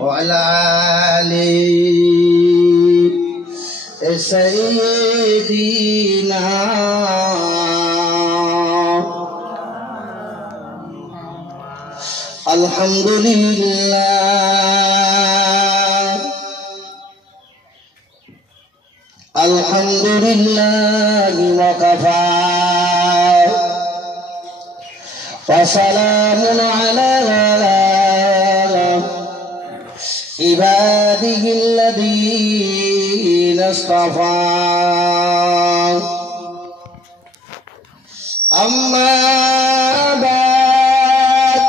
وعلى آل سيدنا الحمد لله الحمد لله وكفى وسلام على عباده الذين اصطفى أما بعد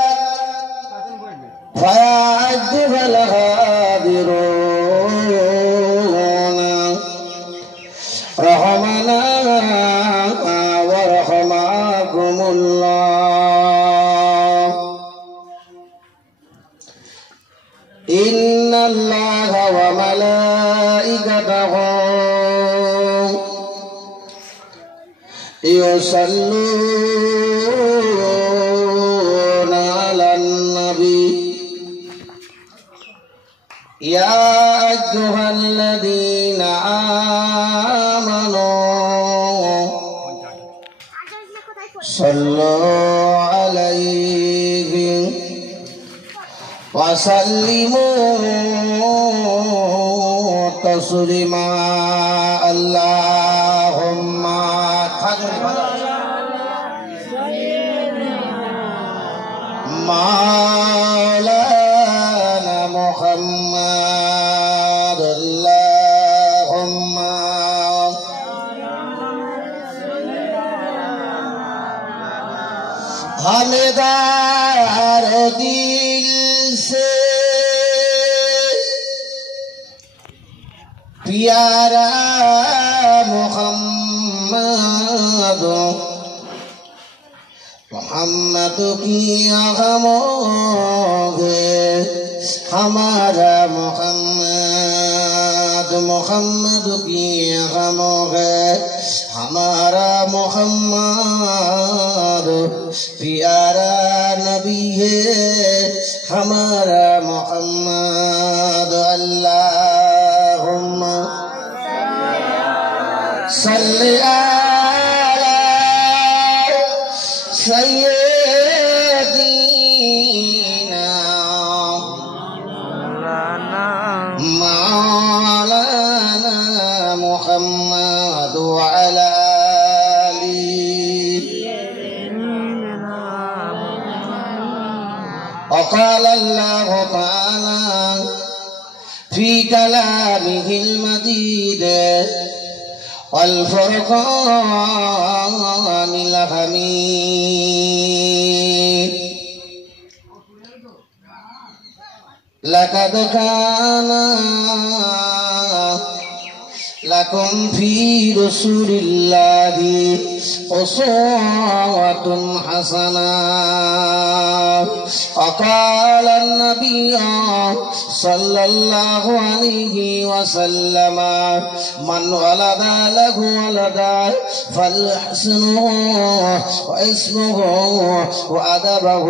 فيا أيها الغابرون رحمنا ورحمكم الله إن الله وملائكته يصلون على النبي يا أيها الذين آمنوا صلوا عليه وسلموا تسليما اللهم مولانا محمد اللهم हमेदार दिल से प्यारा मोहम्मद मोहम्मद की आगमोगे हमारा मोहम्मद मोहम्मद की आगमोगे हमारा मोहम्मद प्यारा नबी है हमारा मोहम्मद अल्लाहुम्मा सल्ली अला सय्यदीना मौलाना मुहम्मद व अला وقال الله تعالى في كلامه المجيد والفرقان الحميد لقد كان لكم في رسول الله أسوة حسنة وقال النبي صلى الله عليه وسلم من ولد له ولدا فليحسنه واسمه وأدبه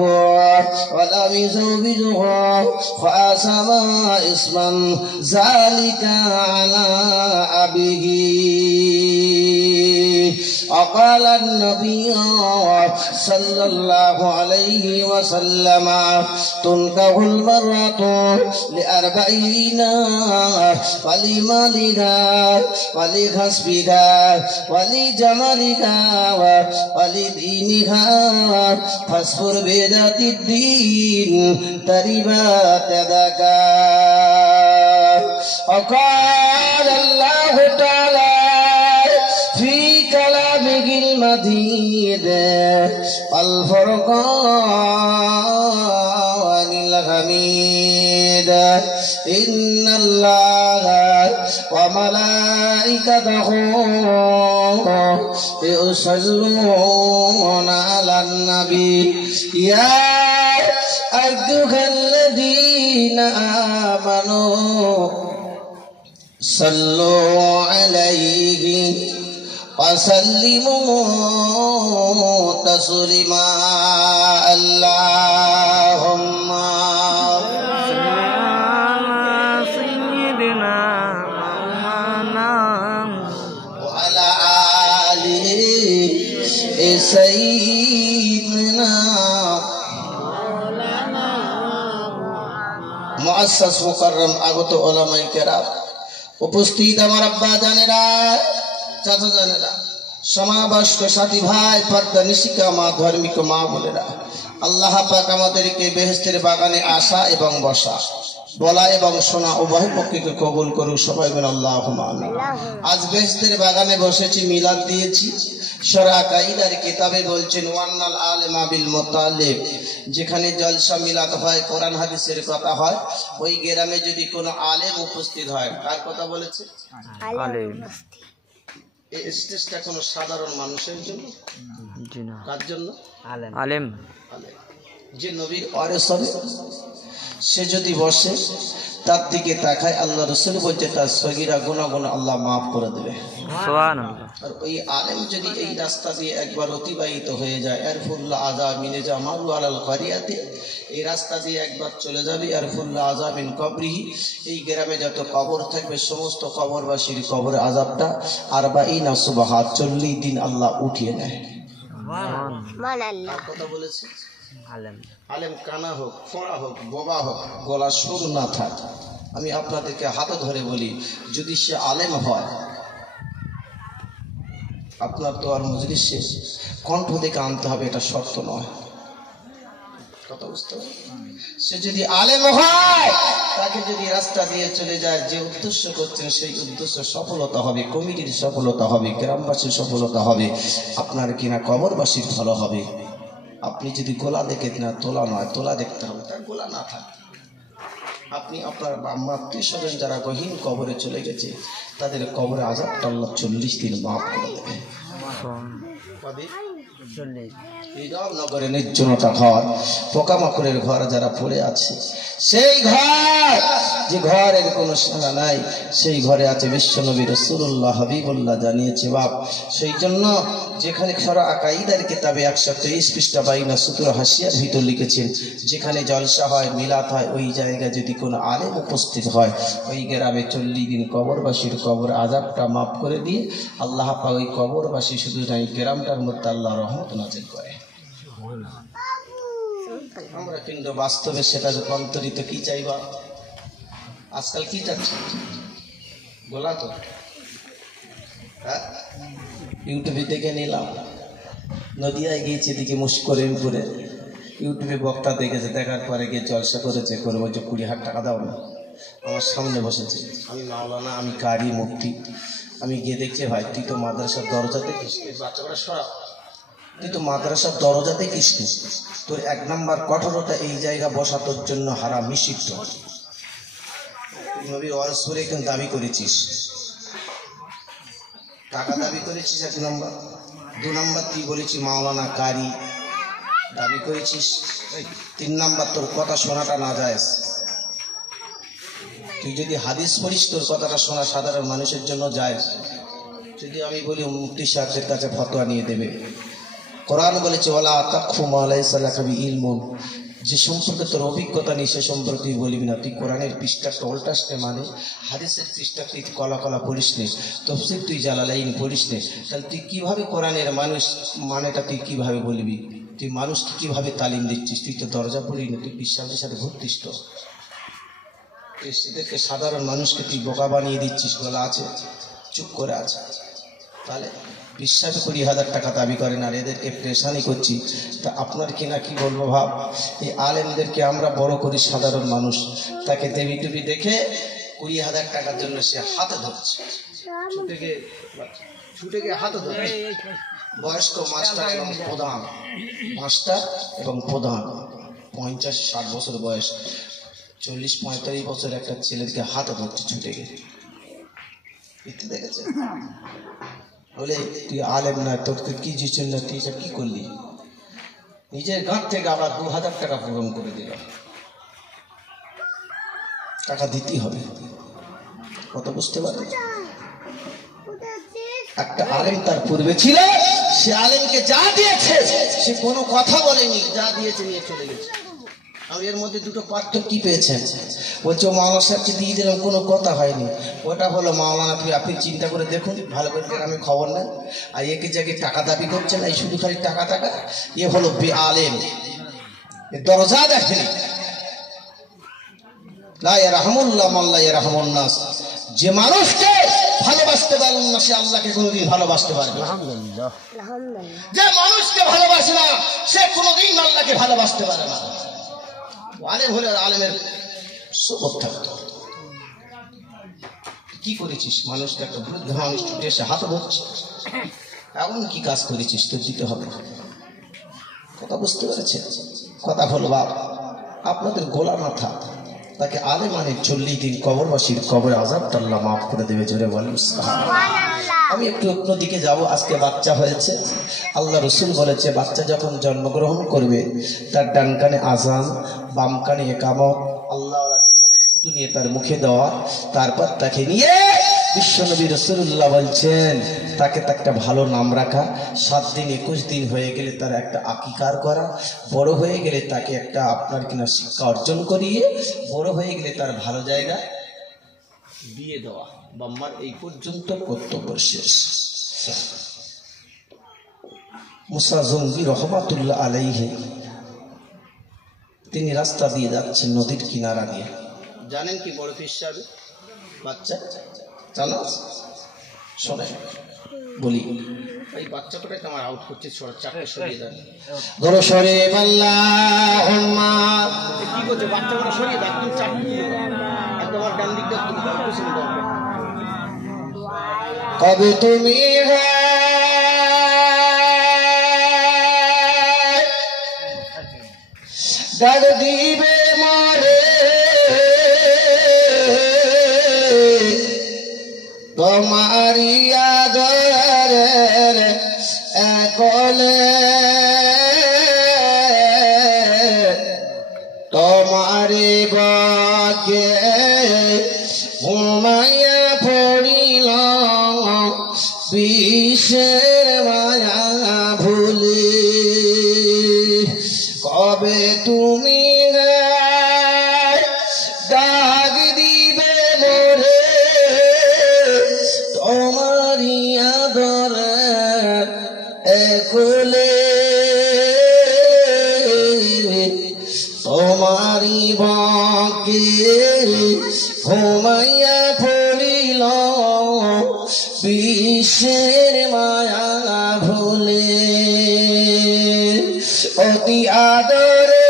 ولم يزوجه فأسم اسما ذلك على أبيه وقال النبي صلى الله عليه وسلم تنكح المرأة لأربعين ولمالها ولكسبها ولجمالها ولدينها فاصبر بذات الدين تربت يداك وقال الله تعالى في كلامه المجيد والفرقان الحميد إن الله وملائكته يصلون على النبي يا أيها الذين آمنوا صلوا عليه وسلموا تسليما اللهم মুআসসাস মুকাররম আগত উলামায়ে কেরাম, উপস্থিত আমার আব্বা জানেরা, চাচা জানেরা, সমাবস্ত সাথী ভাই, পর্দা নিশিকা মা, ধার্মিক মা বোনেরা, আল্লাহ পাক আমাদেরকে বেহেশতের বাগানে আসা এবং বসা, বলা এবং শোনা উভয় পক্ষকে কবুল করুক। সবাই বলেন আল্লাহুম্মা আমিন। আজ বেহেশতের বাগানে বসেছি, মিলাদ দিয়েছি। শরা কায়দার কিতাবে বলছেন ওয়ান্নাল আলিমা বিল মুতাল্লিব, যেখানে জলসা মিলাদ হয়, কোরআন হাদিসের কথা হয়, ওই গ্রামে যদি কোনো আলেম উপস্থিত হয়, কার কথা বলেছে? আলেম। এই স্টেজটা কোনো সাধারণ মানুষের জন্য? জি না। কার জন্য? আলেম। আলেম। যে নবীর ওয়ারিস হবে, সে যদি বসে তার দিকে তাকায়, আল্লাহ রাসূল বলছে তার সগীরা গুনাহ আল্লাহ মাফ করে দেবে। সুবহানাল্লাহ। আর ওই আলেম যদি এই রাস্তা দিয়ে একবার অতিবাহিত হয়ে যায়, আরফুল্লাহ আযা মিনে জামালু আলাল কারিয়াতে, এই রাস্তা দিয়ে একবার চলে যাবে, আরফুল্লাহ আযা মিন কবরিহি, এই গ্রামে যত কবর থাকবে সমস্ত কবরবাসীর কবরের আযাবটা আরবাঈনা সুবহা, 40 দিন আল্লাহ উঠিয়ে নেয়। সুবহানাল্লাহ। কথা বলেছে আলেম। আলেম কানা হোক, ফোঁড়া হোক, বোবা হোক, গলা সরু না থাক, আমি আপনাদেরকে হাতে ধরে বলি, যদি সে আলেম হয়, আপনার তো আর মজলিসে কণ্ঠ থেকে আনতে হবে এটা শর্ত নয়। কথা বুঝতে হবে? সে যদি আলেম হয়, তাকে যদি রাস্তা দিয়ে চলে যায়, যে উদ্দেশ্য করছেন সেই উদ্দেশ্য সফলতা হবে, কমিটির সফলতা হবে, গ্রামবাসীর সফলতা হবে, আপনার কিনা কবরবাসীর ভালো হবে। আপনি যদি গোলা দেখে না, তোলা নয়, তোলা দেখতে হবে, তার গোলা না থাকে। আপনি আপনার আত্মীয় স্বজন যারা গহীন কবরে চলে গেছে, তাদের কবরে আযাবটা আল্লাহ 40 দিন মাফ করে দেবে। এই নগরে নির্জনতা ঘর, পোকামাকড়ের ঘর যারা পড়ে আছে, সেই ঘর, যে ঘরের কোনো সাড়া নাই, সেই ঘরে আছে বিশ্বনবী রাসূলুল্লাহ হাবিবুল্লাহ জানিয়েছে বাপ। সেই জন্য যেখানে শরা কায়দার কিতাবে 123 পৃষ্ঠা 52 সূত্র হাসিয়ার ভিতর লিখেছেন, যেখানে জলসা হয়, মিলাদ হয়, ওই জায়গায় যদি কোনো আলেম উপস্থিত হয়, ওই গ্রামে 40 দিন কবরবাসীর কবর আযাবটা মাফ করে দিয়ে আল্লাহ পাক ওই কবরবাসী শুধু নাই, গ্রামটার মধ্যে আল্লাহ রহমত নাযিল করে। আমরা কিন্তু বাস্তবে সেটা রূপান্তরিত কি চাইবা? আজকাল কি চাচ্ছে? বলা তো ইউটিউবে দেখে নিলাম, নদিয়ায় গিয়েছে এদিকে মুশকরিমপুরে, ইউটিউবে বক্তা দেখেছে, দেখার পরে গিয়ে জলসা করেছে, করে বলছে 20,000 টাকা দাও না। আমার সামনে বসেছে, আমি মাওলানা, আমি কারি, মুফতি। আমি গিয়ে দেখছি, ভাই তুই তো মাদ্রাসার দরজাতে কিসকে, বাচ্চারা সরা, তুই তো মাদ্রাসার দরজাতে কিসকে, তোর 1 নাম্বার কঠোরতা, এই জায়গা বসা তোর জন্য হারাম, নিষিদ্ধ। নবীর ওয়ারিস করে এখন দাবি করেছিস, টাকা দাবি করেছিস 1 নাম্বার। 2 নাম্বার তুই বলেছিস মাওলানা কারি দাবি করেছিস। 3 নাম্বার তোর কথা শোনাটা না যায়। তুই যদি হাদিস পড়িস, তোর কথাটা শোনা সাধারণ মানুষের জন্য যায়। যদি আমি বলি মুফতি সাহেবদের কাছে ফতোয়া নিয়ে দেবে, কোরআন বলেছে ওয়ালা তাকফু মা লাইসা লাকা বিইলমুন, যে সম্পর্কে তোর অভিজ্ঞতা নেই সে সম্পর্কে তুই বলবি না। তুই কোরআনের পৃষ্ঠাটা উল্টাস নে, মানে হাদিসের পৃষ্ঠা তুই কলা কলা পড়িস নে, তফসির তুই জালালাইন পড়িস নে, তাহলে তুই কিভাবে কোরআনের মানুষ মানেটা তুই কিভাবে বলবি? তুই মানুষকে কিভাবে তালিম দিচ্ছিস? তুই তো দরজা পড়ি না, তুই বিশ্বাসের সাথে ঘুরতিস, তো সেদেরকে সাধারণ মানুষকে তুই বোকা বানিয়ে দিচ্ছিস, বলা আছে চুপ করে আছে। তাহলে বিশ্বাস 20,000 টাকা দাবি করেন আর এদেরকে প্রেশানি করছি, তা আপনার কিনা কি বলবো ভাব। এই আলেমদেরকে আমরা বড় করি, সাধারণ মানুষ তাকে দেবী টুবি দেখে 20,000 টাকার জন্য সে হাতে ধরছে, ছুটে গিয়ে হাতে ধরছে। বয়স্ক মাস্টার এবং প্রধান, মাস্টার এবং প্রধান, 50-60 বছর বয়স, 40-45 বছর একটা ছেলেকে হাতে ধরছে ছুটে গিয়ে। দেখেছে বলে তুই আলেম না, তোকে কি জিনিস না, তুই কি করলি? নিজের গাঁট থেকে আবার 2,000 টাকা পূরণ করে দিল। টাকা দিতেই হবে, কত বুঝতে পারবে? একটা আলেম তার পূর্বে ছিল, সে আলেমকে যা দিয়েছে সে কোনো কথা বলেনি, যা দিয়েছে নিয়ে চলে গেছে। আর এর মধ্যে দুটো পার্থক্য কি পেয়েছেন? বলছে মাওলানা সাহেবকে দিয়ে দিলাম, কোনো কথা হয়নি। ওটা হলো মাওলানা, আপনি চিন্তা করে দেখুন, ভালো করে গ্রামে খবর নেন। আর একে জায়গায় টাকা দাবি করছেন, এই শুধু খালি টাকা টাকা, এ হলো বে আলেম, দরজা দেখেনি। লা ইয়ারহামুল্লাহ মান লা ইয়ারহামুন নাস। যে মানুষকে ভালোবাসতে পারল না সে আল্লাহকে কোনোদিন ভালোবাসতে পারবে না। আলহামদুলিল্লাহ। যে মানুষকে ভালোবাসে না সে কোনোদিন আল্লাহকে ভালোবাসতে পারে না। আলেম হলে আলেমের সবক থাকতো। কি করেছিস? মানুষকে একটা বৃদ্ধ মানুষ ছুটে এসে হাত ধরছে, এমন কি কাজ করেছিস তো দিতে হবে। কথা বুঝতে পেরেছে? কথা হলো বাপ, আপনাদের গোলা মাথা তাকে আলেম মানে 40 দিন কবরবাসীর কবরে আযাবটা আল্লাহ মাফ করে দেবে। জোরে বলেন সুবহানাল্লাহ। আমি একটু অন্যদিকে যাব। আজকে বাচ্চা হয়েছে, আল্লাহ রসুল বলেছে বাচ্চা যখন জন্মগ্রহণ করবে তার ডান কানে আজান, বাম কানে একামত, আল্লাহ জবানে থুতু নিয়ে তার মুখে দেওয়া, তারপর তাকে নিয়ে বিশ্বনবী রাসূলুল্লাহ বলছেন তাকে একটা ভালো নাম রাখা, 7 দিন 21 দিন হয়ে গেলে তার একটা আকিকার করা, বড় হয়ে গেলে তাকে একটা আপনার কিনা শিক্ষা অর্জন করিয়ে, বড় হয়ে গেলে তার ভালো জায়গা বিয়ে দেওয়া। বাম্মার এই পর্যন্ত কর্তব্য শেষ। মুসা জঙ্গি রহমাতুল্লাহ আলাইহি তিনি রাস্তা দিয়ে যাচ্ছেন নদীর কিনারা দিয়ে। জানেন কি বড় পীর সাহেব বাচ্চা জানা? শোনে বলি, এই বাচ্চা করে আমার আউট করছে, চারটে সরিয়ে দেন ধরো সরে আল্লাহুম্মা। কি করছে বাচ্চা করে সরিয়ে দাও, তুমি চারটে একদম আর ডান দিকটা তুমি দাও, পিছনে দাও। কবে তুমি ডাক দিবে মরে তোমারি আদরের একলে, তোমারি বাগে ঘুমাইয়া পড়িল বিষের মায়া ভুলে। কবে তুমি ডাক দিবে মোরে তোমারি আদরের একলে, তোমারি বাঁকে ঘুমাইয়া পড়িল বিষের মায়া ভুলে। অতি আদরে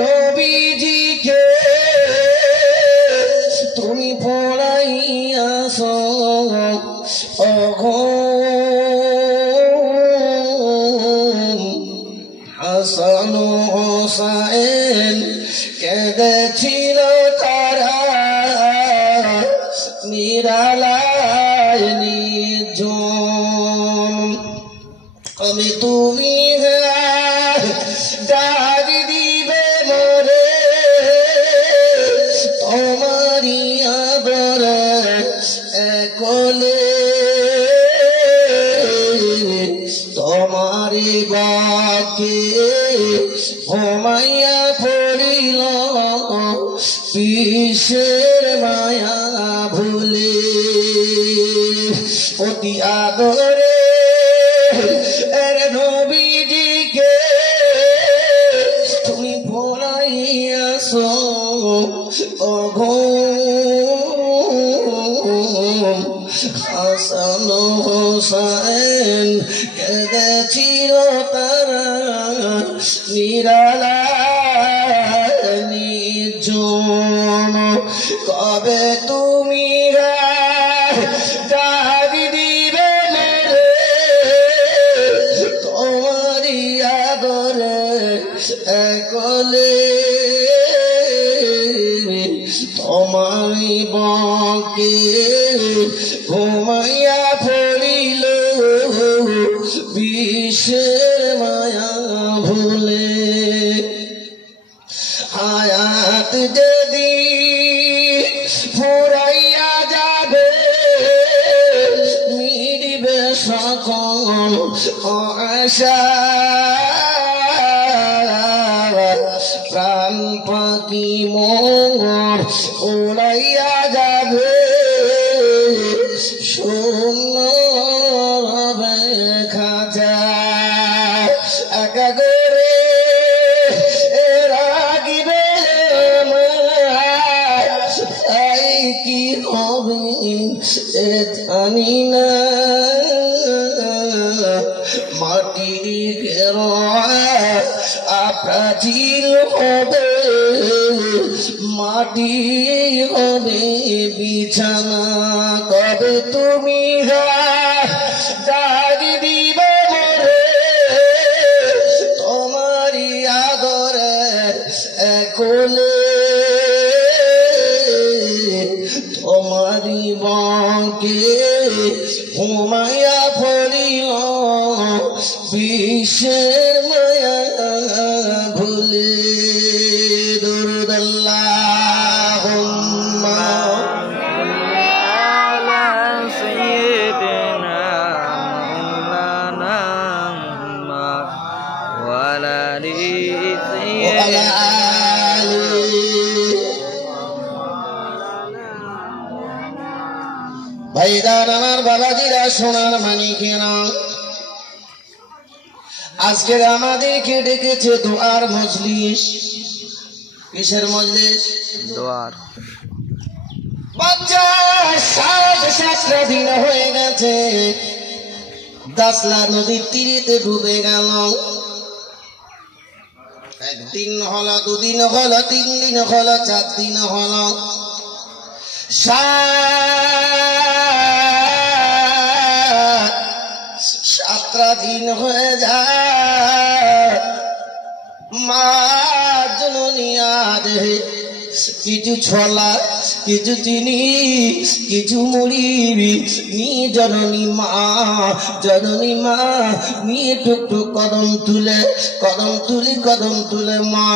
নবীজিকে তুমি পড়াইয়াছ হাসান হোসাইন কেঁদেছিল তারা নিরালায় নির্জন। আমি তুমি ডাক দিবে মোরে তোমারি আদরের একলে, তোমারি বাকে ঘুমাইয়া পড়িল বিষের মায়া ভুলে। অতি আদরে নবীজিকে তুমি পড়াইয়াছ হাসান হোসাইন কেঁদেছিল তারা নিরালায় নির্জন। কবে তুমি ডাক দিবে মোরে তোমারি আদরের একলে, তোমারি বাঁকে ঘুমাইয়া পড়িল বিষের মায়া ভুলে। হায়াত যদি ফুরাইয়া যাবে মিটবে সকল আশা, প্রাণ পাখি মোর উড়াইয়া যাবে শূন্য হবে খাঁচা। একা করে রাখিবে জানি না মাটির প্রাচীর হবে, মাটি হবে বিছানা, কবে তুমি ডাক দিবে মোরে তোমারই আদরে কোলে, তোমারই বাঁকে ঘুমাইয়া পড়িল বিশ্বের মায়া ভুলে। দরুদ আল্লাহুম্মা আলা সাইয়্যিদিনা মাওলানা মুহাম্মদ ওয়া আলা আলি ওয়ালা আলি। ভাইদান আমার বাবাজিরা সোনার মানিকেরা, আজকের আমাদেরকে ডেকেছে দোয়ার মজলিস। কিসের মজলিস? দোয়ার। বাচ্চা 7 দিন হয়ে গেছে, দাসলা নদীর তীরেতে ডুবে গেল। একদিন হলো, দুদিন হলো, 3 দিন হলো, 4 দিন হলো, 7 দিন হয়ে যায়। মা জননী আজ কিছু ছোলা, কিছু চিনি, কিছু মুড়ি নিয়ে জননী মা নিয়ে টুকটুক কদম তুলে মা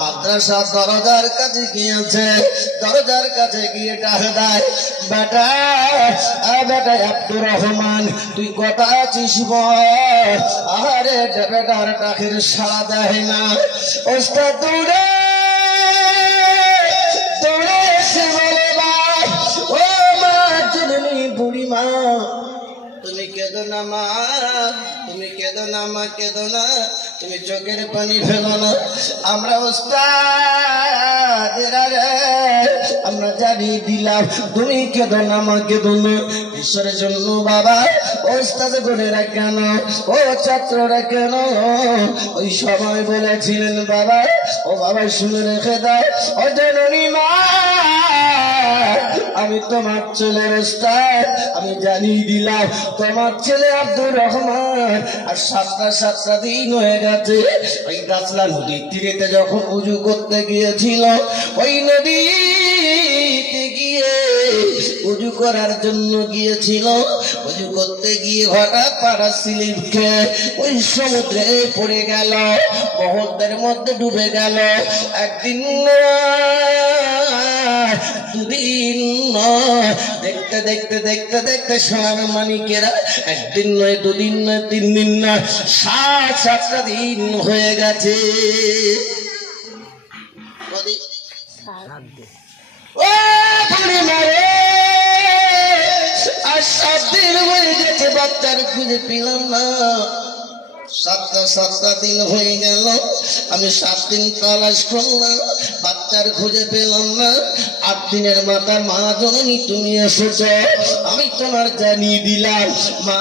মাদ্রাসা দরজার কাছে গিয়েছে। দরজার কাছে গিয়ে ডাক দেয়, বেটা আব্দুর রহমান, তুই কথা আছিস বল? আরে বেটার ডাকের সাড়া দেয় না। ওস্তাদ দৌড়ে এসে বলে, ও মা জননী বুড়ি মা, তুমি কেঁদো না মা, তুমি কেঁদো না মা, কেঁদো না, তুমি চোখের পানি ফেলো না। আমরা ওস্তাদেরা রে, আমরা জানিয়ে দিলাম, তুমি কেঁদো না মা, কেঁদো না। ঈশ্বরের জন্য বাবা, ওস্তাদ বোনেরা কেন, ও ছাত্ররা কেন ওই সময় বলেছিলেন বাবা, ও বাবা শুনে রেখে দাও, ও জননী মা, আমি তোমার ছেলের ওস্তাদ, আমি জানিয়ে দিলাম তোমার ছেলে আব্দুর রহমান আর 7 দিন হয়ে গেছে ওই দাসলা নদীর তীরেতে যখন উজু করতে গিয়েছিল, ওই নদীতে গিয়ে উজু করার জন্য গিয়েছিল। উজু করতে গিয়ে হঠাৎ পাড়া স্লিপ খেয়ে ওই সমুদ্রে পড়ে গেল, মহদ্দের মধ্যে ডুবে গেল। একদিন দুদিন নয়, দেখতে দেখতে দেখতে দেখতে সোনার মানিকেরা, একদিন নয়, দুদিন নয়, 3 দিন নয়, 7 দিন হয়ে গেছে। ও বুড়ি মারে, আর 7 দিন হয়ে গেছে, বাচ্চার খুঁজে পেলাম না। 7 দিন হয়ে গেল, আমি 7 দিন তালাশ করলাম, বাচ্চার খুঁজে পেলাম না। 8 দিনের মাথার মা জননী তুমি এসেছ, আমি তোমার জানিয়ে দিলাম মা,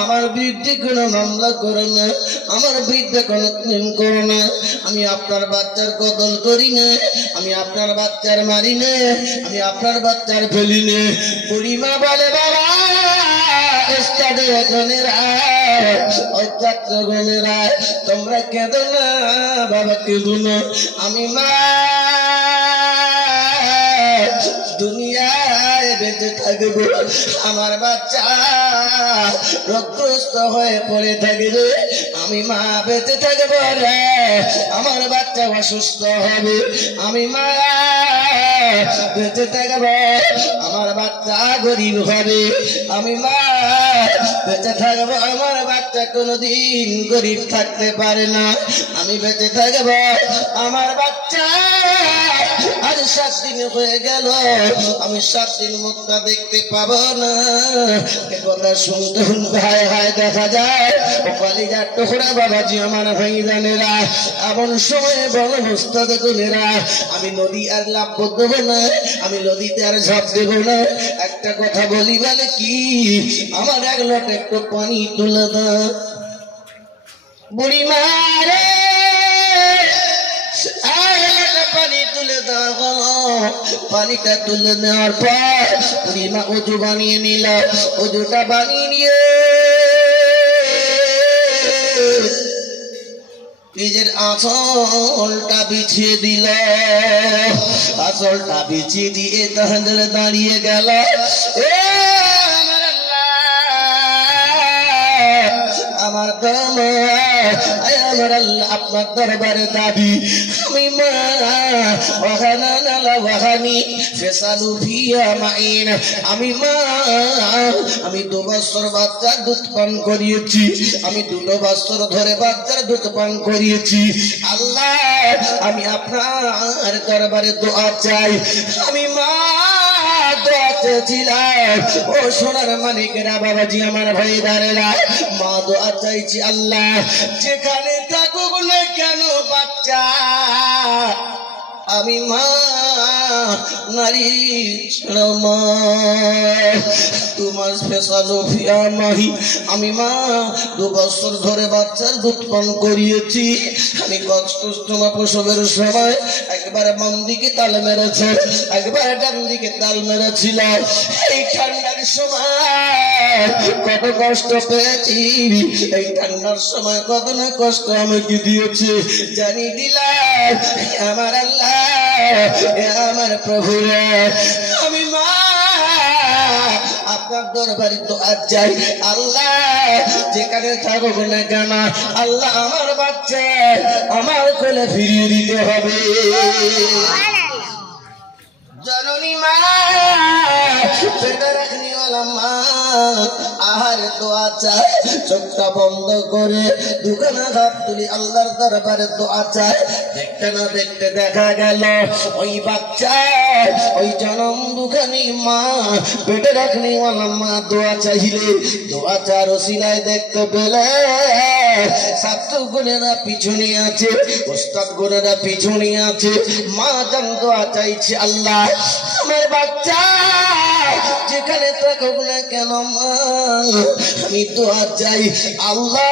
আমার বিরুদ্ধে কোনো মামলা করো না, আমার বিরুদ্ধে কোনো ক্লেম করো না। আমি আপনার বাচ্চার কতল করি না, আমি আপনার বাচ্চার মারি না, আমি আপনার বাচ্চার ফেলি না। বুড়িমা বলে, বাবা তোমরা কেঁদো না বাবা, কেঁদো না। আমি মা দুনিয়ায় বেঁচে থাকবো, আমার বাচ্চা রোগগ্রস্ত হয়ে পড়ে থাকবে, আমি মা বেঁচে থাকবো রে, আমার বাচ্চা অসুস্থ হবে, আমি মা বেঁচে থাকবো, আমার বাচ্চা গরিব হবে, আমি মা বেঁচে থাকবো, আমার বাচ্চা কোনোদিন গরিব থাকতে পারে না, আমি বেঁচে থাকবো, আমার বাচ্চা আজ 7 দিন হয়ে গেল, আমি 7 দিন মুখটা দেখতে পাবো না। এ কথা শুনতে শুনতে হায় হায় দেখা যায় ও কলিজার টুকরা বাবাজি আমার ভাইজানেরা, এমন সময় বড় ওস্তাদ গুনেরা, আমি নদী আর লাভ দেবো না, আমি নদীতে আর ঝাঁপ দেবো না। একটা কথা বলি বলে কি, আমার 1 লোটা একটু পানি তুলে দাও। বুড়ি মারে পানি তুলে দেওয়া হলো। পানিটা তুলে নেওয়ার পর বুড়িমা উজু বানিয়ে নিল। উজুটা বানিয়ে নিয়ে নিজের আঁচলটা বিছিয়ে দিল। আঁচলটা বিছিয়ে দিয়ে তাহাদের দাঁড়িয়ে গেল। আমার আপনার দরবারে দাবি, আমি মা আমি মা, আমি 2 বছর বাচ্চার দুধ পান করিয়েছি, আমি 2 বছর ধরে বাচ্চার দুধ পান করিয়েছি। আল্লাহ, আমি আপনার দরবারে দোয়া চাই। আমি মা দোয়া চেয়েছিলাম, ও সোনার মানিকেরা বাবাজি আমার ভাইদারেরা, মা দোয়া চাইছি আল্লাহ, যেখানে থাকুক না কেন বাচ্চা, আমি মা নারী মা তোমার ফেসালফিয়া মাহি, আমি মা 2 বছর ধরে বাচ্চার দুধ পান করিয়েছি। আমি কষ্টমা প্রসবের সময় একবার বাম দিকে তাল মেরেছে, একবার ডান দিকে তাল মেরেছিল। এই ঠান্ডার সময় কত কষ্ট পেয়েছি, এই ঠান্ডার সময় কত না কষ্ট আমাকে দিয়েছে জানি দিলাম। আমার আল্লাহ, আমার প্রভু, আমি মা আপনার দরবারে দোয়া চাই। আল্লাহ, যেখানে থাকুক না কেন আল্লাহ, আমার বাচ্চা আমার কোলে ফিরিয়ে দিতে হবে। জননী মা, পেটে রাখনিওয়ালা মা, আহার দোয়া চায়, চোখটা বন্ধ করে দুখানা হাত তুলি আল্লাহর দরবারে দোয়া চায়। দেখতে না দেখতে দেখা গেল ওই বাচ্চা, ওই জনম দুখানি মা, পেটে রাখনিওয়ালা মা দোয়া চাইলে, দোয়া চার ওসিলায় দেখতে পেলে ছাত্র গুণেরা পিছনে আছে, ওস্তাদ গুণেরা পিছনে আছে। মা জান দোয়া চাইছে, আল্লাহ, আমার বাচ্চা যেখানে থাকুক না কেন মা, আমি দোয়া চাই আল্লাহ,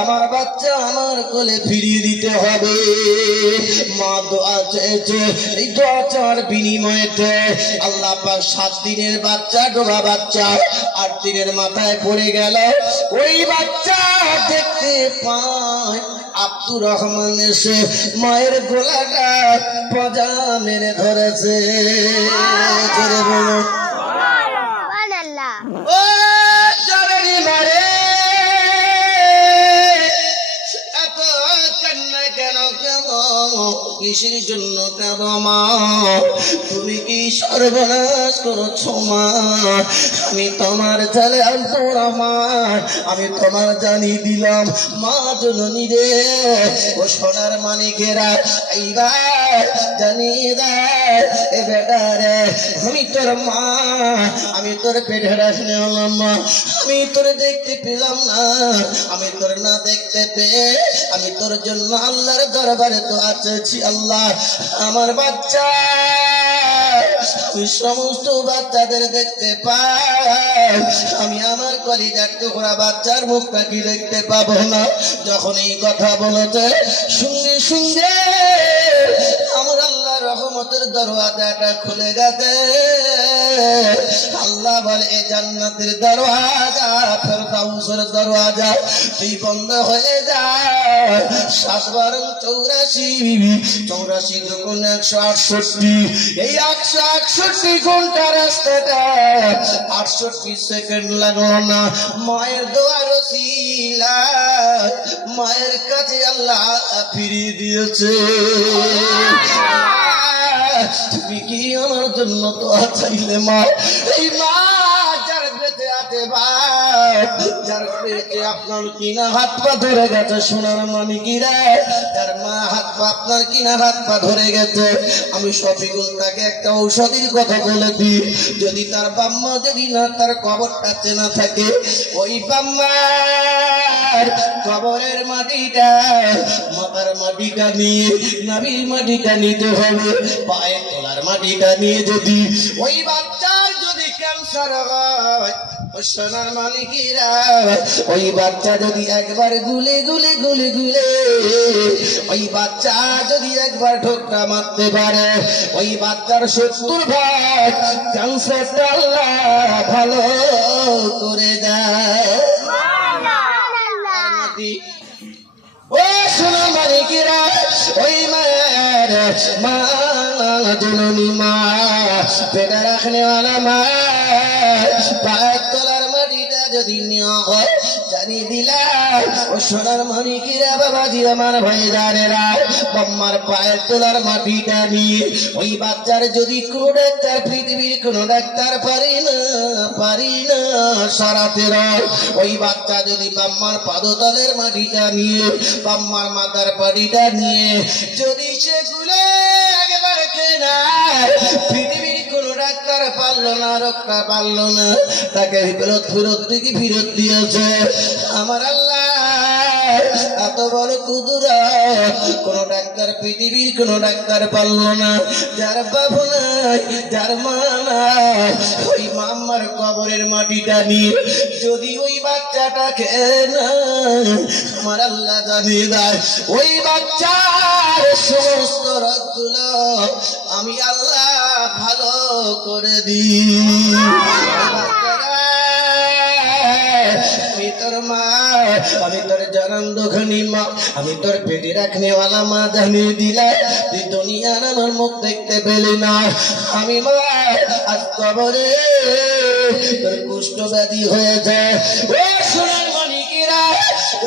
আমার বাচ্চা আমার কোলে ফিরিয়ে দিতে হবে। মা দোয়া চেয়েছে, এই দোয়া চাওয়ার বিনিময়েতে আল্লাহ পাক 7 দিনের বাচ্চা, ডোবা বাচ্চা 8 দিনের মাথায় পড়ে গেল। ওই বাচ্চা দেখতে পায় আব্দুর রহমান এসে মায়ের গোলাটা পজা মেরে ধরেছে। ও জননী মারে, এত কান্না কেন কেন, কিসের জন্য কেন মা? তুমি কি সর্বনাশ করেছো মা? আমি তোমার ছেলে আব্দুর রহমান, আমি তোমার জানিয়ে দিলাম মা জননী রে, ও সোনার মানিকেরা, এইবার জানিয়ে দেয় এ বেটা রে, আমি তোর মা, আমি তোর পেটে রাখলে মা, আমি তোর দেখতে পেলাম না, আমি তোর না দেখতে পেয়ে আমি তোর জন্য আল্লাহর দরবারে তো আছেছি। আল্লাহ, আমার বাচ্চা, আমি সমস্ত বাচ্চাদের দেখতে পাই, আমি আমার কলিজার টুকরা বাচ্চার মুখটা কি দেখতে পাবো না? যখন এই কথা বলতে সঙ্গে সঙ্গে আমার আল্লাহ রহমতের দরওয়াজাটা খুলে গেছে। আল্লাহ বলে, এই জান্নাতের দরওয়াজা, ফেরদাউসের দরওয়াজা তুই বন্ধ হয়ে যায়। 7 বার 84 দুগুণ 168, এই 168 ঘন্টা রাস্তাটা 68 সেকেন্ড লাগলো না। মায়ের দোয়ার ওসিলা মায়ের কাছে আল্লাহ ফিরিয়ে দিয়েছে। তুমি কি আমার জন্য দোয়া চাইলে মা? এই মা যার বেঁচে আছে ভাই, যার বেঁচে আপনার কিনা হাত পা ধরে গেছে সোনার মানিকিরা, যার মা হাত পা আপনার কিনা হাত পা ধরে গেছে, আমি শফিকুল তাকে একটা ঔষধির কথা বলে দিই। যদি তার বাম্মা যদি না তার কবরটা চেনা থাকে, ওই বাম্মার কবরের মাটিটা, মাথার মাটিটা নিয়ে, নাভির মাটিটা নিতে হবে, পায়ের তলার মাটিটা নিয়ে যদি ওই বাচ্চার যদি ক্যান্সার হয়, সোনার মালিকেরা ওই বাচ্চা যদি একবার গুলে গুলে গুলে গুলে ওই বাচ্চা যদি একবার ঠোকরা মারতে পারে, ওই বাচ্চার 70 ভাগ ক্যান্সারটা আল্লাহ ভালো করে দেয়। ও সোনার মালিকেরা, ওই মায়ের মা জননী মা, পেটে রাখনেওয়ালা মা, পায়ের তলার মাটিটা যদি নেওয়া হয়, জানিয়ে দিলাম ও সোনার মানিকেরা বাবাজি আমার ভাইজানেরা, বাম্মার পায়ের তলার মাটিটা নিয়ে ওই বাচ্চার যদি কোনো ডাক্তার, পৃথিবীর কোনো ডাক্তার পারি না সারাতে রয়, ওই বাচ্চা যদি বাম্মার পাদতলের মাটিটা নিয়ে, বাম্মার মাথার পাটিটা নিয়ে যদি সেগুলো একেবারে কেনা, পৃথিবীর কোন ডাক্তার পারল না, রোগটা পারল না, তাকে ফেরত থেকে ফিরত দিয়েছে। আমার আল্লাহ এত বড় কুদরত, কোন ডাক্তার, পৃথিবীর কোন ডাক্তার পারল না। যার বাবু নাই, যার মা নাই, ওই মাম্মার কবরের মাটিটা নিয়ে যদি ওই বাচ্চাটাকে না, আমার আল্লাহ জানিয়ে দেয় ওই বাচ্চার সমস্ত রোগগুলো আমি আল্লাহ ভালো করে দিই। আমি তোর মা, আমি তোর জনম দুঃখনী মা, আমি তোর পেটে রাখনেওয়ালা মা, জানিয়ে দিলাই তুই দুনিয়ার আমার মুখ দেখতে পেলি না। আমি মা আজ কবরে তোর কুষ্ঠ ব্যাধি হয়েছে। ও সোনার মানিকেরা,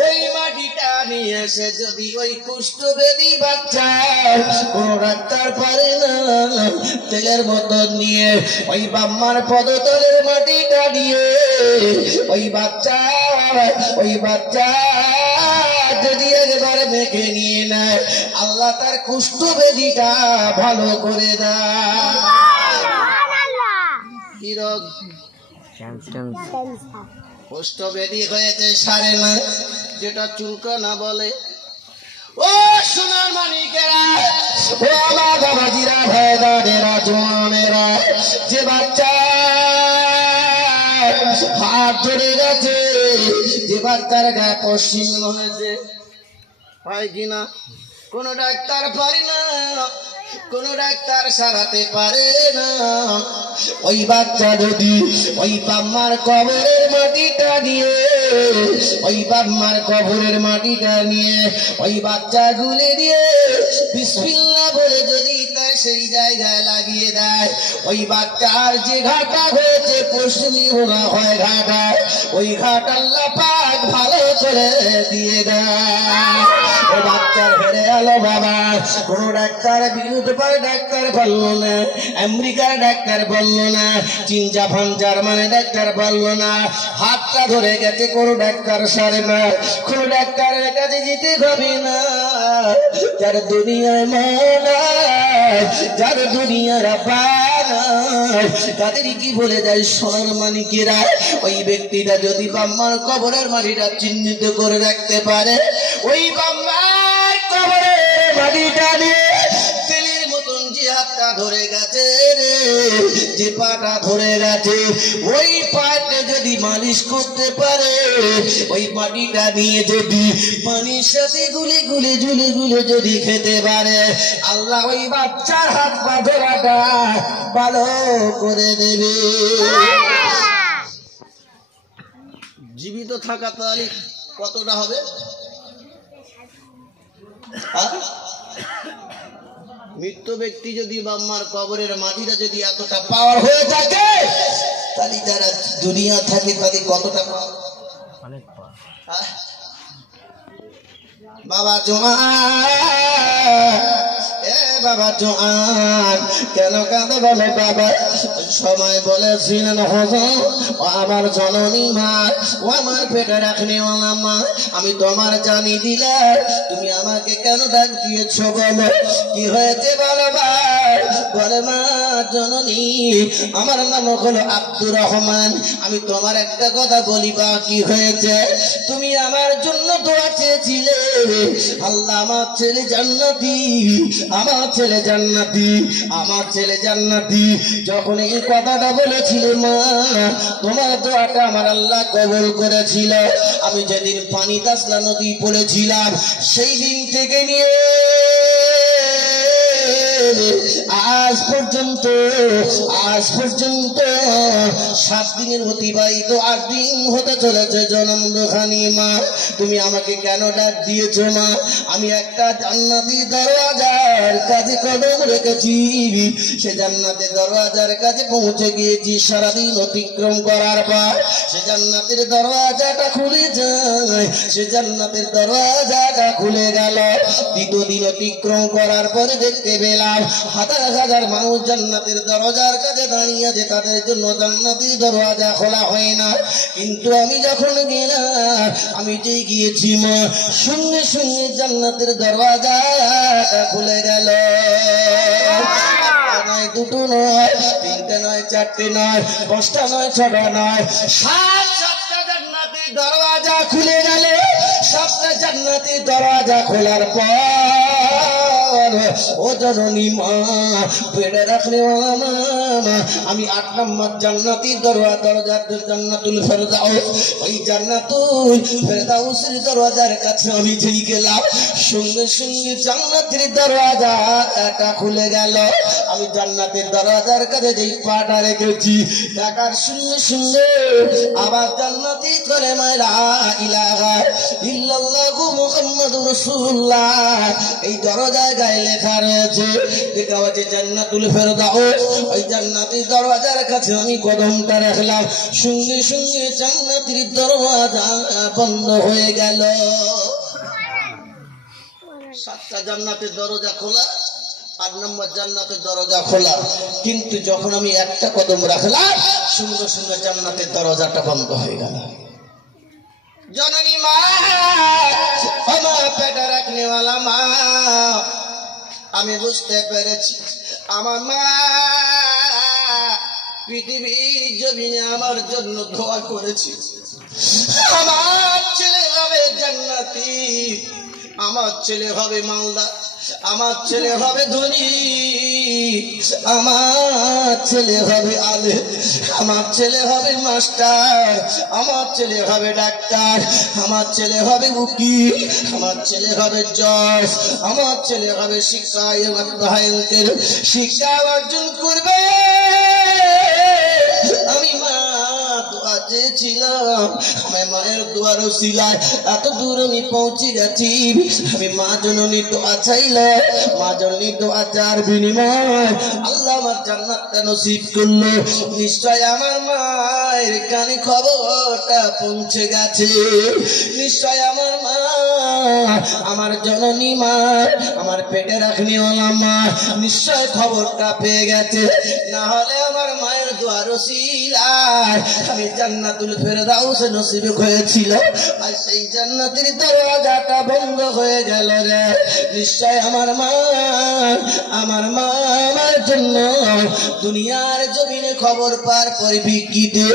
ওই মাটিটা নিয়ে এসে যদি ওই কুষ্ঠ ব্যাধি বাচ্চা কোন ডাক্তার পারে না, তেলের মতো নিয়ে ওই বাম্মার পদতলের মাটিটা দিয়ে ওই বাচ্চা যদি একবার মেখে নিয়ে নেয়, আল্লাহ তার কুষ্ঠ ব্যাধিটা ভালো করে দেয়। কি রোগ? কুষ্ঠ ব্যাধি হয়েছে সারে না, যেটা চুলকানা বলে। ও সোনার মানিকেরা, ও আমার বাবাজিরা, ভাইদাদেরা, জওয়ানেরা, যে বাচ্চা হাত ধরে গেছে, যে বাচ্চার গায়ে পশ্চিম হয়েছে, হয় কিনা কোন ডাক্তার পারে না, কোন ডাক্তার সারাতে পারে না, ওই বাচ্চা যদি ওই বাম্মার কবরের মাটিটা নিয়ে, ওই বাম্মার কবরের মাটিটা নিয়ে ওই বাচ্চা গুলে দিয়ে বিসমিল্লাহ বলে যদি তার সেই জায়গায় লাগিয়ে দেয়, ওই বাচ্চার যে ঘাটা হয়েছে, পশ্চিমী ভোগা হয় ঘাটা, ওই ঘাট আল্লাহ পাক ভালো করে দিয়ে দেয়। ও বাচ্চার হেরে এলো বাবা, কোন ডাক্তার, বিরুদ্ধ ডাক্তার বললো না, আমেরিকার ডাক্তার বললো না, চীন, জাপান, জার্মানি ডাক্তার বললো না, হাতটা ধরে গেছে, কোন ডাক্তার সারে না, কোন ডাক্তারের কাছে যেতে হবে না। যার দুনিয়ায় মানা, যার দুনিয়ার বানা, তাদের কি বলে যায় সোনার মানিকেরা, ওই ব্যক্তিটা যদি বাম্মার কবরের মাটিটা চিহ্নিত করে রাখতে পারে, ওই বাম্মার কবরের মাটিটা নিয়ে তেলের মতন যে হাতটা ধরে গেছে রে, যে পাটা ধরে গেছে, ওই পাটা যদি মালিশ করতে পারে, ওই মাটিটা নিয়ে যদি পানির সাথে গুলে গুলে ঝুলে গুলে যদি খেতে পারে, আল্লাহ ওই বাচ্চার হাত পা ধরাটা ভালো করে দেবে। জীবিত থাকা তাহলে কতটা হবে? মৃত্যু ব্যক্তি যদি বাম্মার কবরের মাটিটা যদি এতটা পাওয়ার হয়ে থাকে, তাহলে যারা দুনিয়া থাকে তাদের কতটা পাওয়ার? বাবা জমা বাবা জোয়ান কেন কাঁদে বলে বাবা সময় বলেছিলেন হুজুর ও আমার জননী মা ও আমার পেটে রাখনেওয়ালা মা আমি তোমার জানি দিলাম তুমি আমাকে কেন ডাক দিয়েছো বলো কি হয়েছে বলো ভাই বলে মা জননী আমার নাম হলো আব্দুর রহমান আমি তোমার একটা কথা বলি বা কি হয়েছে তুমি আমার জন্য দোয়া চেয়েছিলে আল্লাহ আমার ছেলে জান্নাতি আমার ছেলে জান্নাতি আমার ছেলে জান্নাতি যখন এই কথাটা বলেছিলে মা তোমার দোয়াটা আমার আল্লাহ কবুল করেছিল আমি যেদিন পানি দাসলা নদী পড়েছিলাম সেই দিন থেকে নিয়ে আজ পর্যন্ত 7 দিনের অতিবাহিত 8 দিন হতে চলেছে জনম দুখানি মা তুমি আমাকে কেন ডাক দিয়েছো মা আমি একটা জান্নাতি দরওয়াজার কাছে কদম রেখেছি সে জান্নাতের দরওয়াজার কাছে পৌঁছে গিয়েছি সারাদিন অতিক্রম করার পর সে জান্নাতের দরওয়াজাটা খুলে যায় সে জান্নাতের দরওয়াজাটা খুলে গেল দ্বিতীয় দিন অতিক্রম করার পরে দেখতে পেলাম হাজার হাজার মানুষ জান্নাতের দরজার কাছে দাঁড়িয়ে আছে তাদের জন্য জান্নাতের দরজা খোলা হয় না কিন্তু আমি যখন গেলাম আমি যে গিয়েছি মা সঙ্গে সঙ্গে জান্নাতের দরজা খুলে গেল নয় দুটো নয় তিনটে নয় চারটে নয় 5টা নয় 6টা নয় 7টা জান্নাতের দরজা খুলে গেল 7টা জান্নাতের দরজা খোলার পর ও জননী মা পেটে রাখলে আমি 8 নম্বর জান্নাতি দরজা জান্নাতুল ফেরদাউস ওই জান্নাতুল ফেরদাউসের দরজার কাছে আমি যেই গেলাম সঙ্গে সঙ্গে জান্নাতের দরজাটা খুলে গেল আমি জান্নাতের দরজার কাছে যেই পাটা রেখেছি টাকার সঙ্গে সঙ্গে আবার জান্নাতি কালেমা লা ইলাহা ইল্লাল্লাহু মুহাম্মাদুর রাসূলুল্লাহ এই দরজায় গায়ে লেখা রয়েছে দেখা হচ্ছে জান্নাতুল ফেরদাউস ওই জান্নাতের দরজার কাছে আমি কদমটা রাখলাম সঙ্গে সঙ্গে জান্নাতের দরজা বন্ধ হয়ে গেল 7টা জান্নাতের দরজা খোলা 8 নম্বর জান্নাতের দরজা খোলা কিন্তু যখন আমি একটা কদম রাখলাম সঙ্গে সঙ্গে জান্নাতের দরজাটা বন্ধ হয়ে গেল জননী মা আমার পেটে রাখনেওয়ালা মা আমি বুঝতে পেরেছি আমার মা পৃথিবীর জমিনে আমার জন্য দোয়া করেছি আমার ছেলে হবে জান্নাতি আমার ছেলে হবে মালদা আমার ছেলে হবে ধনী আমার ছেলে হবে আলেম আমার ছেলে হবে মাস্টার আমার ছেলে হবে ডাক্তার আমার ছেলে হবে উকিল আমার ছেলে হবে জজ আমার ছেলে হবে শিক্ষা অর্জন করবে আমি মা দোয়া চেয়েছিলাম আমি মায়ের দোয়ার ওসিলায় এত দূর আমি পৌঁছে গেছি আমি মা জননী দোয়া চাইলে মা জননী দোয়া চার বিনিময় আল্লাহ আমার জান্নাতটা নসিব করলো নিশ্চয় আমার মায়ের কানে খবরটা পৌঁছে গেছে নিশ্চয় আমার মা আমার জননী মা আমার পেটে রাখনেওয়ালা মা নিশ্চয় খবরটা পেয়ে গেছে না হলে আমার মায়ের দোয়ার ওসিলায় আমি জান্নাতুল ফেরদাউস নসিব হয়েছিল আর সেই জান্নাতের দরজাটা বন্ধ হয়ে গেল রে নিশ্চয় আমার মা আমার জন্য দুনিয়ার জমিনে খবর পার পরিপ্রেক্ষিতে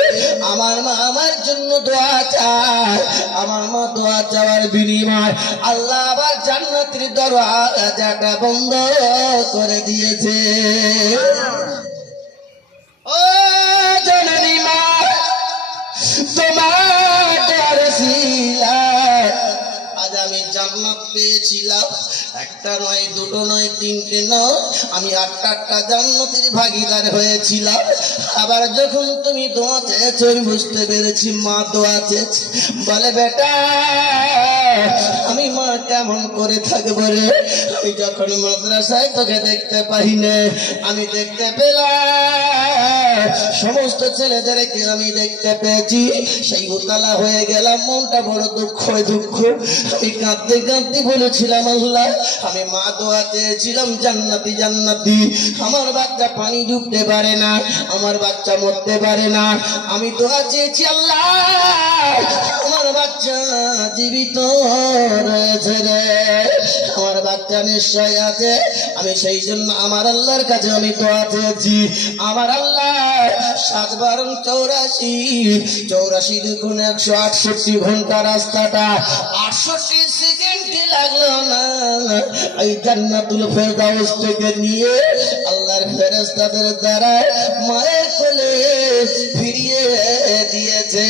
আমার মা আমার জন্য দোয়া চায় আমার মা দোয়া চাওয়ার বিনিময় আল্লাহ আবার জান্নাতের দরজাটা বন্ধ করে দিয়েছে ও জননী মা তোমার ওসিলায় আজ আমি জান্নাত পেয়েছিলাম একটা নয় দুটো নয় তিনটে নয় আমি 8টা জান্নাতের ভাগীদার হয়েছিলাম আবার যখন তুমি দোয়া চেয়েছো আমি বুঝতে পেরেছি মা দোয়া চেয়েছে বলে বেটা আমি মা কেমন করে থাকবো রে? আমি যখন মাদ্রাসায় তোকে দেখতে পাই না, আমি দেখতে পেলাম সমস্ত ছেলেদেরকে আমি দেখতে পেয়েছি, সেই উতলা হয়ে গেলাম, মনটা বড় দুঃখ। আমি কাঁদতে কাঁদতে বলেছিলাম, আল্লাহ আমি মা দোয়া চেয়েছিলাম জান্নাতি জান্নাতি, আমার বাচ্চা পানি ডুবতে পারে না, আমার বাচ্চা মরতে পারে না, আমি দোয়া চেয়েছি আল্লাহ আমার বাচ্চা জীবিত রয়েছে রে, আমার বাচ্চা নিশ্চয় আছে, আমি সেই জন্য আমার আল্লাহর কাছে আমি দোয়া চেয়েছি। আমার আল্লাহ 7 × 84 দেখুন 168 ঘন্টা রাস্তাটা 68 সেকেন্ডে লাগলো না, এই জান্নাতুল ফেরদাউস থেকে নিয়ে আল্লাহর ফেরেশতাদের দ্বারা মায়ের কোলে ফিরিয়ে দিয়েছে।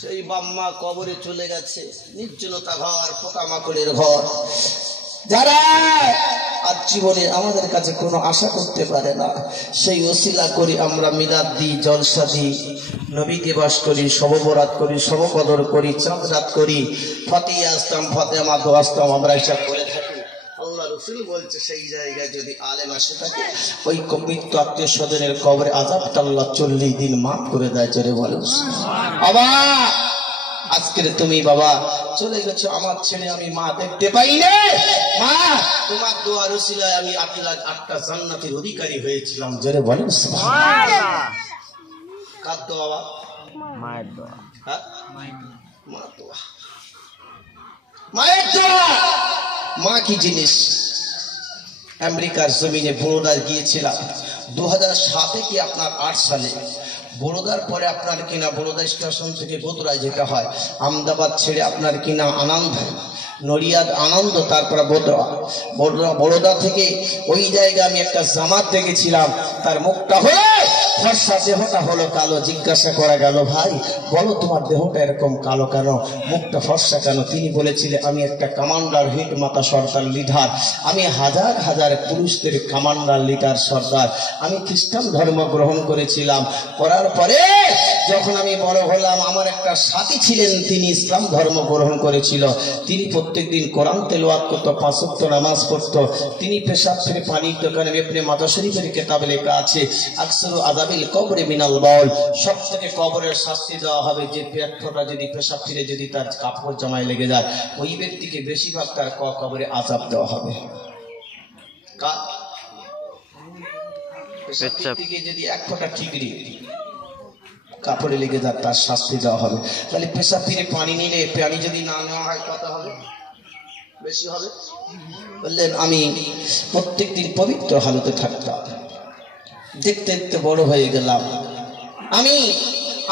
সেই বাম্মা কবরে চলে গেছে, নির্জনতা ঘর, পোকামাকড়ের ঘর, যারা আজ জীবনে আমাদের কাছে কোনো আশা করতে পারে না, সেই ওসিলা করি আমরা মিলাদ দিই, জলসা দিই, নবী দিবস করি, শব বরাত করি, শব কদর করি, চাঁদ রাত করি, ফাতিহা আসতাম, ফাতেমা দোয়া আসতাম, আমরা এসব করে থাকি। আল্লাহ রাসূল বলছে সেই জায়গায় যদি আলেম আসে থাকে, ওই মৃত্যু আত্মীয় স্বজনের কবরে আযাবটা আল্লাহ 40 দিন মাফ করে দেয়। জোরে বলো বাবা, আজকের তুমি বাবা চলে গেছো, আমার ছেলে আমি মা দেখতে পাই না, মা তোমার দোয়ার ওসিলায় আমি 8টা জান্নাতের অধিকারী হয়েছিলাম। জোরে বলেন সুবহানাল্লাহ। কার দোয়া বাবা? মায়ের দোয়া। হ্যাঁ, মা দোয়া, মায়ের দোয়া। মা কি জিনিস? আমেরিকার জমিনে বড়োদা গিয়েছিলাম 2007 কি আপনার 8 সালে। বড়োদার পরে আপনার কিনা বড়োদা স্টেশন থেকে বদুরায় যেতে হয়, আহমেদাবাদ ছেড়ে আপনার কিনা আনন্দ, নড়িয়াদ আনন্দ, তারপরে বড়োদা থেকে ওই জায়গায় আমি একটা জামাত দেখেছিলাম, তার মুখটা হলো ফর্সা, দেহটা হলো কালো। জিজ্ঞাসা করা গেল, ভাই বলো তোমার দেহটা এরকম কালো কেন, মুখটা ফর্সা কেন? তিনি বলেছিলেন, আমি একটা কমান্ডার, হিট মাতা সর্দার, লিডার, আমি হাজার হাজার পুরুষদের কমান্ডার, লিডার, সর্দার। আমি খ্রিস্টান ধর্ম গ্রহণ করেছিলাম, করার পরে যখন আমি বড় হলাম, আমার একটা সাথী ছিলেন, তিনি ইসলাম ধর্ম গ্রহণ করেছিল। তিনি প্রত্যেকদিন কোরআন তেলাওয়াত করত, 5 ওয়াক্ত নামাজ পড়ত। তিনি পেশাব থেকে পানির দোকানে আপনি মাতা শরীফের কিতাবে লেখা আছে, আকসারু আযাবিল কবরে মিনাল বাউল, সব থেকে কবরের শাস্তি দেওয়া হবে যে ব্যর্থটা যদি পেশাব ফিরে যদি তার কাপড় জামায় লেগে যায়, ওই ব্যক্তিকে বেশিরভাগ তার কবরে আযাব দেওয়া হবে। পেশাব থেকে যদি 1 ফোঁটা ঠিকরি কাপড়ে লেগে যায়, তার শাস্তি দেওয়া হবে। তাহলে পেশাব ফিরে পানি নিলে, পানি যদি না নেওয়া হয় কত হবে? বেশি হবে। বললেন আমি প্রত্যেকদিন পবিত্র হালতে থাকতাম, দেখতে দেখতে বড় হয়ে গেলাম। আমি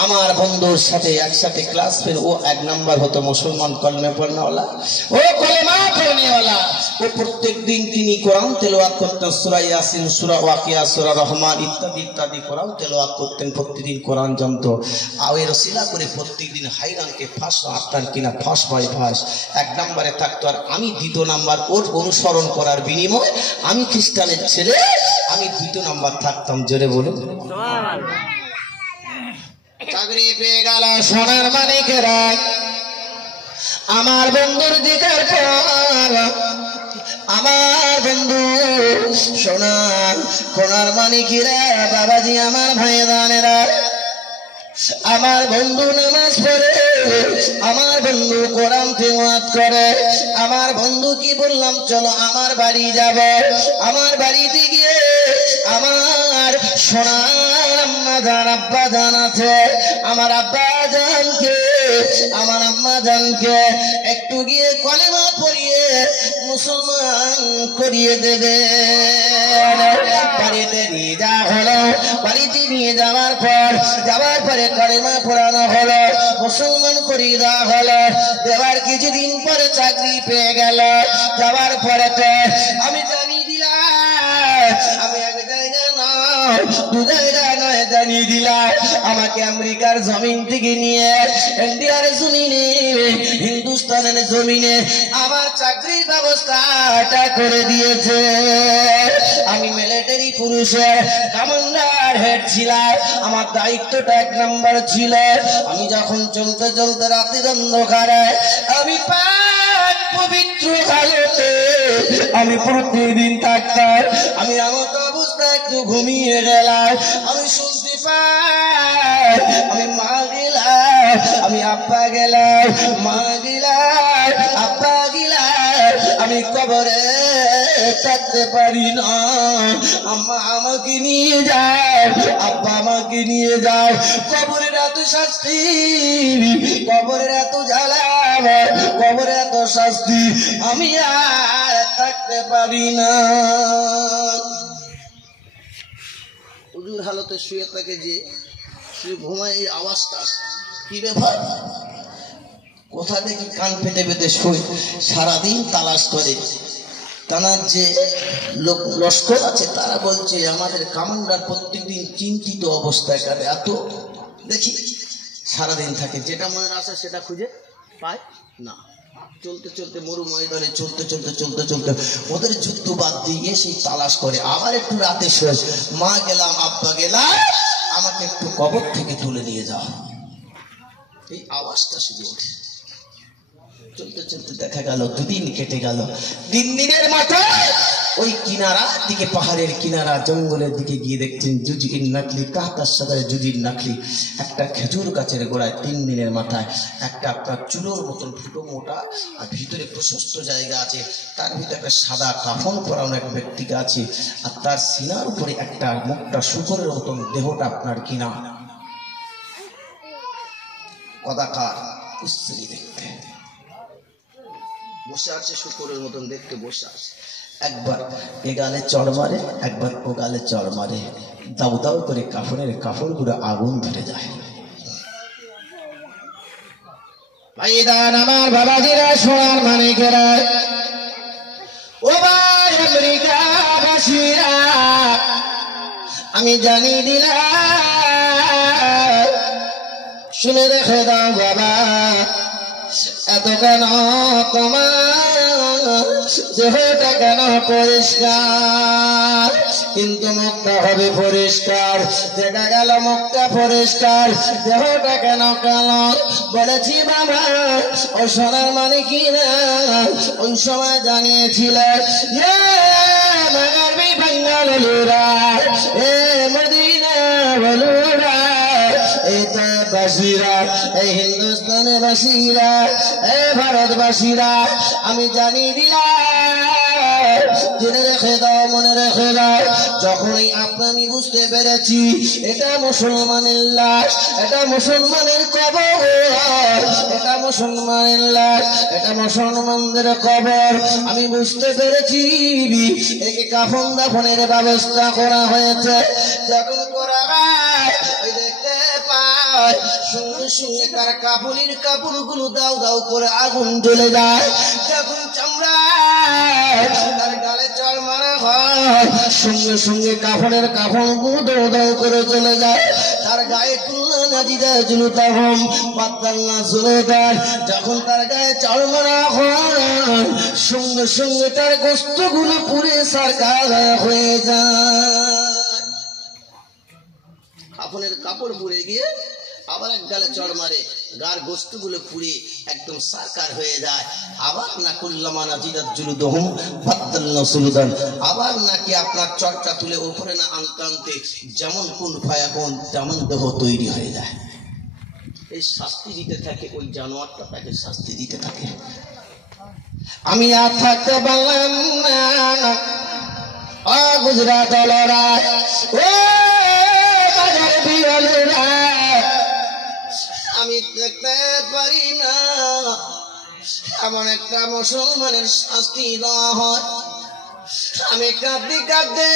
আমার বন্ধুর সাথে একসাথে ক্লাস ফেল, ও 1 নাম্বার হতো মুসলমান, কলমে পড়নেওয়ালা, ও কলেমা পড়নেওয়ালা। ও প্রত্যেকদিন তিনি কোরআন তেলাওয়াত করতেন, সূরা ইয়াসিন, সূরা ওয়াকিয়া, সূরা রহমান ইত্যাদি ইত্যাদি কোরআন তেলাওয়াত করতেন, প্রতিদিন কোরআন জানতো। আওয়ের ওসিলা করে প্রত্যেকদিন হাইরানকে ফার্স্ট, আপনার কিনা ফার্স্ট বাই ফার্স্ট 1 নম্বরে থাকতো, আর আমি 2 নাম্বার। ওর অনুসরণ করার বিনিময়ে আমি খ্রিস্টানের ছেলে, আমি 2 নাম্বার থাকতাম। জোরে বলুন সুবহানাল্লাহ। চাকরি পেয়ে গেল সোনার মানিকেরা, আমার বন্ধুর দিকের পর আমার বন্ধু সোনার মানিকেরা, বাবাজি আমার ভাইদানেরা, আমার বন্ধু নামাজ পড়ে, আমার বন্ধু কোরআন তেলাওয়াত করে। আমার বন্ধু কি বললাম, চলো আমার বাড়ি যাব। আমার বাড়িতে গিয়ে আমার সোনার আম্মা জান, আব্বা জান আছে, আমার আব্বা জানকে, আমার আম্মা জানকে একটু গিয়ে কলেমা পড়িয়ে মুসলমান করিয়ে দেবে। বাড়িতে নিয়ে যাওয়া হলো, বাড়িতে নিয়ে যাওয়ার পরে কলেমা পড়ানো হলো, মুসলমান করিয়ে দেওয়া হলো। দেওয়ার কিছুদিন পরে চাকরি পেয়ে গেল। যাওয়ার পরে তো আমি জানিয়ে দিলাম, আমি এক জায়গায় না দু জায়গায় নয় জানিয়ে দিলাম আমাকে আমেরিকার জমিন থেকে নিয়ে ইন্ডিয়ার জমিনে হিন্দুস্তানের জমিনে আমার চাকরির ব্যবস্থাটা করে দিয়েছে। আমি মিলিটারি পুরুষের কমান্ডার হেড ছিলাম, আমার দায়িত্বটা 1 নম্বর ছিল। আমি যখন চলতে চলতে রাতের অন্ধকারে আমি পাক পবিত্র হালতে আমি প্রতিদিন থাকতাম। আমি এমন অবস্থায় একটু ঘুমিয়ে গেলাম, আমি শুনতে পাই আমি মা গেলাম, আমি আব্বা গেলাম, মা গেলাম, আব্বা গেলাম, আমি কবরে থাকতে পারি না। আম্মা আমাকে নিয়ে যাও, আব্বা আমাকে নিয়ে যাও। কবরের এত শাস্তি, কবরের এত জ্বালা, কবরের এত শাস্তি, আমি আর থাকতে পারি না। হুজুর হালতে শুয়ে থাকে যে শুয়ে ঘুমায়, এই আওয়াজটা কি ব্যাপার? কোথা থেকে কান পেতে পেতে শুয়ে সারাদিন তালাশ করে। তানার যে লস্কর আছে তারা বলছে আমাদের কমান্ডার প্রত্যেকদিন চিন্তিত অবস্থায় কাটে। এত দেখি সারাদিন থাকে, যেটা মনে আসে সেটা খুঁজে পায় না। চলতে চলতে মরু ময়দানে চলতে চলতে চলতে চলতে ওদের যুদ্ধ বাদ দিয়ে সেই তালাশ করে। আবার একটু রাতে শোয়, মা গেলাম, আব্বা গেলাম, আমাকে একটু কবর থেকে তুলে নিয়ে যাও। এই আওয়াজটা শুধু ওঠে। চলতে চলতে দেখা গেল 2 দিন কেটে গেল। 3 দিনের মাথায় ওই কিনারা দিকে, পাহাড়ের কিনারা জঙ্গলের দিকে গিয়ে দেখছেন জুজির নাকলি, কাহতার সাথে জুজির নাকলি একটা খেজুর গাছের গোড়ায় 3 দিনের মাথায় একটা আপনার চুলোর মতন ফুটো মোটা আর ভিতরে প্রশস্ত জায়গা আছে, তার ভিতরে একটা সাদা কাফন পরানো এক ব্যক্তিকে আছে, আর তার সিনার উপরে একটা মুখটা শুকরের মতন, দেহটা আপনার কিনা কদাকার কুস্তি দেখতে বসে আছে, শুকরের মতন দেখতে বসে আছে। একবার এ গালে চড় মারে, একবার ও গালে চড় মারে, দাউ দাউ করে কাফনের কাপড়গুলো আগুন ধরে যায়। ভাইদান আমার বাবাজিরা, সোনার মানিকেরা, ও ভাই আমেরিকাবাসীরা, আমি জানিয়ে দিলাম, শুনে রেখে দাও বাবা, এত কেন তোমার দেহটা কেন পরিষ্কার, কিন্তু মুখটা হবে পরিষ্কার। দেখা গেল মুখটা পরিষ্কার, দেহটা কেন কালো? বলেছি বাবা, ও সোনার মানিকিরা ওই সময় জানিয়েছিলেন মাগারবি বাঙ্গালুরা, এ মদিনা বলুরা, এই তো বাসীরা, এই হিন্দুস্তানে বাসীরা, এ ভারতবাসীরা, আমি জানিয়ে দিলাম, জেনে রেখে দাও, মনে রেখে দাও, যখনই আমি বুঝতে পেরেছি এটা মুসলমানের লাশ, এটা মুসলমানের কবর, এটা মুসলমানের লাশ, এটা মুসলমানদের কবর, আমি বুঝতে পেরেছি একে কাফন দাফনের ব্যবস্থা করা হয়েছে। যখন করা হয় ওই দেখতে পায় সঙ্গে সঙ্গে তার কাপড়ের কাপড়গুলো দাউ দাউ করে আগুন জ্বলে যায়। যখন চামড়া তার গালে চড় মারা হয় সঙ্গে সঙ্গে কাপড়ের কাপড়গুলো দাউ দাউ করে চলে যায়। তার গায়ে তুলনা নাজি দেয় জুলুতাহম পাত্তাল্লা জুলুদার। যখন তার গায়ে চড় মারা হয় সঙ্গে সঙ্গে তার গোস্তগুলো পুড়ে সারকার হয়ে যায়। কাফনের কাপড় পুড়ে গিয়ে আবার এক গালে চড় মারে, গার গোস্তগুলো পুড়ে একদম সারকার হয়ে যায়। আবার না কুল্লামানা জিদাত জুলুদহুম বাদদালনা সুলুদান, আবার নাকি আপনার চরটা তুলে উপরে না আনতে আনতে যেমন কোন ফায়াকুন তেমন দেহ তৈরি হয়ে যায়। এই শাস্তি দিতে থাকে ওই জানোয়ারটা, তাকে শাস্তি দিতে থাকে। আমি আর থাকতে পারলাম না, ও গুজরাট লড়াই, ও বাজার বিরলরা, আমি দেখতে পারি না এমন একটা মুসলমানের শাস্তি দেওয়া হয়। আমি কাঁদতে কাঁদতে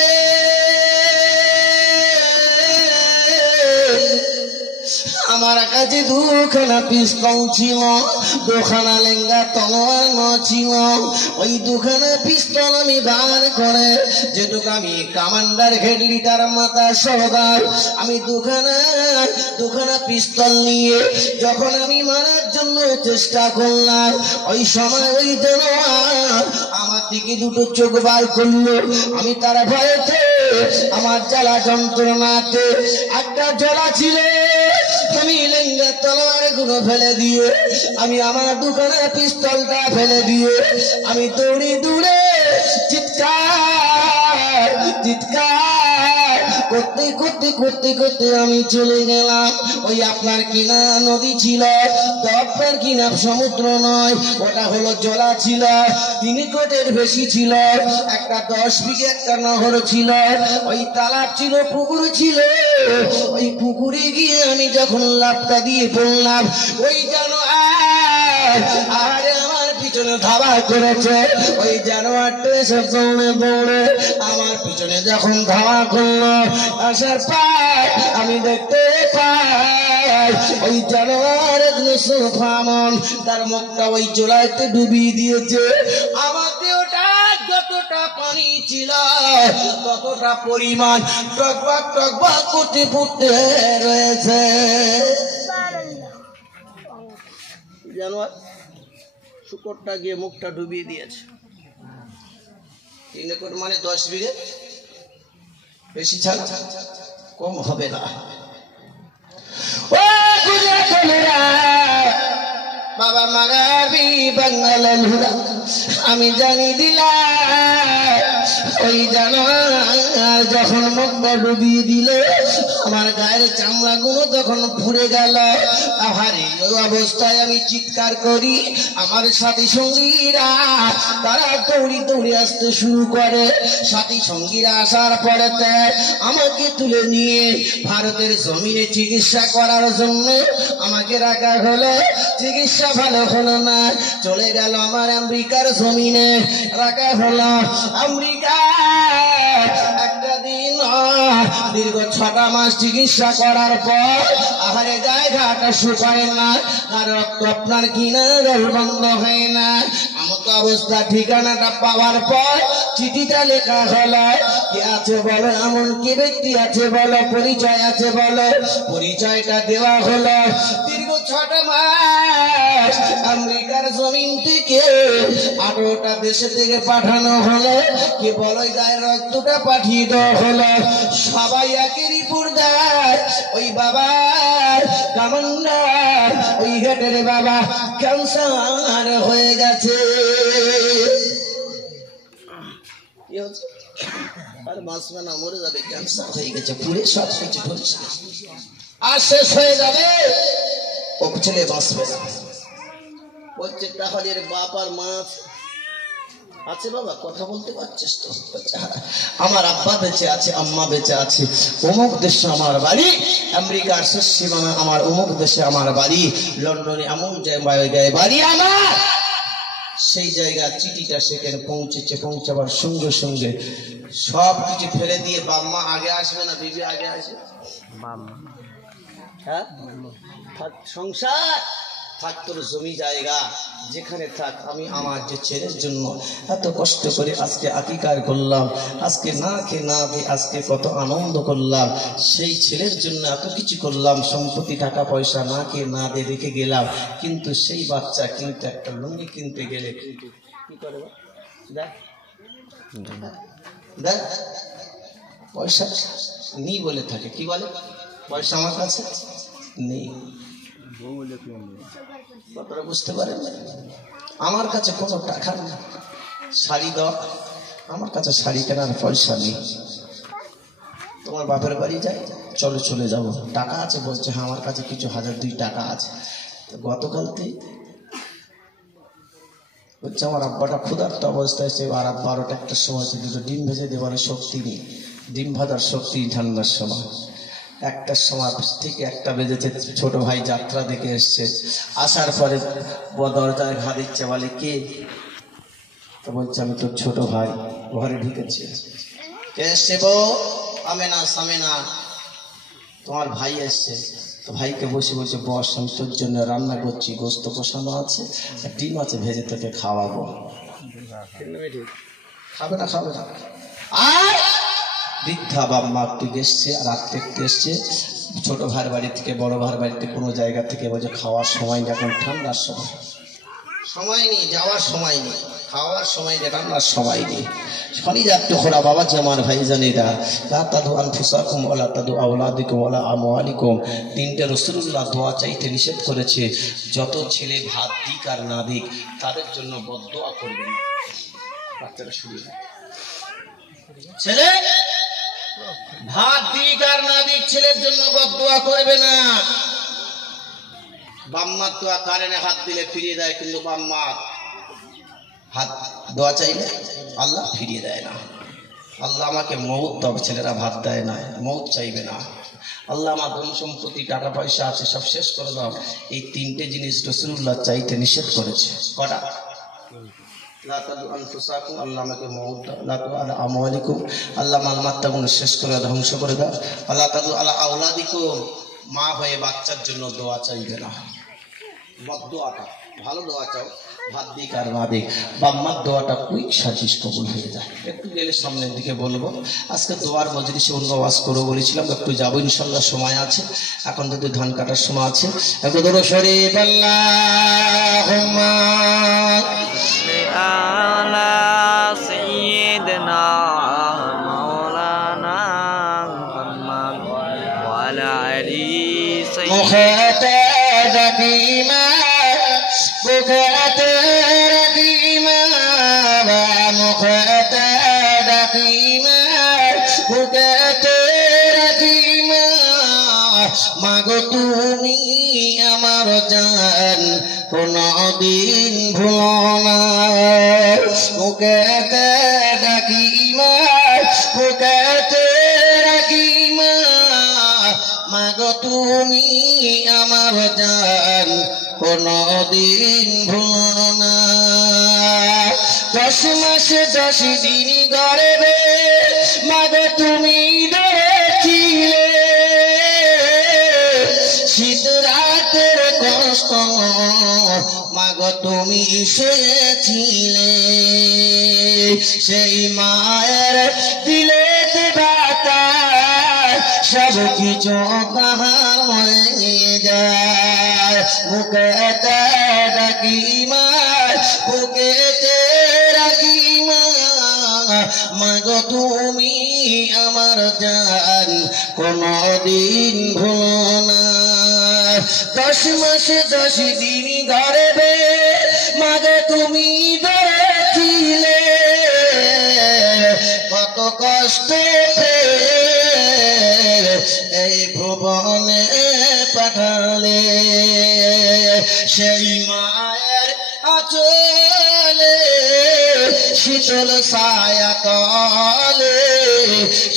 আমার কাছে দুখানা পিস্তল ছিল, দুখানা লেঙ্গা তলোয়ার ছিল। ওই দুখানা পিস্তল আমি বার করে, যেটুকু আমি কমান্ডার হেড লিডার মাতা সর্দার, আমি দুখানা পিস্তল নিয়ে যখন আমি মারার জন্য চেষ্টা করলাম, ওই সময় ওই জানোয়ার আমার দিকে দুটো চোখ বার করলো। আমি তার ভয়েতে, আমার জ্বালা যন্ত্রণাতে একটা জ্বালা ছিল, আমি লেঙ্গা তলোয়ার গুলো ফেলে দিয়ে, আমি আমার দুখানা পিস্তলটা ফেলে দিয়ে, আমি দৌড়ে চিৎকার করতে আমি চলে গেলাম। ওই আপনার কিনা নদী ছিল, তো আপনার কিনা সমুদ্র নয়, ওটা হলো জলা ছিল, 3 কোটের বেশি ছিল। একটা 10 বিঘে একটা নহর ছিল, ওই তালাব ছিল, পুকুর ছিল। ওই পুকুরে গিয়ে আমি যখন লাফটা দিয়ে পড়লাম, ওই জানোয়ার আরে আমার পিছনে ধাওয়া করেছে। ওই জানোয়ারটা এসে দৌড়ে আমার পিছনে যখন ধাওয়া করলো, আসার পর আমি দেখতে পাই ওই জানোয়ার ফামন তার মুখটা ওই জলাইতে ডুবিয়ে দিয়েছে। আমার দেহটা যতটা পানি ছিল, ততটা পরিমাণ টকবাক করতে ফুটতে রয়েছে। জানোয়ার শুকরটা গিয়ে মুখটা ডুবিয়ে দিয়েছে। 3 কোট মানে 10 বিঘে, বেশি ছাড়া কম হবে না। বাবা মাগাবি বাঙাল, আমি জানি দিলাম ওই জানোয়ার যখন মুখটা ডুবিয়ে দিল, আমার গায়ের চামড়া গুলো তখন পুড়ে গেল। আহারে ওই অবস্থায় আমি চিৎকার করি, আমার সাথী সঙ্গীরা তারা দৌড়ে আসতে শুরু করে। সাথী সঙ্গীরা আসার পরে আমাকে তুলে নিয়ে ভারতের জমিনে চিকিৎসা করার জন্য আমাকে রাখা হলো। চিকিৎসা ভালো হলো না, চলে গেল আমার আমেরিকার জমিনে রাখা হলো। আমেরিকা একটা দিন দীর্ঘ 6টা মাস চিকিৎসা করার পর আহারে গায়ে ঘাটা শুকায় না, আর রক্ত আপনার কিনা রোল বন্ধ হয় না। আমাকে অবস্থা ঠিকানাটা পাওয়ার পর চিঠিটা লেখা হলো। কে আছে বলো, এমন কি ব্যক্তি আছে বলো, পরিচয় আছে বলো। পরিচয়টা দেওয়া হলো। দীর্ঘ 6টা মাস আমেরিকার জমিন থেকে 18টা দেশে থেকে পাঠানো হলো। কে বলো গায়ের রক্তটা পাঠিয়ে দেওয়া হলো। সবাই একই রিপোর্ট দেয়, ওই বাবা কমান্ডার, ওই হেটের বাবা ক্যান্সার হয়ে গেছে। কি হচ্ছে? আর বাঁচবে না, মরে যাবে, ক্যান্সার হয়ে গেছে, পুরে সব কিছু আর শেষ হয়ে যাবে, ও ছেলে বাঁচবে না। বলছে তাহলে বাপ আর মা আছে? বাবা কথা বলতে পারছিস তো? আমার আব্বা বেঁচে আছে, আম্মা বেঁচে আছে, অমুক দেশে আমার বাড়ি, আমেরিকার শেষ সীমানা আমার অমুক দেশে আমার বাড়ি, লন্ডনে এমন জায়গায় বাড়ি আমার। সেই জায়গা চিঠিটা সেখানে পৌঁছেছে। পৌঁছাবার সঙ্গে সঙ্গে সব কিছু ফেলে দিয়ে বাপ মা আগে আসবে না, বিবি আগে আসবে? হ্যাঁ, সংসার থাক, তোর জমি জায়গা যেখানে থাক, আমি আমার যে ছেলের জন্য এত কষ্ট করে আজকে আকিকার করলাম, আজকে না খেয়ে না দিয়ে আজকে কত আনন্দ করলাম, সেই ছেলের জন্য এত কিছু করলাম, সম্পত্তি টাকা পয়সা না খেয়ে না দিয়ে রেখে গেলাম, কিন্তু সেই বাচ্চা কিন্তু একটা লুঙ্গি কিনতে গেলে কিন্তু কি করে, দেখ দেখ পয়সা নেই বলে থাকে। কি বলে? পয়সা আমার কাছে নেই। আপনারা বুঝতে পারেন? আমার কাছে কোনো টাকা নেই, শাড়ি দাও, আমার কাছে শাড়ি কেনার পয়সা নেই। তোমার বাপের বাড়ি যাই, চলো চলে যাবো, টাকা আছে? বলছে হ্যাঁ আমার কাছে কিছু 1000-2 টাকা আছে। গতকালকে বলছে আমার আব্বাটা ক্ষুধার্ত অবস্থায় আছে, আর 12টা-1টার সময় দুটো ডিম ভেজে দেওয়ার শক্তি নেই, ডিম ভাজার শক্তি ঠান্ডার সময়। 1টার সময় ঠিক 1টা বেজেছে, ছোট ভাই যাত্রা দেখে এসছে, আসার পরে দরজায় ঘা দিচ্ছে, বলে কে? তো বলছে আমি তোর ছোট ভাই। ঘরে ঢুকেছে, কে এসছে? বউ আমেনা সামেনা, তোমার ভাই এসছে। তো ভাইকে বসে বসে বস, আমি তোর জন্য রান্না করছি, গোস্ত কষানো আছে, ডিম আছে, ভেজে তোকে খাওয়াবো। খাবে না খাবে না। আর বৃদ্ধা বাম্মা একটু এসছে, রাত দেখতে এসছে ছোট ভাইয়ের বাড়ি থেকে, বড় ভাইয়ের বাড়িতে কোনো জায়গা থেকে, বলছে খাওয়ার সময় নেই, এখন ঠান্ডার সময়, সময় নেই, যাওয়ার সময় নেই, খাওয়ার সময় নেই, রান্নার সময় নেই। শনি যাত্রা খোরা বাবা যে আমার ভাই জানিরা, লা তাদু আনফুসাকুম ওয়ালা তাদু আওলাদিকুম ওয়ালা আমওয়ালিকুম। তিনটে রাসূলুল্লাহ দোয়া চাইতে নিষেধ করেছে। যত ছেলে ভাত দিক আর না দিক তাদের জন্য বদদোয়া করবেন না। বাচ্চারা শুরু ছেলে ভাত দিক আর না দিক ছেলের জন্য বদদোয়া করবে না। বাম্মার দোয়া কারেনে হাত দিলে ফিরিয়ে দেয়, কিন্তু বাম্মার হাত দোয়া চাইলে আল্লাহ ফিরিয়ে দেয় না। আল্লাহ আমাকে মৌত দাও, ছেলেরা ভাত দেয় না, মৌত চাইবে না। আল্লাহ আমার ধন সম্পত্তি টাকা পয়সা আছে সব শেষ করে দাও। এই তিনটে জিনিস রাসূলুল্লাহ চাইতে নিষেধ করেছে। কটা? লা তাদু আনফুসাকুম, আল্লাহ আমাকে মৌত দাও। লা তাদু আলা আমওয়ালিকুম, আল্লাহ মালমাত্তাগুলো শেষ করে ধ্বংস করে দাও। লা তাদু আলা আওলাদিকুম, মা হয়ে বাচ্চার জন্য দোয়া চাইবে না। বদদোয়াটা ভালো দোয়া চাও, ভাত দিক আর না দিক। বাম্মার দোয়াটা কুইক সাজিশ কবুল হয়ে যায়। একটু গেলে সামনের দিকে বলবো। আজকে দোয়ার মজলিসে অন্য ওয়াজ করবো বলেছিলাম, একটু যাবো ইনশাল্লাহ, সময় আছে। এখন যদি ধান কাটার সময় আছে, একটু দরুদ শরীফ আল্লাহুম্মা আলা সাইয়্যিদিনা মাওলানা মুহাম্মদ ওয়া আলা আলি মুখাতাদা বিমা মুখাতাদা বিমা ওয়া মুখাতাদা বিমা মুখাতাদা বিমা। মাগো তুমি আমার জান, কোনদিন ভুলো না। মুখাতাদা বিমা মুখাতাদা বিমা। মাগো তুমি আমার জান, কোনদিন ভুলো না। 10 মাস 10 দিন গর্ভে মাগো তুমি ধরেছিলে, শীত রাতের কষ্ট মাগো তুমি সয়েছিলে। সেই মায়ের দিলে ব্যথা সব কিছু কাহার হয়ে যায়। বুকেতে রাখি মা, বুকেতে রাখি মা। মাগো তুমি আমার জান, কোনদিন ভুলো না। 10 মাস 10 দিন গর্ভে মাগো তুমি ধরেছিলে, কত কষ্টে এই ভুবনে পাঠালে। সেই মায়ের আঁচলে শীতল ছায়া তলে,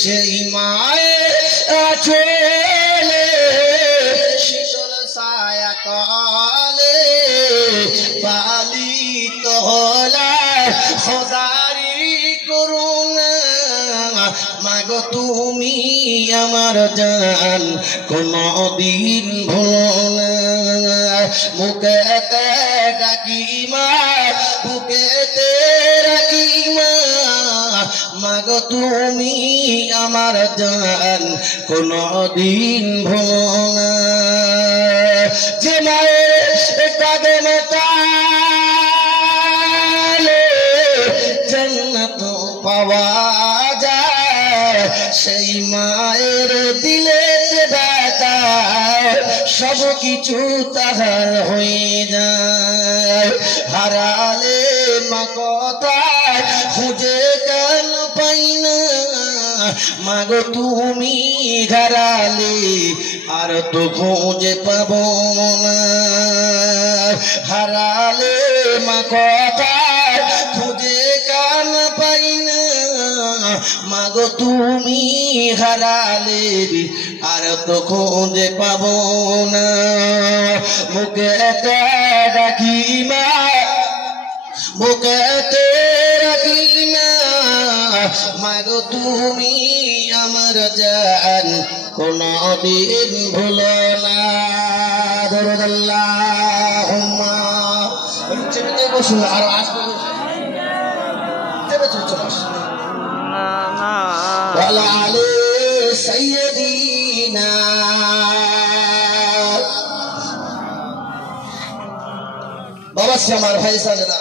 সেই মায়ের আঁচলে শীতল ছায়া তলে পালিত হলা খোদারি করুণা। মাগো তুমি আমার জান, কোনদিন ভুলো না। মুখেতে ডাকি মা, বুকেতে রাখি মা। মাগো তুমি আমার জান, কোনদিন ভুলো না। যে মায়ের কাঁদে তালে জান্নাত পাওয়া যায়, সেই মায়ের দিলে ব্যথা সব কিছু তাহার হয়ে যায়। হারালে মা কোথায় খুঁজে কেন পাই না। মাগো তুমি হারালে আর তো খুঁজে পাবো না। হারালে মা কোথায় খুঁজে কেন পাই না। মাগো তুমি হারালে আর তো খুঁজে পাবো না। মুখেতে রাখি মা, বুকেতে রাখি মা। মাগো তুমি আমার জান কোনদিন ভুলো না। দরুদ আল্লাহুম্মা চেপে বসুন আর আসবে চেপে চলে আসুন ওয়ালা আলি সাইয়্যিদিনা। বাবা সে আমার ভাই সাজেদা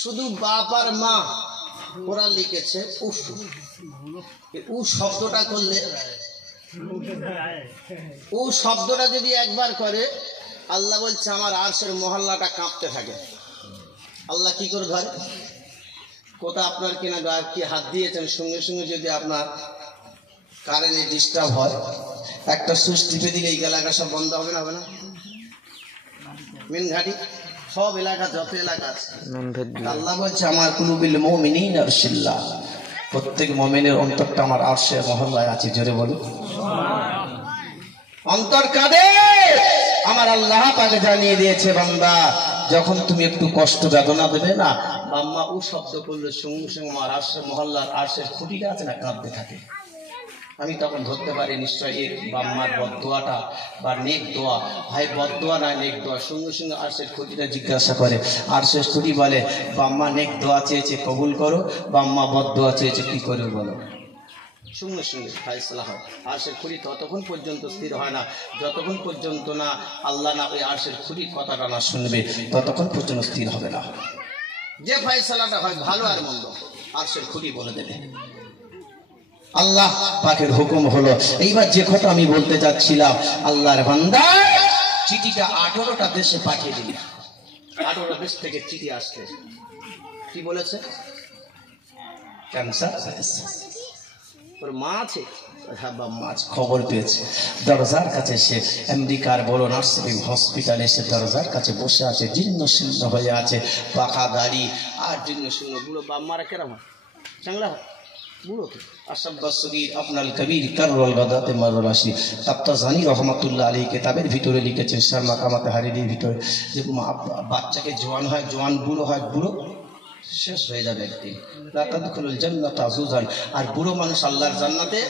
শুধু বাপ আর মা ওরা লিখেছে উফ, উ শব্দটা করলে ও শব্দটা যদি একবার করে আল্লাহ বলছে আমার আরশের মহল্লাটা কাঁপতে থাকে। আল্লাহ কি করে ধরে? কোথা আপনার কিনা গায়ে কি হাত দিয়েছেন, সঙ্গে সঙ্গে যদি আপনার কারেন্টে ডিস্টার্ব হয়, একটা সুইচ টিপে দিলে এই এলাকা সব বন্ধ হবে না? হবে না? মিনঘাটি সব এলাকা যত এলাকা আছে আল্লাহ বলছে আমার কুলুবিল মুমিনিন আরশিল্লাহ, প্রত্যেক মুমিনের অন্তরটা আমার আরশের মহল্লায় আছে। জোরে বলো অন্তর কাদের? আমার আল্লাহ পাকে জানিয়ে দিয়েছে বান্দা যখন তুমি একটু কষ্ট বেদনা দেবে না, আম্মা ও শব্দ করলে সঙ্গে সঙ্গে আমার আরশের মহল্লার আরশের খুঁটিটা আছে না কাঁদতে থাকে। আমি তখন ধরতে পারি নিশ্চয় এই বাম্মার বদদোয়াটা বা নেক দোয়া, ভাই বদদোয়া না নেক দোয়া। সঙ্গে সঙ্গে আরশের খুঁটিটা জিজ্ঞাসা করে, আরশের খুঁটি বলে বাম্মা নেক দোয়া চেয়েছে কবুল করো, বাম্মা বদদোয়া চেয়েছে কি করে বলো। সঙ্গে সঙ্গে ফায়সালা হয়। আরশের খুঁটি ততক্ষণ পর্যন্ত স্থির হয় না যতক্ষণ পর্যন্ত না আল্লাহ না ওই আরশের খুঁটির কথাটা না শুনবে, ততক্ষণ পর্যন্ত স্থির হবে না। যে ফায়সালাটা হয় ভালো আর মন্দ আরশের খুঁটি বলে দেবে। আল্লাহ পাকের হুকুম হলো। এইবার যে কথা আমি বলতে যাচ্ছিলাম, আল্লাহর বান্দা চিঠিটা 18টা দেশে পাঠিয়ে দিল। 18টা দেশ থেকে চিঠি আসছে। কি বলেছে? ক্যান্সার ওর মা আছে, খবর পেয়েছে, দরজার কাছে সে আমেরিকার বড় নার্সিং হসপিটালে এসে দরজার কাছে বসে আছে, জীর্ণ শীর্ণ হয়ে আছে, পাকা দাড়ি আর জীর্ণ শীর্ণ। বুড়ো বাপ মারা কেরম হয়? চাংলা হয় বুড়ো তো। আপনার কবির কারুল গাদাতে মারুলাসি তাপ্তাজানি রহমাতুল্লাহ আলী কিতাবের ভিতরে লিখেছেন শর্মা কামাতে হারিরির ভিতরে যে বাচ্চাকে জোয়ান হয়, জোয়ান বুড়ো হয়, বুড়ো শেষ হয়ে যাবে একদিন। লা তাদখুলুল জান্নাতা আযুজান, আর বুড়ো মানুষ আল্লাহর জান্নাতে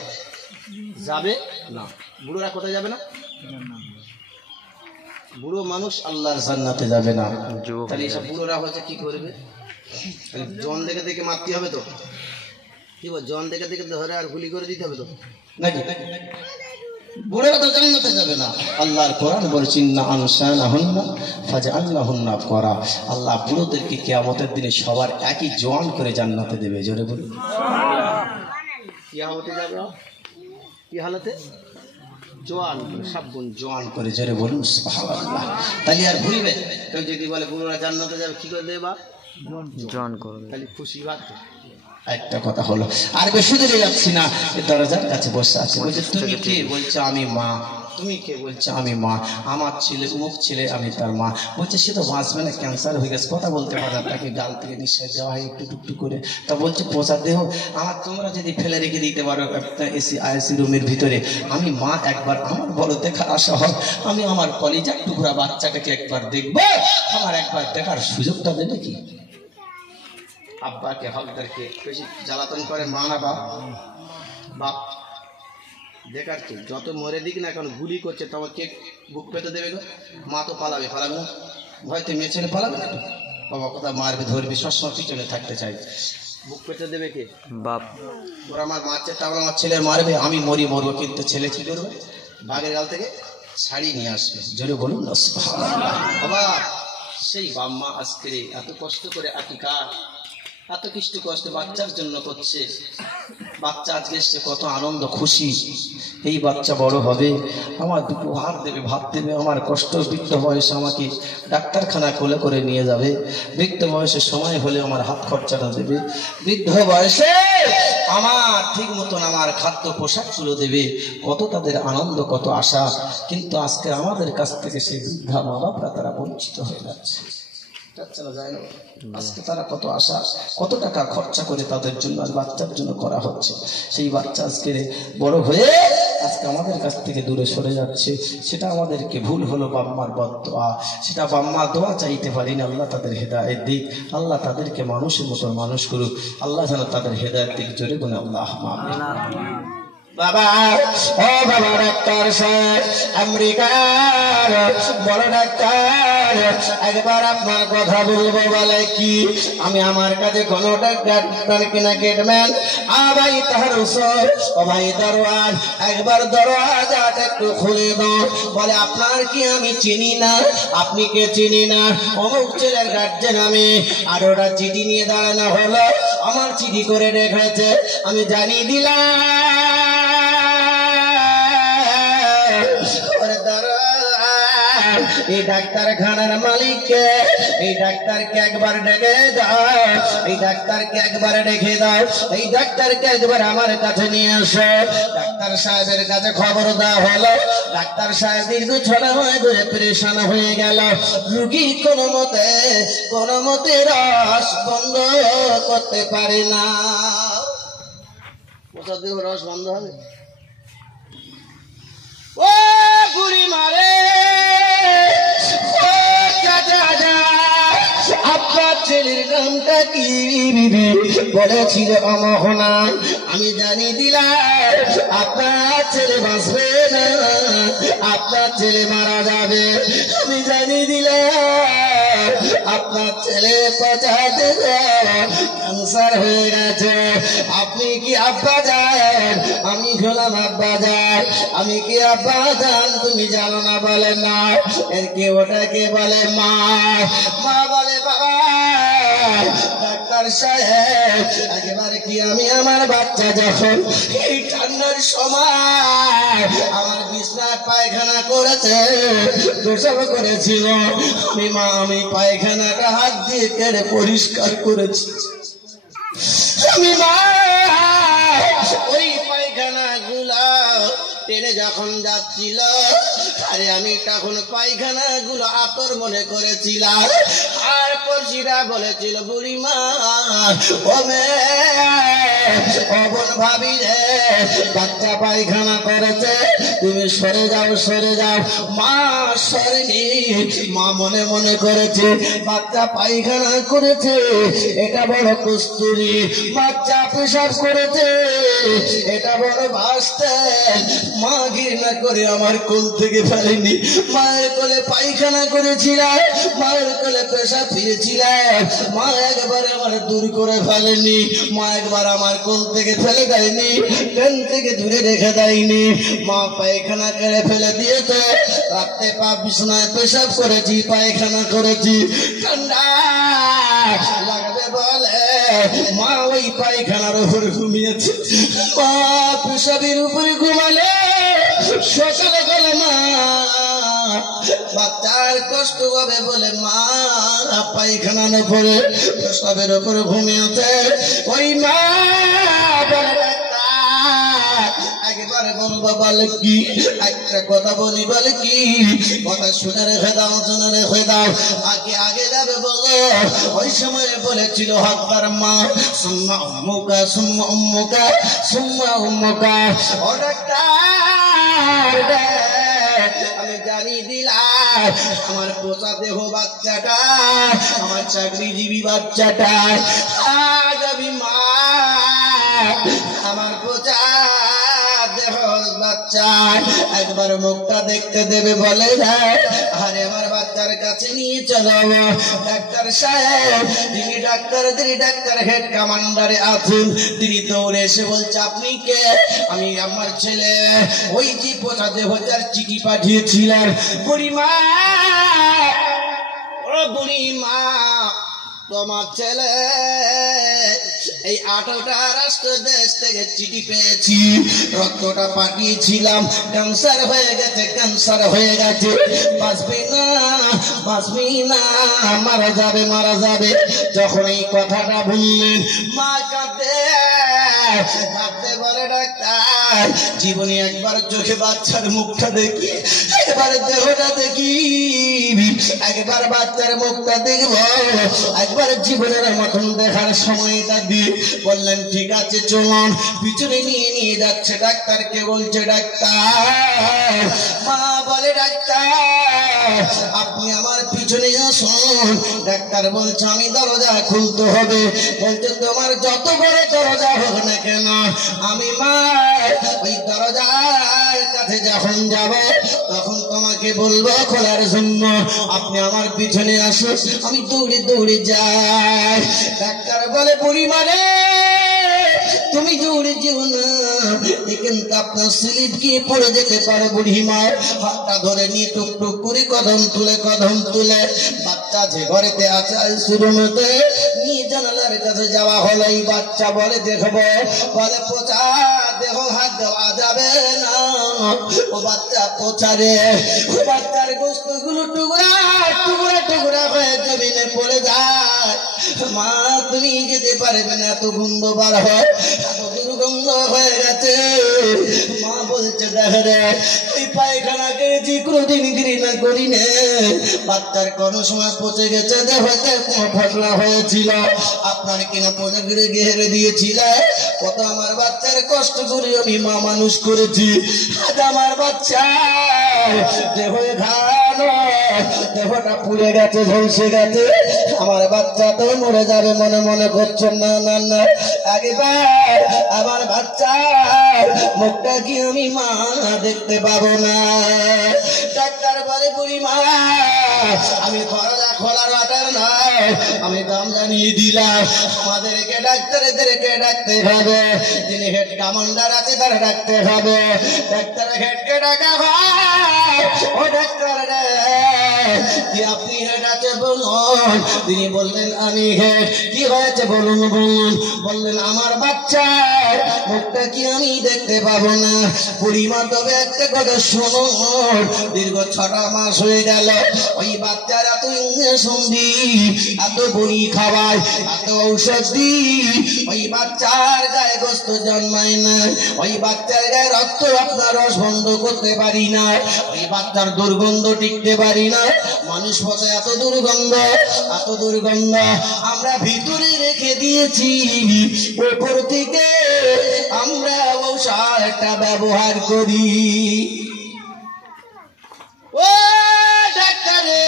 যাবে না। বুড়োরা কোথায় যাবে না? বুড়ো মানুষ আল্লাহর জান্নাতে যাবে না। তাহলে এসব বুড়োরা হয়েছে কি করবে? জন দেখে দেখে মারতে হবে তো, কি বল? জন দেখে দেখে ধরে আর গুলি করে দিতে হবে তো নাকি? বুড়োরা তো জান্নাতে যাবে না। আল্লাহর কোরআন বলছে ইন্না আনশানাহুন্না ফাজআলনাহুন্না করা। আল্লাহ বুড়োদেরকে কিয়ামতের দিনে সবার একই জওয়ান করে জান্নাতে দেবে। জোরে বলুন কিয়ামতে যাবে কি হালতে? জওয়ান করে, সাবুন জওয়ান করে। জোরে বলুন সুবহানাল্লাহ। তাহলে আর ভুলবে কেউ যদি বলে বুড়োরা জান্নাতে যাবে, কি করে দেবা? জওয়ান করবে। তাহলে খুশি বাত। একটা কথা হলো, আর বেশি দূরে যাচ্ছি না, দরজার কাছে বসে আছে। বলছে তুমি কে? বলছে আমি মা। তুমি কে? বলছে আমি মা। আমার ছেলে মুখ ছেলে, আমি তার মা। বলছে সে তো বাঁচবে না, ক্যান্সার হয়ে গেছে, কথা বলতে পারে না, তাকে গাল থেকে নিঃশ্বাস দেওয়া হয় একটু টুকটু করে। তা বলছে পচা দেহ আমার তোমরা যদি ফেলে রেখে দিতে পারো একটা এসি আইসি রুমের ভিতরে, আমি মা একবার আমার বড় দেখার আশা হয়, আমি আমার কলিজার টুকরা বাচ্চাটাকে একবার দেখবো, আমার একবার দেখার সুযোগটা দেবে কি? আব্বাকে হকদারকে বেশি জ্বালাতন করে মা না বাপ? বাপ দেখার কি? যত মরে দিক না এখন গুলি করছে, তোমার কে বুক পেতে দেবে গো? মা তো পালাবে, পালাবে না? ভয়তে মেয়ে ছেলে পালাবে না? বাবা কথা মারবে ধরবে, সবসময় পিছনে থাকতে চাই, বুক পেতে দেবে কে? বাপ। ওরা আমার মারছে, তারপর আমার ছেলে মারবে, আমি মরি মরবো, কিন্তু ছেলে কি করবে? বাঘের গাল থেকে শাড়ি নিয়ে আসবে। জোরে বলুন না সুবহানাল্লাহ। বাবা সেই বাম্মা আজকে এত কষ্ট করে আকিকা, এত কিছু কষ্ট বাচ্চার জন্য করছে। বাচ্চা আজকে এসছে, কত আনন্দ খুশি, এই বাচ্চা বড় হবে, আমার দুটো হাত দেবে, ভাত দেবে, আমার কষ্ট বৃদ্ধ বয়সে আমাকে ডাক্তারখানায় কোলে করে নিয়ে যাবে, বৃদ্ধ বয়সে সময় হলে আমার হাত খরচাটা দেবে, বৃদ্ধ বয়সে আমার ঠিক মতন আমার খাদ্য পোশাক তুলে দেবে। কত তাদের আনন্দ, কত আশা, কিন্তু আজকে আমাদের কাছ থেকে সেই বৃদ্ধা মা বাপরা তারা বঞ্চিত হয়ে যাচ্ছে। আজকে তারা কত আশা, কত টাকা খরচা করে তাদের জন্য বাচ্চার জন্য করা হচ্ছে। সেই বাচ্চা আজকে বড় হয়ে আজকে আমাদের কাছ থেকে দূরে সরে যাচ্ছে। সেটা আমাদেরকে ভুল হলো, বাম্মার বদদোয়া, সেটা বাম্মা দোয়া চাইতে পারি না। আল্লাহ তাদের হেদায়েত দিক, আল্লাহ তাদেরকে মানুষের মতো মানুষ করুক, আল্লাহ যেন তাদের হেদায়েত দিক। জোরে বলে আল্লাহ আমিন। বাবা, ও বাবা ডাক্তার সাহেব, আমেরিকার বড় ডাক্তার, একবার আপনার কথা বলবো বলে কি? আমি আমার কাছে কোন ডাক্তার কিনা গেটম্যান, ভাই তাহার উসর, ও ভাই দরওয়াজ, একবার দরওয়াজাটা একটু খুলে দাও। বলে আপনার কি আমি চিনি না? আপনি কে চিনি না? অমুক ছেলের গার্জেন আমি। আর ওরা চিঠি নিয়ে দাঁড়ানো হলো, আমার চিঠি করে রেখেছে, আমি জানিয়ে দিলাম এই ডাক্তারখানার মালিককে, এই ডাক্তারকে একবার ডেকে দাও, এই ডাক্তারকে একবার ডেকে দাও, এই ডাক্তারকে একবার আমার কাছে নিয়ে আসো। ডাক্তার সাহেবের কাছে খবর দেওয়া হলো। ডাক্তার সাহেব দীর্ঘ 6 মাস ধরে পরেশান হয়ে গেল। রুগী কোনো মতে রস বন্ধ করতে পারে না। রস বন্ধ হবে? ও বুড়ি মারে, আপনার ছেলের নামটা কি? বলেছিল অমোহনা। আমি জানিয়ে দিলাম আপনার ছেলে বাঁচবে না, আপনার ছেলে মারা যাবে। আমি জানিয়ে দিলাম আপনার ছেলে 50 ক্যান্সার হয়ে গেছে। আপনি কি আব্বা যান? আমি হলাম আব্বা যান। আমি কি আব্বা যান? তুমি জানো না? বলে না। এর কে ওটাকে বলে মা। মা বলে বাবা। ডাক্তার সাহেব, একেবারে কি আমি আমার বাচ্চা যখন এই ঠান্ডার সময় আমার বিছনায় পায়খানা করেছে, প্রসব করেছিল, আমি পায়খানাটা হাত দিয়ে কেড়ে পরিষ্কার করেছি। আমি মা ওই পায়খানা গুলা টেনে যখন যাচ্ছিল, আরে আমি তখন পায়খানা গুলো আতর মনে করেছিলাম। আর পড়শিরা বলেছিল বুড়িমা, ও বোন ভাবি রে, বাচ্চা পায়খানা করেছে, তুমি সরে যাও সরে যাও। মা সরেনি, মা মনে মনে করেছে বাচ্চা পায়খানা করেছে, এটা বড় কস্তুরি। বাচ্চা পেশাব করেছে, এটা বড় ভাসতে। মা ঘৃণা করে আমার কোল থেকে ফেলেনি। মায়ের কোলে পায়খানা করেছিলাম, মায়ের কোলে পেশাব ফিরেছিলাম, মা একবার আমার দূর করে ফেলেনি। মা একবার আমার কোল থেকে ফেলে দেয়নি, কান থেকে দূরে রেখে দেয়নি। মা পায়খানা করে ফেলে দিয়েছে। রাত্রে পা বিছানায় পেশাব করেছি, পায়খানা করেছি, ঠান্ডা লাগবে বলে মা ওই পায়খানার উপরে ঘুমিয়েছে। মা পেশাবের উপরে ঘুমালে সকালে গেলে মা বাচ্চার কষ্ট হবে বলে মা পায়খানার উপরে পেশাবের উপরে ঘুমিয়েছে। ওই মা একবারে বলবো বলে কি, একটা কথা বলি বলে কি, কথা শুনে রেখে দাও, শুনে রেখে দাও। আগে আগে যাবে বলো। ওই সময় বলেছিল হকদার মা, সুম্মা উম্মুকা সুম্মা উম্মুকা সুম্মা উম্মুকা। ও ডাক্তার, আমি জানিয়ে দিলাম আমার পোষা দেহ বাচ্চাটা, আমার চাকরিজীবী বাচ্চাটা আজ আমি মা, আমার পোষা দেহ বাচ্চা একবার মুখটা দেখতে দেবে বলে না। আরে আমার বাচ্চার কাছে নিয়ে চলো। ডাক্তার সাহেব, যিনি ডাক্তার হেড কমান্ডারে আছেন, তিনি দৌড়ে এসে বলছে আপনি কে? আমি আমার ছেলে, ওই যে পোষা দেহটার চিঠি পাঠিয়েছিলেন। বুড়িমা, ও বুড়িমা, তোমার ছেলে এই 8টা রাষ্ট্র দেশ থেকে চিঠি পেয়েছি, রক্তটা পাঠিয়েছিলাম, ক্যান্সার হয়ে গেছে, ক্যান্সার হয়ে গেছে, বাঁচবে না, বাঁচবে না, মারা যাবে, মারা যাবে। যখন এই কথাটা বললেন মা কাঁদে কাঁদতে বলে ডাক্তার, জীবনে একবার চোখে বাচ্চার মুখটা দেখি, একবার দেহটা দেখি, একবার বাচ্চার মুখটা দেখব, একবার জীবনের মতন দেখার সময়টা দিয়ে বললেন ঠিক আছে চলুন। পিছনে নিয়ে যাচ্ছে ডাক্তারকে, বলছে ডাক্তার, মা বলে ডাক্তার আপনি আমার পিছনে আসুন। ডাক্তার বলছে আমি দরজা খুলতে হবে। বলছে তোমার যত বড় দরজা হোক না কেন, আমি মা ওই দরজার কাছে যখন যাব তখন তোমাকে বলবো খোলার জন্য। আপনি আমার পিছনে আসুন। আমি দৌড়ে দৌড়ে যাই। ডাক্তার বলে বুড়িমা রে তুমি দৌড়ে যেও না, কিন্তু আপনার স্লিপ গিয়ে পড়ে যেতে পারে। বুড়িমা হাতটা ধরে নিয়ে টুকটুক করে কদম তুলে বাচ্চা যে ঘরেতে আছে আইসিরুমেতে নিয়ে জানালার কাছে যাওয়া হলো। এই বাচ্চা বলে দেখবো, বলে পচা দেহ হাত দেওয়া যাবে না। ও বাচ্চা পচা রে, ও বাচ্চার গোস্তগুলো টুকরা হয়ে জমিনে পড়ে যায়। মা তুমি যেতে পারবে না, এত গন্ধ বার হয়, এত দুর্গন্ধ হয়ে গেছে। মা বলছে দেখ রে ওই পায়খানা করেছি কোনোদিন ঘৃণা করি নে, বাচ্চার কোনো সময় পচে গেছে দেখাতে ফসলা হয়েছিল, আপনার কিনা পচে ঘিরে ঘেরে দিয়েছিল। কত আমার বাচ্চার কষ্ট করে আমি মা মানুষ করেছি, আজ আমার বাচ্চা দেহ ঘানো, দেহটা পুড়ে গেছে, ঝলসে গেছে, আমার বাচ্চা তো মরে যাবে মনে মনে করছেন। না না না, একবার আমার বাচ্চা মুখটা কি আমি মা দেখতে পাবো না। ডাক্তার বলে বুড়িমা আমি দরজা খোলার অর্ডার নয়, আমি দাম জানিয়ে দিলাম। আমাদেরকে ডাক্তারদেরকে ডাকতে হবে, যিনি হেড কমান্ডার আছে তারা ডাকতে হবে। ডাক্তার হেডকে ডাকা হয়। ও ডাক্তার রে কি আপনি হেড আছে বলুন। তিনি বললেন আমি হেড। কি হয়েছে বলুন বলুন। বললেন আমার বাচ্চা মুখটা কি আমি দেখতে পাবো না। বুড়িমা তবে একটা কথা শুনুন, দীর্ঘ 6টা মাস হয়ে গেল ওই বাচ্চার এত ইঞ্জেকশন দিই, এত বড়ি খাওয়াই, এত ঔষধ দিই, ওই বাচ্চার গায়ে গোস্ত জন্মায় না, ওই বাচ্চার গায়ে রক্ত আপনার রস বন্ধ করতে পারি না, ওই বাচ্চার দুর্গন্ধ টিকতে পারি না। মানুষ পথে এত দুর্গন্ধ আমরা ভিতরে রেখে দিয়েছি, উপর থেকে আমরা ঔষধটা ব্যবহার করি। ও ডাক্তারে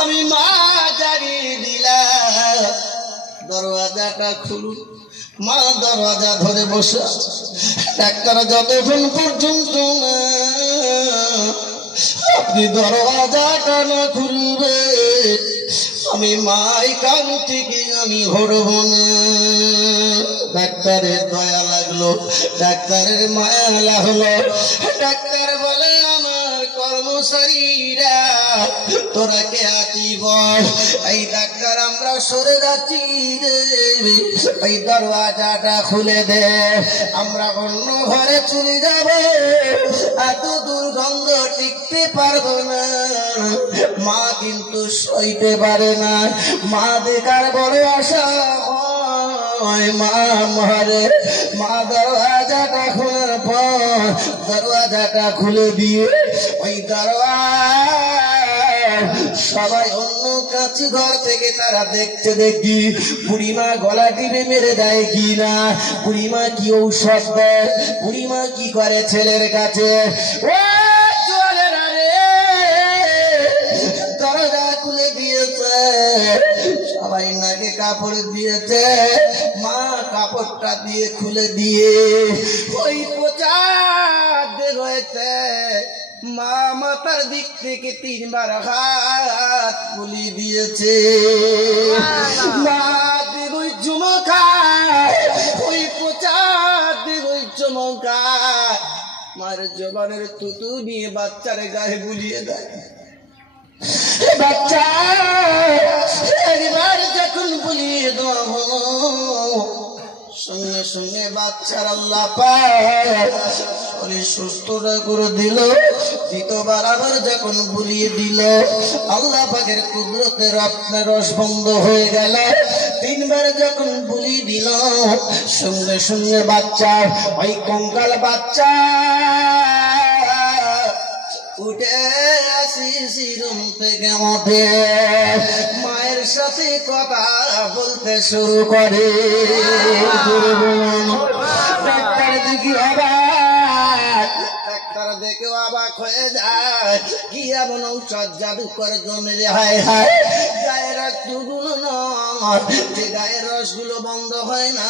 আমি মা জানিয়ে দিলাম দরওয়াজাটা খুলুন। মা দরওয়াজা ধরে বসে। ডাক্তার যতক্ষণ পর্যন্ত আপনি দরওয়াজাটা না খুলবে আমি মাই কান থেকে আমি হরব না। ডাক্তারের দয়া লাগলো, ডাক্তারের মায়া লাগলো। ডাক্তার বলে আমার কর্মচারীরা তোরা কে আছি বল। এই ডাক্তার আমরা সরে যাচ্ছি রে, এই দরওয়াজাটা খুলে দে, আমরা অন্য ঘরে চলে যাব, এত দুর্গন্ধ টিকতে পারবো না। মা কিন্তু সইতে পারে না, মা দেখার বড় আশা হয়। মা মরে, মা দরওয়াজাটা খোলার পর দরওয়াজাটা খুলে দিয়ে ওই সবাই অন্য কাছে ঘর থেকে তারা দেখতে দেখি বুড়িমা গলা টিপে মেরে দেয় কি না, বুড়িমা কি ঔষধ দেয়, বুড়িমা কি করে ছেলের কাছে। দরজা খুলে দিয়েছে, সবাই নাকে কাপড় দিয়েছে, মা কাপড়টা দিয়ে খুলে দিয়ে ওই পচা দেহ হয়েছে। মা মাথার দিক থেকে 3বার হাত বুলিয়ে দিয়েছে। মা দেবই চুমকায়, ওই পচা দেবই চুমকায়, মার জবানের তুতু নিয়ে বাচ্চার গায়ে বুলিয়ে দেয়। বাচ্চা একবার যখন বুলিয়ে দেওয়া হলো সঙ্গে সঙ্গে বাচ্চার আল্লাহ পাক শরীর সুস্থতা করে দিল। দ্বিতীয়বার আবার যখন বুলিয়ে দিল আল্লাহ পাকের কুদরতের আপনার রস বন্ধ হয়ে গেল। 3বার যখন বুলিয়ে দিল সঙ্গে সঙ্গে বাচ্চা ওই কঙ্কাল বাচ্চা উঠে আসিছি রুম থেকে মধ্যে মায়ের সাথে কথা বলতে শুরু করে। ডাক্তার দেখি অবাক, ডাক্তার দেখে অবাক হয়ে যায়, কি এমন ঔষধ জাদু করে জমে রে, হায় হায় গায়ের রক্তগুলো নয়, যে গায়ের রসগুলো বন্ধ হয় না।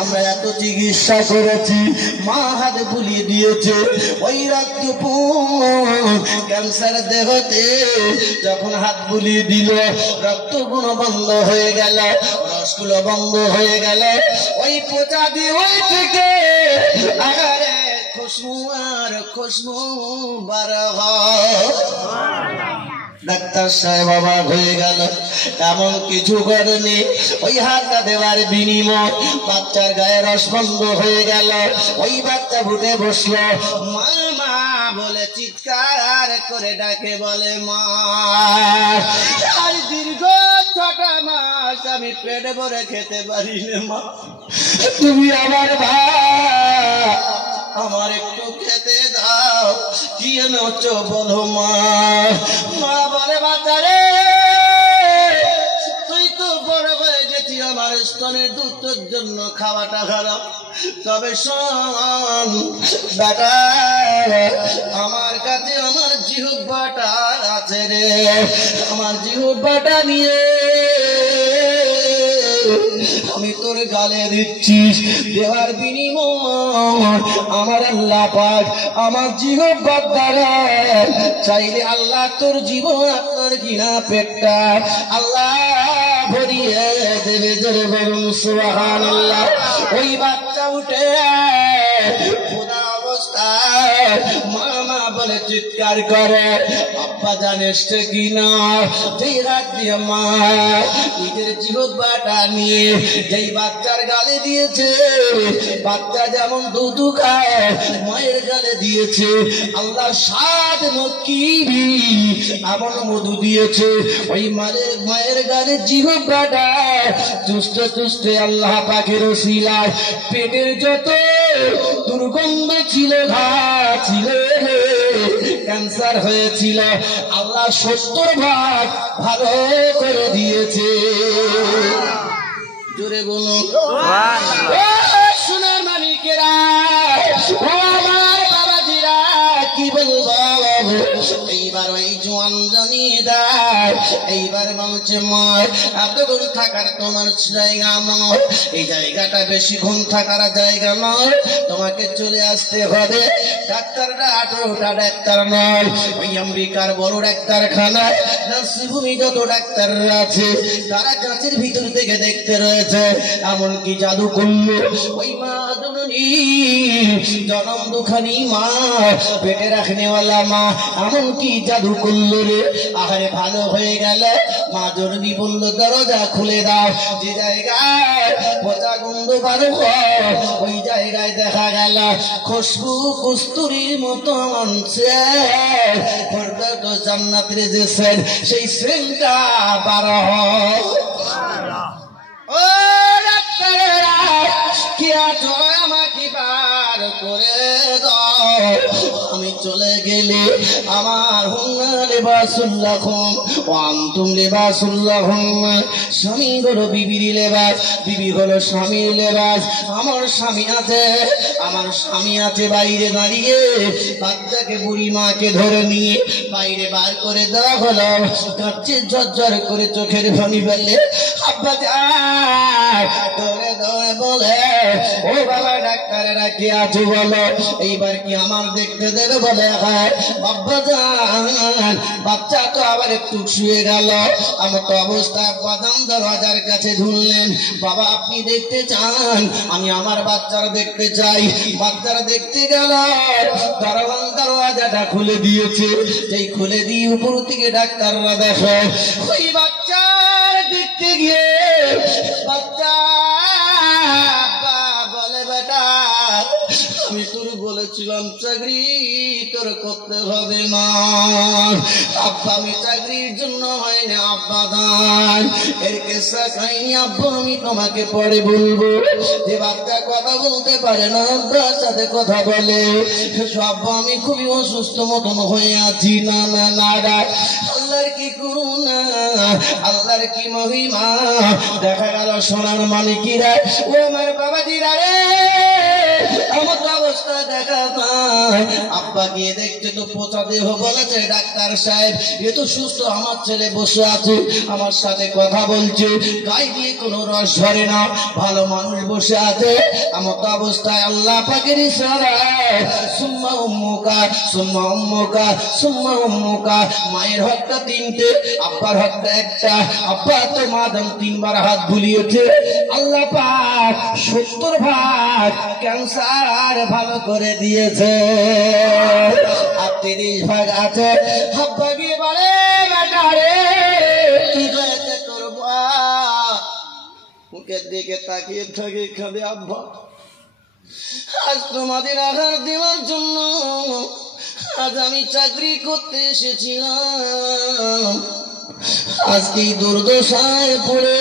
আমরা এত চিকিৎসা করেছি, মা হাত বুলিয়ে দিয়েছে, ওই রক্ত ক্যান্সার দেহতে যখন হাত বুলিয়ে দিল রক্তগুলো বন্ধ হয়ে গেল, রসগুলো বন্ধ হয়ে গেল, ওই পোচা দিয়ে ওই থেকে আগারে খুশবু আর খুশবু বার হয়। ডাক্তার সাহেব অবাক হয়ে গেল, এমন কিছু করেনি, ওই হাতটা দেওয়ার বিনিময় বাচ্চার গায়ে রস বন্ধ হয়ে গেল। ওই বাচ্চা ফুটে বসলো, মা মা বলে চিৎকার করে ডাকে, বলে মা আর দীর্ঘ 6টা মাস আমি পেট ভরে খেতে পারি না মা, তুমি আমার ভাই, আমার একটু খেতে দাও, কি এনেছো বলো মা। মা বলে বাচ্চা রে, তুই তো বড় হয়ে গেছি, আমার স্তনের দুধের জন্য খাওয়াটা খারাপ, তবে শোন বেটা, আমার কাছে আমার জিহ্বাটা আছে রে, আমার জিহ্বাটা নিয়ে আমি তোর গালে দিচ্ছি, দেওয়ার বিনিময় আমার আল্লাহ পাক আমার জিহ্বার দ্বারা চাইলে আল্লাহ তোর জীবন আপনার কিনা পেটটা আল্লাহ ভরিয়ে দেবে। জোরে বলুন সুবহানাল্লাহ। ওই বাচ্চা উঠে খোদা অবস্থায় মামা বলে চিৎকার করে, আব্বা জানিস কিনা, যেই রাত দিয়ে মা নিজের জিহ্বাটা নিয়ে যেই বাচ্চার গালে দিয়েছে, বাচ্চা যেমন দুধ খায় মায়ের গালে দিয়েছে, আল্লাহ স্বাদ নকিবি এমন মধু দিয়েছে, ওই মায়ের গালে জিহ্বাটা চুষতে চুষতে আল্লাহ পাকের ওসিলায় পেটের যত দুর্গন্ধ ছিল, ঘা ছিল, ক্যান্সার হয়েছিল, আল্লাহ 70 ভাগ ভালো করে দিয়েছে। জোরে বলুন সোনার মানিকেরা, আমার বাবাজিরা, কি বলবো, এইবার ওই জোয়ান জানিয়ে দেয়, এইবার বলছে মা এত ঘুম থাকার তোমার জায়গা নয়, এই জায়গাটা বেশি ঘুম থাকার জায়গা নয়, তোমাকে চলে আসতে হবে। ডাক্তাররা 18টা ডাক্তার নয়, ওই আমেরিকার বড় ডাক্তারখানায় নার্সিংহোমে যত ডাক্তাররা আছে তারা কাঁচের ভিতর থেকে দেখতে রয়েছে, এমনকি জাদু করলো ওই মা জননী জনম দুখানি মা পেটে রাখনেওয়ালা মা, এমনকি জাদু করলো রে, আহারে ভালো হয়ে গেল। মা জননী বললো দরজা খুলে দাও, যে জায়গায় পচা গন্ধ বারো ওই জায়গায় দেখা গেল খুশবু কস্তুরীর মতো জান্নাতের যে সেন, সেই সেনটা বারো। ও ডাক্তারেরা কি আছো, আমাকে বার করে দাও, আমি চলে গেলে আমার হুন্না লেবাসুল্লাহুম ওয়া আনতুম লেবাসুল্লাহুম, স্বামী হলো বিবির লেবাস, বিবি হলো স্বামীর লেবাস। আমার স্বামী আছে বাইরে দাঁড়িয়ে, বাচ্চাকে বুড়ি মাকে ধরে নিয়ে বাইরে বার করে দেওয়া হলো, কাঁদছে ঝরঝর করে চোখের পানি ফেলে, আব্বা যায় ধরে ধরে বলে, ও বাবা ডাক্তারেরা কি আছো বলো, এইবার কি আমার দেখতে দেবে, বলে হ্যাঁ। বাবা যান, বাচ্চা তো আবার একটু শুয়ে গেল, আমার তো অবস্থা, বাদাম দরওয়াজার কাছে ঢুললেন, বাবা আপনি দেখতে চান, আমি আমার বাচ্চারা দেখতে চাই। বাচ্চারা দেখতে গেল, দরওয়াজাটা খুলে দিয়েছে, সেই খুলে দিয়ে উপর থেকে ডাক্তাররা দেখে, ওই বাচ্চার দেখতে গিয়ে বাচ্চা বলে, বেটা আমি তোর বলেছিলাম চাকরি তোর করতে হবে না। আব্বা আমি চাকরির জন্য হয় না আব্বা দান এর কেসা খাইনি আব্বা আমি তোমাকে পরে বলবো। যে বাচ্চা কথা বলতে পারে না আব্বার সাথে কথা বলে আব্বা আমি খুবই অসুস্থ মতন হয়ে আছি। না না না আল্লাহর কি করুণা আল্লাহর কি মহিমা। দেখা গেল সোনার মানিকিরা ও আমার বাবাজিরা রে আমার তো অবস্থা দেখা পায়। আব্বা গিয়ে দেখছে তো পচা দেহ বলেছে ডাক্তার সাহেব এ তো সুস্থ। আমার ছেলে বসে আছে আমার সাথে কথা বলছে গায়ে দিয়ে কোনো রস ঝরে না ভালো মানুষ বসে আছে। আমার তো অবস্থায় আল্লাহ পাকের ইশারায় সুম্মা উম্মুকা সুম্মা উম্মুকা সুম্মা উম্মুকা মায়ের হকটা তিনটে আব্বার হকটা একটা। আব্বা তো মাদাম তিনবার হাত বুলিয়েছে আল্লাহ পাক 70 ভাগ ক্যান্সার ভালো করে দিয়েছে আর 30 ভাগ আছে। আব্বা গিয়ে বলে বেটা রে কি হয়েছে তোর বাপ? মুখের দিকে তাকিয়ে থাকে খাবে আব্বা আজ তোমাদের আহার দেওয়ার জন্য আজ আমি চাকরি করতে এসেছিলাম। আজকে দুর্দশায় পড়ে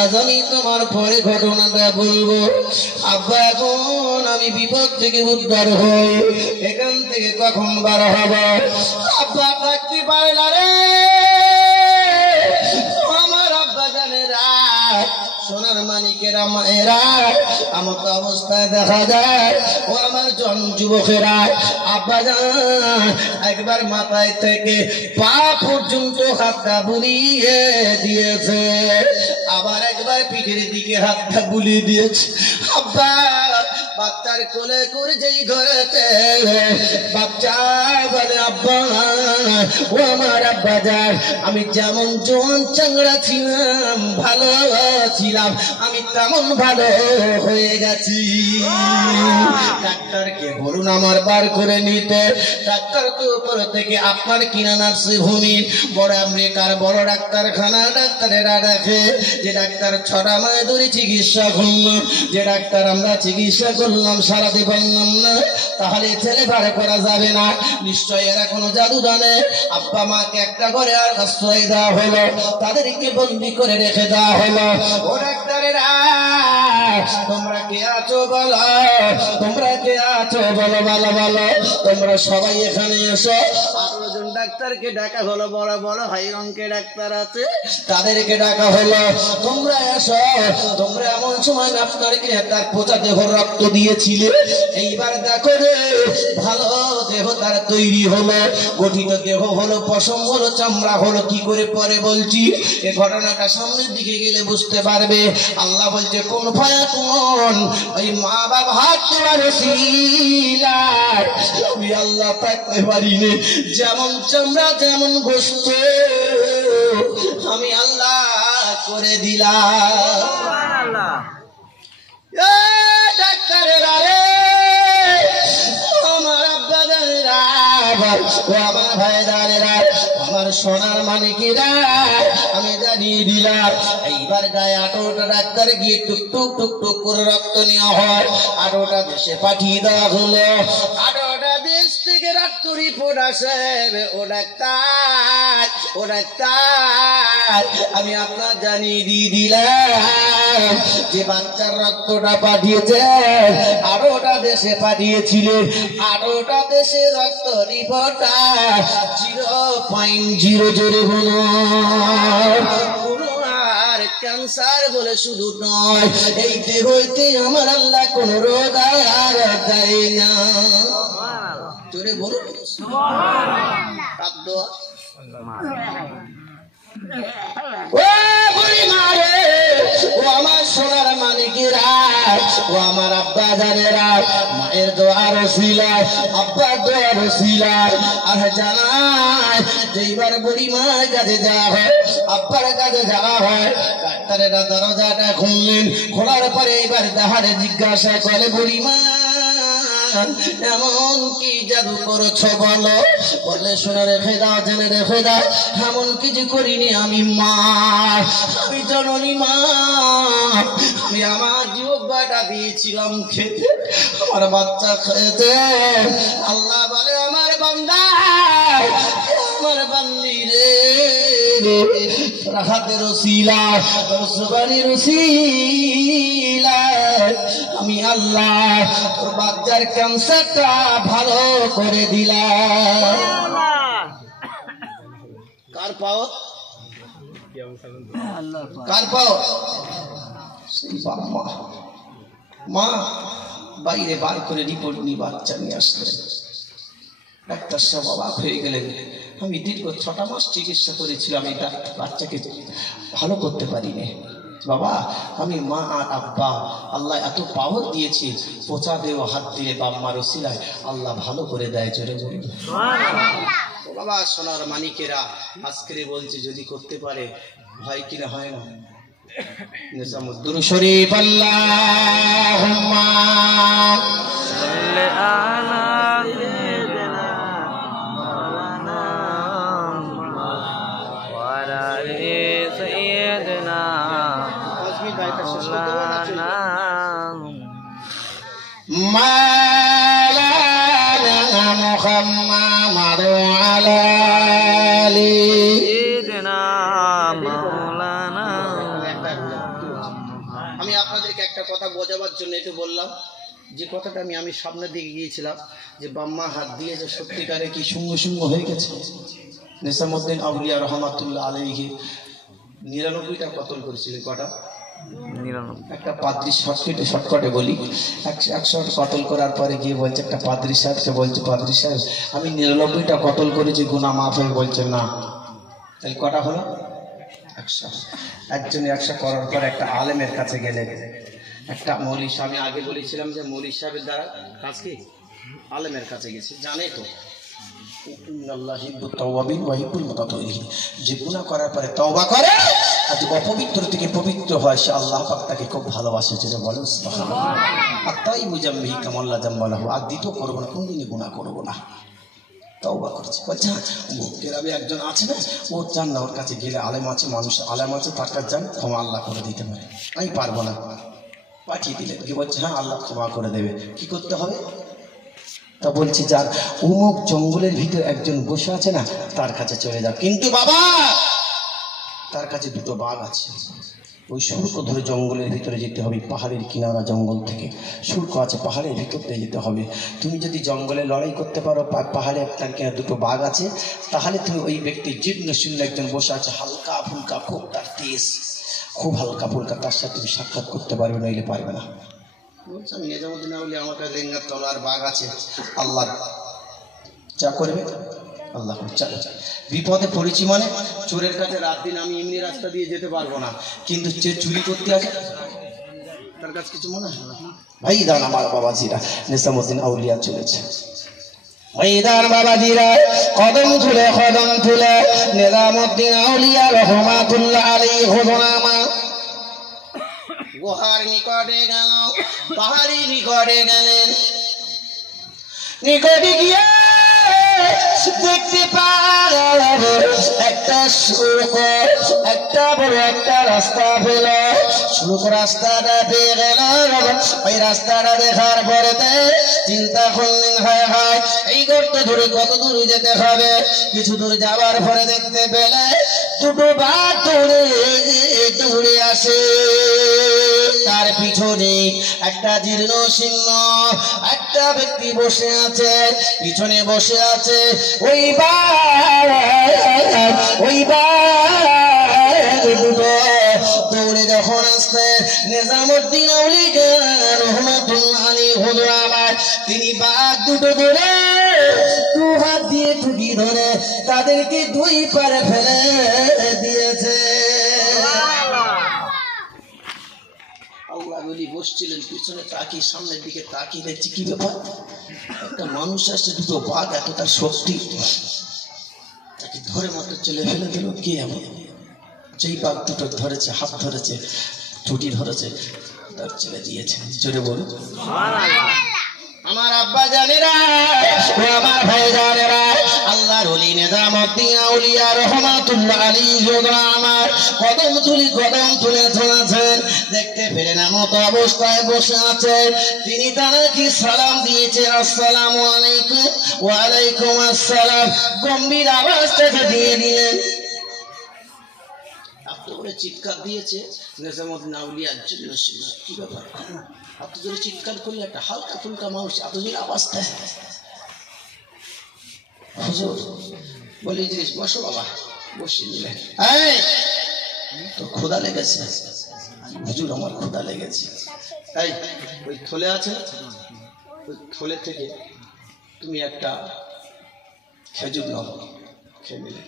আজ আমি তোমার পরে ঘটনাটা বলবো। আব্বা এখন আমি বিপদ থেকে উদ্ধার হয়ে এখান থেকে কখন বার হব? আব্বা থাকতে পারে না রে আমার আব্বা জানে রাত সোনার মানিকেরা মায়েরা আমার তো অবস্থায় দেখা যায় ও আমার জন যুবকেরা আব্বা জান একবার মাথায় থেকে পা পর্যন্ত হাতটা বুলিয়ে দিয়েছে আবার একবার পিঠের দিকে হাতটা বুলিয়ে দিয়েছে। আব্বা বাচ্চার কোলে করে যেই ধরেছে বাচ্চা বলে আব্বা ও আমার আব্বা যান আমি যেমন জোয়ান চাংড়া ছিলাম ভালো ছিলাম আমি তেমন ভালো হয়ে গেছি। ডাক্তারকে বলুন আমার বার করে নিতে। ডাক্তার তো উপর থেকে আপনার কিনা নার্সিংহোমে বড় আমেরিকার বড় ডাক্তারখানা ডাক্তারেরা দেখে যে ডাক্তার 6টা মাস ধরে চিকিৎসা করলাম যে ডাক্তার আমরা চিকিৎসা করলাম সারাতে পারলাম না তাহলে ছেলে বার করা যাবে না। নিশ্চয় এরা কোনো জাদু জানে। আব্বা মাকে একটা করে আর আশ্রয় দেওয়া হলো তাদেরকে বন্দি করে রেখে দেওয়া হলো। ও ডাক্তারেরা তোমরা কে আছো বলো তোমরা কে আছো বলো বলো বলো তোমরা সবাই এখানে এসো। 18 জন ডাক্তারকে ডাকা হলো বড় বড় হাই রঙের ডাক্তার আছে তাদেরকে ডাকা হলো তোমরা এসো। তোমরা এমন সময় আপনার কি তার পচা দেহ রক্ত দিয়েছিলে এইবার দেখো রে ভালো দেহ তার তৈরি হলো গঠিত দেহ হলো পশম হলো চামড়া হলো কি করে পরে বলছি এই ঘটনাটা সামনের দিকে গেলে বুঝতে পারবে। আল্লাহ বলছে কোন ভয়া কোন ওই মা বাবা হাত তোলার শিলার আমি আল্লাহ থাকতে পারিনি যেমন চামড়া যেমন গোস্ত আমি আল্লাহ করে দিলাম। ডাক্তারেরা রে আমার আব্বা জানেরা ও আমার ভাই জানেরা আমার সোনার মানিকেরা আমি জানিয়ে দিলাম এইবার গায়ে 18টা ডাক্তার গিয়ে টুকটুক টুকটুক করে রক্ত নেওয়া হয় 18টা দেশে পাঠিয়ে দেওয়া হলো। 18টা দেশ থেকে রক্ত রিপোর্ট আসে ও ডাক্তার আমি আপনার জানিয়ে দিয়ে দিলাম যে বাচ্চার রক্তটা পাঠিয়েছে 18টা দেশে পাঠিয়েছিলেন 18টা দেশে রক্ত রিপোর্টটা 0.0 জোরে হলো। আর ক্যান্সার বলে শুধু নয় এই দেহতে আমার আল্লাহ কোন রোগ আর দেয় না। জোরে বলুন ও বুড়ি মারে ও আমার সোনার মানিকেরা ও আমার আব্বা জানেরা মায়ের দোয়ার ওসিলায় আব্বার দোয়ার ওসিলায় আর জানায় যেইবার বুড়ি মার কাছে যাওয়া হয় আব্বার কাছে যাওয়া হয় ডাক্তারেরা দরজাটা খুললেন খোলার পরে এবার তাহারে জিজ্ঞাসা করে বুড়ি মা এমন কি জাদু করেছ বলো? বলে শুনে রেখে দাও জেনে রেখে দাও এমন কিছু করিনি আমি মা আমি জননী মা আমি আমার যুবক কয়টা দিয়েছিলাম খেতে, আমার বাচ্চা খেতে। আল্লাহ বলে আমার বান্দা, আমার বান্দি রে, রাহাতের ওসিলা, জবানের ওসিলা আমি আল্লাহ তোর বাচ্চার ক্যান্সারটা ভালো করে দিলাম। কার পাও? কার পাও? সেই বাবা মা বাইরে বার করে রিপোর্ট নিয়ে বাচ্চা নিয়ে আসলে ডাক্তার সাহেব অবাক হয়ে গেলেন। আমি দীর্ঘ 6টা মাস চিকিৎসা করেছিলাম, এই বাচ্চাকে ভালো করতে পারিনি। বাবা আমি মা আর আব্বা, আল্লাহ এত পাওয়ার দিয়েছে, পোচা দেওয়া হাত দিয়ে বাম্মার ওসিলায় আল্লাহ ভালো করে দেয়। জোরে বলি বাবা। সোনার মানিকেরা আজকে বলছে যদি করতে পারে, হয় কিনা হয় না? দুরূদ শরীফ আল্লাহুম্মা সাল্লি আলা সাইয়্যিদিনা মাওলানা ওয়া আলা আলি সাইয়্যিদিনা মাওলানা মুহাম্মাদ ওয়া আলা আলি সাইয়্যিদিনা মাওলানা। আমি আপনাদেরকে একটা কথা বোঝাবার জন্য একটু বললাম, যে কথাটা আমি সামনের দিকে গিয়েছিলাম, যে বাম্মা হাত দিয়ে যে সত্যিকারে কি শূন্য শূন্য হয়ে গেছে। নিজামউদ্দিন আউলিয়া রহমাতুল্লাহ আলাইহি 99টা কতল করেছিলেন। কটা? 99। একটা পাদ্রী শর্টকাটে বলি, 100 কতল করার পরে গিয়ে বলছে একটা পাদ্রী সাহেবকে, বলছে পাদ্রী সাহেব আমি 99টা কতল করেছি, গুনাহ মাফ হয়ে। বলছে না। তাহলে কটা হলো? 100। একজনে 100 করার পর একটা আলেমের কাছে গেলে, একটা মৌলী সাহেব, আমি আগে বলেছিলাম যে মৌলী সাহেবের দ্বারা কাজ কি, আলেমের কাছে গেছে, জানে তো যে গুনাহ করার পরে তওবা করে আর অপবিত্র থেকে পবিত্র হয়, সে আল্লাহ পাক তাকে খুব ভালোবাসে। যেটা বলেন সুবহানাল্লাহ। আত্তাই মুজাম্মিহি কামাল্লা জাম্মালাহু, আর দ্বিতীয় করবো না, কোনদিনই গুনাহ করবো না, তওবা করছে। বলছে গ্রামে একজন আছে না, ও চান না, ওর কাছে গেলে আলেম আছে, মানুষ আলেম আছে, তার কাছে যান, ক্ষমা আল্লাহ করে দিতে পারে। আমি পারবো না। পাঠিয়ে দিলেন। কি বলছে? হ্যাঁ আল্লাহ ক্ষমা করে দেবে। কি করতে হবে? তা বলছি যার অমুক জঙ্গলের ভিতরে একজন বসে আছে না, তার কাছে চলে যাও। কিন্তু বাবা তার কাছে 2টো বাঘ আছে, ওই শুল্ক ধরে জঙ্গলের ভিতরে যেতে হবে, পাহাড়ের কিনারা জঙ্গল থেকে শুল্ক আছে, পাহাড়ের ভিতর দিয়ে যেতে হবে। তুমি যদি জঙ্গলে লড়াই করতে পারো, পাহাড়ে আপনার কিনা 2টো বাঘ আছে, তাহলে তুমি ওই ব্যক্তি জীর্ণ শূন্য একজন বসে আছে, হালকা ফুলকা, খুব তার তেজ, খুব হালকা ফুলকা, তার সাথে তুমি সাক্ষাৎ করতে পারবে, নইলে পারবে না। বলছে আমি নিজামউদ্দিন আউলিয়া, আমার কাছে লেঙ্গার তলোয়ার বাঘ আছে, আল্লাহ যা করবে আল্লাহ। বিপদে পড়েছি মানে চোরের কাছে রাত দিন আমি এমনি রাস্তা দিয়ে যেতে পারবো না, কিন্তু যে চুরি করতে আসে তার কাছে কিছু মনে হয় না। ভাই দান আমার বাবাজিরা, নিজামউদ্দিন আউলিয়া চলেছে। ভাইদার বাবাজিরা কদম তুলে নিজামউদ্দিন আউলিয়া রহমাতুল্লাহ আলাইহি ঘোষণামা গুহার নিকটে গেল, পাহাড়ি নিকটে গেলেন। নিকটে গিয়ে দেখতে পারেন একটা শুল্ক, একটা বড় একটা রাস্তা পেল। শুল্ক রাস্তাটা পেয়ে গেল। ওই রাস্তাটা দেখার পরেতে চিন্তা করলেন, হয় হয় এই গর্ত ধরে কত দূর যেতে হবে। কিছু দূর যাওয়ার পরে দেখতে পেলে 2টো বাঘ দৌড়ে আসে। তার পিছনে একটা জীর্ণ শীর্ণ একটা ব্যক্তি বসে আছে, পিছনে বসে আছে। ওই দুটো দৌড়ে যখন আসছে নিজামউদ্দিন আউলিয়া রহমাতুল্লাহ আলাইহি হুজুরাবাদ, তিনি বাঘ 2টো ধরে 2 হাত দিয়ে টুটি ধরে তাদেরকে 2 পারে ফেলে দিয়েছে। আল্লাহ বলি বসছিলেন, পিছনে তাকিয়ে সামনের দিকে তাকিয়ে দেখছি কি ব্যাপার, একটা মানুষ আসছে, 2টো বাঘ, এত তার শক্তি, তাকে ধরে মাত্র চলে ফেলে দিল। কে এমন? যেই বাঘ 2টো ধরেছে, হাত ধরেছে, টুটি ধরেছে, তার ছেড়ে দিয়েছে। জোরে বলুন আমার আব্বা জানেরা, আমার ভাই জানেরা, আল্লাহর ওলি এই নিজামুদ্দিন আউলিয়া রহমাতুল্লাহ আলাইহি আমার কদম তুলে চলেছেন। দেখতে পেলেন এমত অবস্থায় বসে আছে তিনি, তারা কি সালাম দিয়েছে আসসালামু আলাইকুম, ওয়া আলাইকুম আসসালাম, গম্ভীর আওয়াজ থেকে দিয়ে দিলেন। এত করে চিৎকার দিয়েছে নিজামুদ্দিন আউলিয়ার জন্য। কি ব্যাপার, এত জোরে চিৎকার করলে একটা হালকা ফুলকা মানুষ এত জোরে আওয়াজ দেয়? হুজুর বলি যে বসো বাবা, বসে নিলেন। তো ক্ষুধা লেগেছে? হুজুর আমার ক্ষুধা লেগেছে। এই ওই থলে আছে, ওই থলে থেকে তুমি একটা খেজুর নাও, খেয়ে নিলে।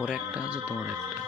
ওর একটা আছে, তোমার একটা,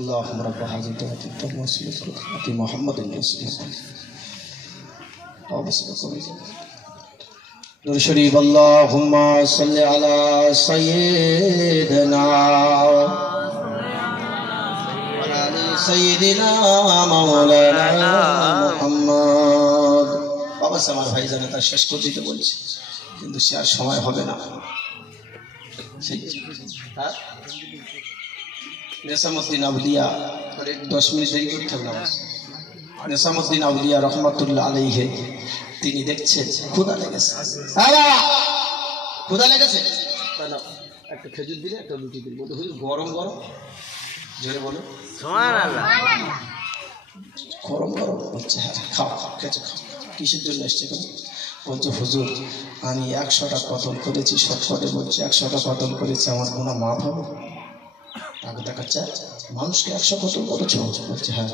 اللهم رب هذه الدعوة التامة والصلاة والسلام محمد رسول الله نور شريف اللهم صل على سيدنا وعلى سيدنا مولانا محمد বাবা আমার ভাইজানে তার শেষ করতে দিতে বলছে, কিন্তু সে আর সময় হবে না। নিজামুদ্দিন আউলিয়া 10 মিনিট দেরি করতে হবে না। নিজামুদ্দিন আউলিয়া রহমাতুল্লাহ আলাইহি তিনি দেখছেন ক্ষুধা লেগেছে। ক্ষুধা লেগেছে, একটা খেজুর দিলে, একটা রুটি দিলে, বলতে হুজুর গরম গরম, জোরে বলো সুবহানাল্লাহ, গরম গরম বলছে। হ্যাঁ খাও খাও, খেতে খাও। কিসের জন্য এসছে? বলছে হুজুর আমি 100টা কতল করেছি, শর্টকাটে বলছে 100টা কতল করেছি, আমার গুনাহ মাফ হবে? দেখাচ্ছে মানুষকে 100 কতল করেছো? বলছে হ্যাঁ।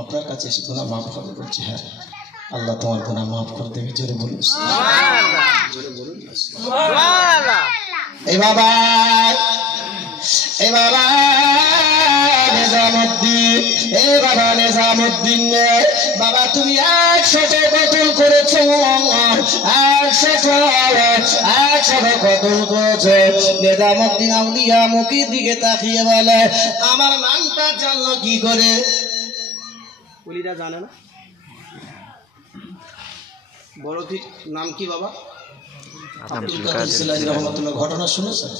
আপনার কাছে এসে গুনাহ মাফ হবে? বলছে হ্যাঁ। আল্লাহ তোমার গুনাহ মাফ করে দেবে। জোরে বলুন সুবহানাল্লাহ, জোরে বলুন সুবহানাল্লাহ। এই বাবা নিজামুদ্দিন, বাবা নিজামুদ্দিন, বাবা তুমি 100টা কতল করেছো, 100টা কতল করেছো। নিজামুদ্দিন আউলিয়া মুখের দিকে তাকিয়ে বলে আমার নামটা জানলো কি করে? ওলিরা জানে না? বড় পীর নাম কি বাবা? আব্দুল কাদের জিলানী রহমাতুল্লাহ ঘটনা শুনেছেন?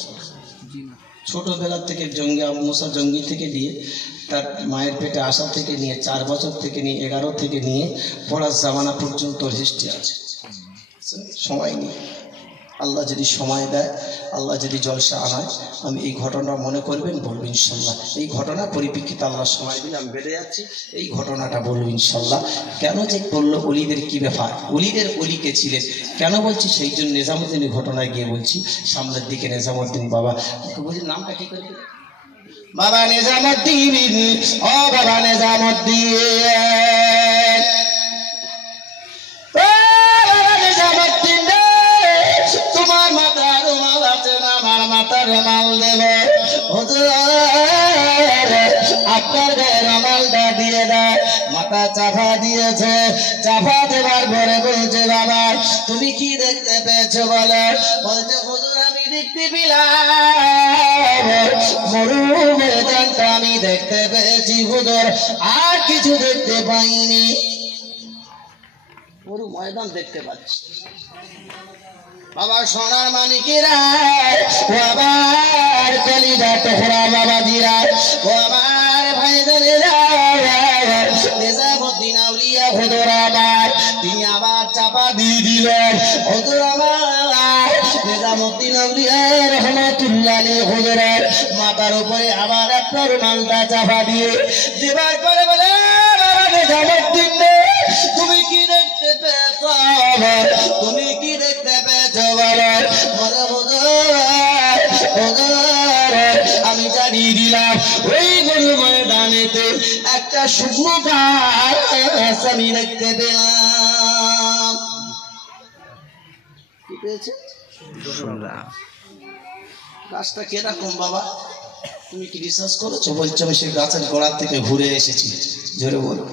ছোটবেলা থেকে জঙ্গি আবু মুসা জঙ্গি থেকে নিয়ে তার মায়ের পেটে আসা থেকে নিয়ে 4 বছর থেকে নিয়ে 11 থেকে নিয়ে পড়ার জামানা পর্যন্ত হিস্ট্রি আছে। সময় নেই, আল্লাহ যদি সময় দেয়, আল্লাহ যদি জলসা আনায়, আমি এই ঘটনা মনে করবেন, বলবো ইনশাল্লাহ। এই ঘটনার পরিপ্রেক্ষিতে আল্লাহ সময় দিলে আমি বেড়ে যাচ্ছি, এই ঘটনাটা বলবো ইনশাল্লাহ। কেন যে বললো অলিদের কি ব্যাপার, অলিদের অলিকে ছিলেন কেন বলছি, সেই জন্য নিজামুদ্দিনের ঘটনায় গিয়ে বলছি। সামনের দিকে নিজামুদ্দিন বাবা, বলছি নামটা কি করে, বাবা নিজামুদ্দিন, ও বাবা নিজামুদ্দিন, তোমার মাথার রুমাল আছে না? আমার মাথার রুমাল দেবে হুজুর, আপনার গায়ে রুমালটা দিয়ে দেয়। মাথা চাপা দিয়েছে, চাপা দেওয়ার পরে বলছে বাবা তুমি কি দেখতে পেয়েছো বলো? বলছে হুজুর আমি দেখতে পেলাম মরু ময়দানটা আমি দেখতে পেয়েছি হুজুর, আর কিছু দেখতে পাইনি। মরু ময়দান দেখতে পাচ্ছি। বাবা সোনার মানিকেরা, ও আমার কলিজা টুকরা বাবাজিরা, ও আমার ভাইজানেরা, নিজামুদ্দিন আউলিয়া হুজুর আমার, তিনি আবার চাপা দিয়ে দিলেন। হুজুর আমার নিজামুদ্দিন আউলিয়া রহমাতুল্লাহ আলাইহি হুজুরের মাথার উপরে আবার একটা রুমালটা চাপা দিয়ে দেবার পরে বলে নিজামুদ্দিন তুমি কি দেখতে পেয়েছ, তুমি কি দেখতে পেয়েছ বলো? আমি জানিয়ে দিলাম ওই গরু ময়দানেতে একটা শুকনো গাছ আমি দেখতে পেলাম। কি পেয়েছে? গাছটা কিরকম বাবা, তুমি কি রিসার্চ করেছো? বলছো আমি সেই গাছের গোড়া থেকে ঘুরে এসেছি। জোরে বলো।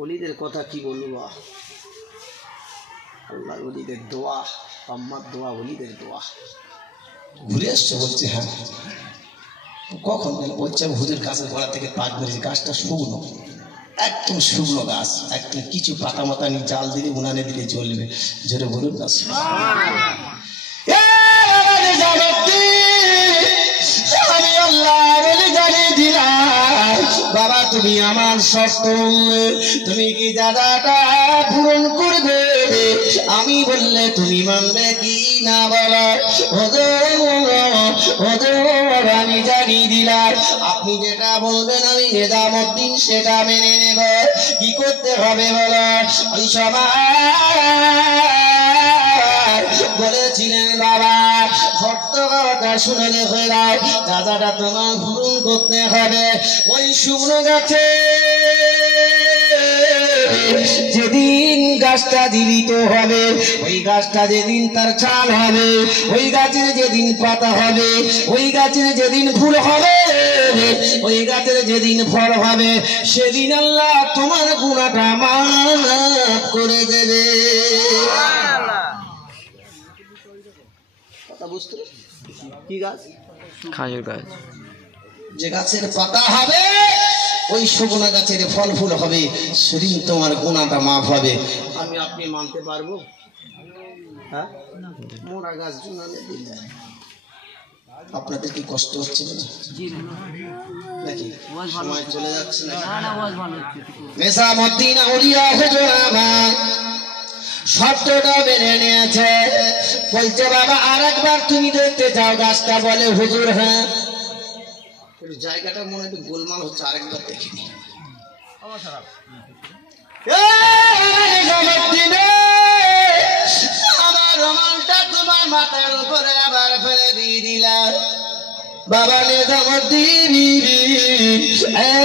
ওলিদের কথা কি বলবো, আল্লাহ ওলিদের দোয়া, আম্মার দোয়া, ওলিদের দোয়া। ঘুরে আসছো? বলছে হ্যাঁ। কখন? বলছে হুজুর গাছের গোড়া থেকে পাক মেরেছি, গাছটা শুকনো, একদম শুকনো গাছ, একদম কিছু পাতা মাতা নিয়ে জাল দিলে উনানে দিলে জ্বলবে। জোরে বলুন না। আমি আল্লাহ বলে জানিয়ে দিলাম বাবা তুমি আমার শর্ত, তুমি কি দাদাটা পূরণ করবে? আমি বললে তুমি মানবে কি না বলো? আমি জানিয়ে দিলাম আপনি যেটা বলবেন আমি নিজামুদ্দিন সেটা মেনে নেব। কি করতে হবে বলো? ওই সময় বলেছিলেন বাবা শর্ত কথা শুনে দেখে দাও, দাদাটা তোমার পূরণ করতে হবে। ওই শুকনো গাছে যেদিন গাছটা জীবিত হবে, ওই গাছটা যেদিন তার ছাল হবে, ওই গাছের যেদিন পাতা হবে, ওই গাছের যেদিন ফুল হবে, ওই গাছের যেদিন ফল হবে, সেদিন আল্লাহ তোমার গুনাহটা মাফ করে দেবে। কথা বুঝতে? কি গাছ? খাজুর গাছ। যে গাছের পাতা হবে, ওই শুকনো গাছের ফল ফুল হবে, সেদিন তোমার গুনাহটা মাফ হবে। আমি আপনি মানতে পারবো? হ্যাঁ, মোরা গাছ জুনানে দিলে আপনাদের কি কষ্ট হচ্ছে নাকি? সময় চলে যাচ্ছে না? নিজামুদ্দিন আউলিয়া হুজুর আমার শব্দটা মেনে নিয়েছে। বলছে বাবা আর একবার তুমি দেখতে চাও গাছটা? বলে হুজুর হ্যাঁ। জায়গাটা মনে হয় গোলমাল হচ্ছে, আরেকবার দেখিনি। আমার রুমালটা তোমার মাথার উপরে আবার ফেলে দিয়ে দিলাম। বাবা নিজামুদ্দিন,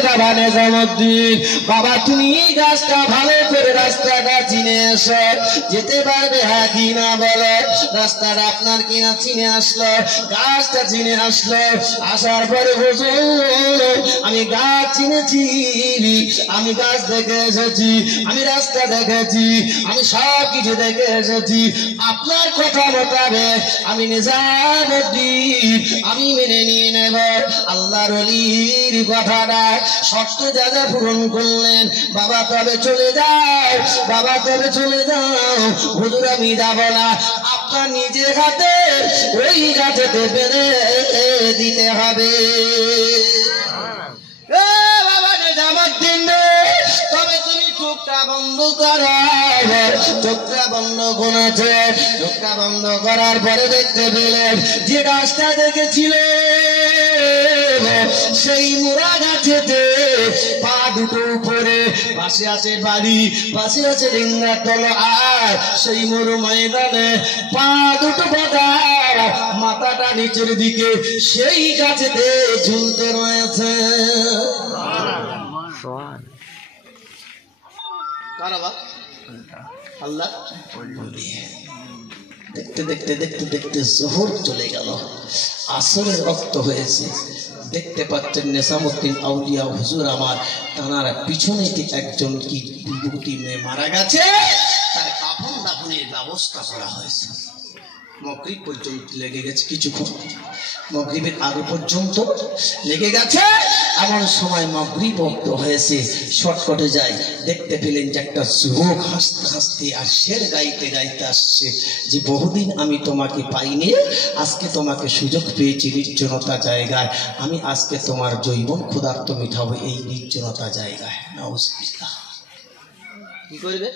বাবা নিজামুদ্দিন, বাবা তুমি এই গাছটা ভালো করে রাস্তাটা চিনে এসো, যেতে পারবে হ্যাঁ কি না বলো? রাস্তাটা আপনার কিনা চিনে আসলো, গাছটা চিনে আসলো। আসার পরে হুজুর আমি গাছ চিনেছি, আমি গাছ দেখে এসেছি, আমি রাস্তা দেখেছি, আমি সব কিছু দেখে এসেছি। আপনার কথা মোতাবেক আমি নিজামুদ্দিন আমি মেনে নিয়ে নেব। আল্লাহর ওলির কথাটা শর্ত যা যা পূরণ করলেন, বাবা তবে চলে যাও, বাবা তবে চলে যাও, হুজুর আমি যাব না, আপনার নিজের হাতে ওই গাছেতে বেঁধে দিতে হবে। বাবাকে যাবার দিন তবে তুমি চোখটা বন্ধ করো। চোখটা বন্ধ করেছে, চোখটা বন্ধ করার পরে দেখতে পেলেন যে গাছটা দেখেছিল সেই মোড়া গাছেতে পা দুটো উপরে, পাশে আছে বাড়ি, পাশে আছে রিঙ্গার তল, আর সেই মরু ময়দানে পা দুটো বাঁধা, মাথাটা নিচের দিকে সেই গাছেতে ঝুলতে রয়েছে। আল্লাহ দেখতে দেখতে দেখতে দেখতে জোহর চলে গেল, আসরের রক্ত হয়েছে। দেখতে পাচ্ছেন নেসামুদ্দিন আউলিয়া হুজুর আমার, তানার পিছনে একজন কি যুবতী মেয়ে মারা গেছে, তার কাফন দাফনের ব্যবস্থা করা হয়েছে। মাগরিব পর্যন্ত লেগে গেছে, কিছুক্ষণ মাগরিবের আগে পর্যন্ত লেগে গেছে। এমন সময় মাগরিব হয়েছে, শর্টকটে যায়, দেখতে পেলেন যে একটা যুবক হাসতে হাসতে আর শের গাইতে গাইতে আসছে যে বহুদিন আমি তোমাকে পাইনি, আজকে তোমাকে সুযোগ পেয়েছি নির্জনতা জায়গায়, আমি আজকে তোমার জৈবন ক্ষুধার্ত মিঠাবো এই নির্জনতা জায়গায়। নাউজুবিল্লাহ। কি করবে?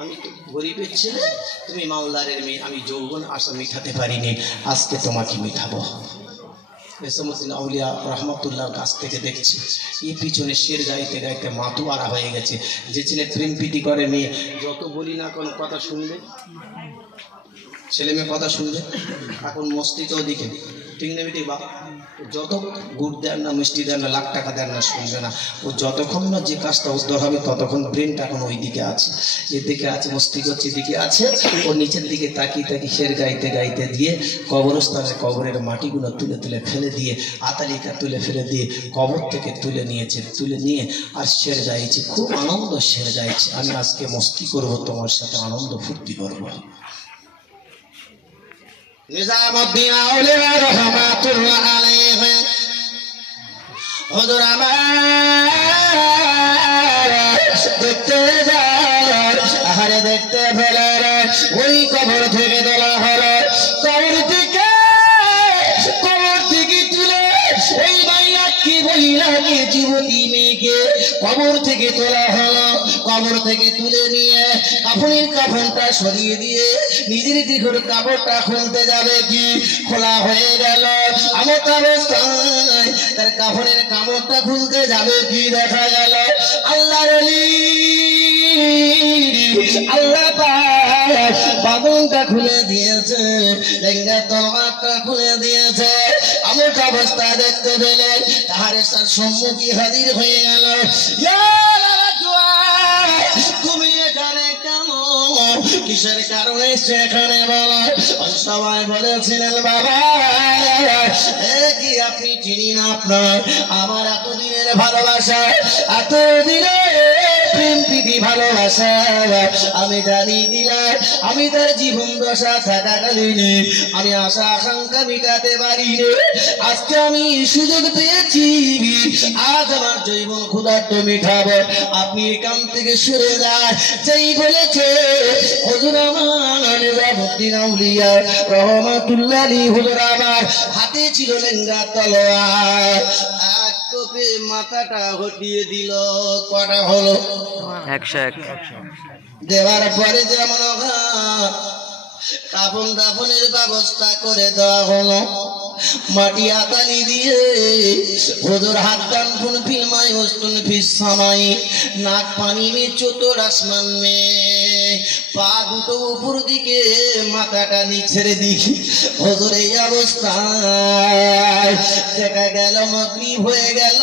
আমি তো গরিবের ছেলে, তুমি মাওলারের মেয়ে, আমি যৌবন আশা মিঠাতে পারিনি, আজকে তোমাকে মিঠাবো। নেসামুদ্দিন আউলিয়া রহমতুল্লাহ কাছ থেকে দেখছি এই পিছনে শের গাইতে গাইতে মাতুয়ারা হয়ে গেছে। যে ছেলে প্রেম প্রীতি করে মেয়ে, যত বলি না কোন কথা শুনবে, ছেলে মেয়ে কথা শুনবে, এখন মস্তিতে ওদিকে, ঠিক না বেটি বা যত গুড় দেন না, মিষ্টি দেন না, লাখ টাকা দেন না, শুনবে না। ও যতক্ষণ না যে কাজটা উদ্ধার হবে ততক্ষণ ব্রেনটা এখন ওই দিকে আছে, এদিকে আছে, মস্তিষ্ক হচ্ছে এদিকে আছে। ও নিচের দিকে তাকিয়ে তাকিয়ে শের গাইতে গাইতে দিয়ে কবরস্থানে কবরের মাটিগুলো তুলে তুলে ফেলে দিয়ে, আতালিকা তুলে ফেলে দিয়ে কবর থেকে তুলে নিয়েছে, তুলে নিয়ে আর শের গাইছে, খুব আনন্দ শের গাইছে, আমি আজকে মস্তি করব, তোমার সাথে আনন্দ ফুর্তি করবো। নিজামুদ্দিন আউলিয়া রহমাতুল্লাহ আলাইহি হুজুর আমার দেখতে যায়, আহারে দেখতে পেলে ওই কবর থেকে তোলা হলো, কবর থেকে তুলে এই বাইয়াকে বইলাকে যুবতী মেয়েকে কবর থেকে তোলা হলো। কবর থেকে তুলে নিয়ে কাফনের কাফনটা সরিয়ে দিয়ে নিজের দিকের কাপড়টা খুলতে যাবে, কি খোলা হয়ে গেল। আমার অবস্থায় তার কাফনের কাপড়টা খুলতে যাবে, কি দেখা গেল আল্লাহর ওলি আল্লাহ পাক বাঁধনটা খুলে দিয়েছে, লেঙ্গা তলোয়ারটা খুলে দিয়েছে। আমার অবস্থা দেখতে পেলেন তাহার সম্মুখী হাজির হয়ে গেল। তুমি এখানে কেন, কিসের কারণে সেখানে বলো? সবাই বলেছিলেন বাবা কি আপনি চিনি না, আপনার আমার এতদিনের ভালোবাসা, এতদিনের প্রেম প্রীতি ভালোবাসা আমি জানিয়ে দিলাম, আমি তার জীবন দশা থাকাকালীন আমি আশা আকাঙ্ক্ষা মিটাতে পারিনি, আজকে আমি সুযোগ পেয়েছি, আজ আমার জীবন ক্ষুধার্ত মিঠাবো, আপনি এখান থেকে সরে যান। যেই বলেছে হুজুর আমার নিজামুদ্দিন আউলিয়া রহমাতুল্লাহ আলাইহি হুজুর আমার হাতে ছিল লেঙ্গা তলোয়ার, এক কোপে মাথাটা হটিয়ে দিল। কটা হলো? 101 দেওয়ার পরে যেমন কাফন দাফনের ব্যবস্থা করে দেওয়া হলো, মাটি আতালি দিয়ে হুজুর হাত টান ফুন ফিলমাই ওস্তুন ফিস সামাই, নাক পানি মে চতুর আসমান মে, পা দুটো উপর দিকে, মাথাটা নিচের দিকে। হুজুর এই অবস্থায় দেখা গেল মাগরিব হয়ে গেল,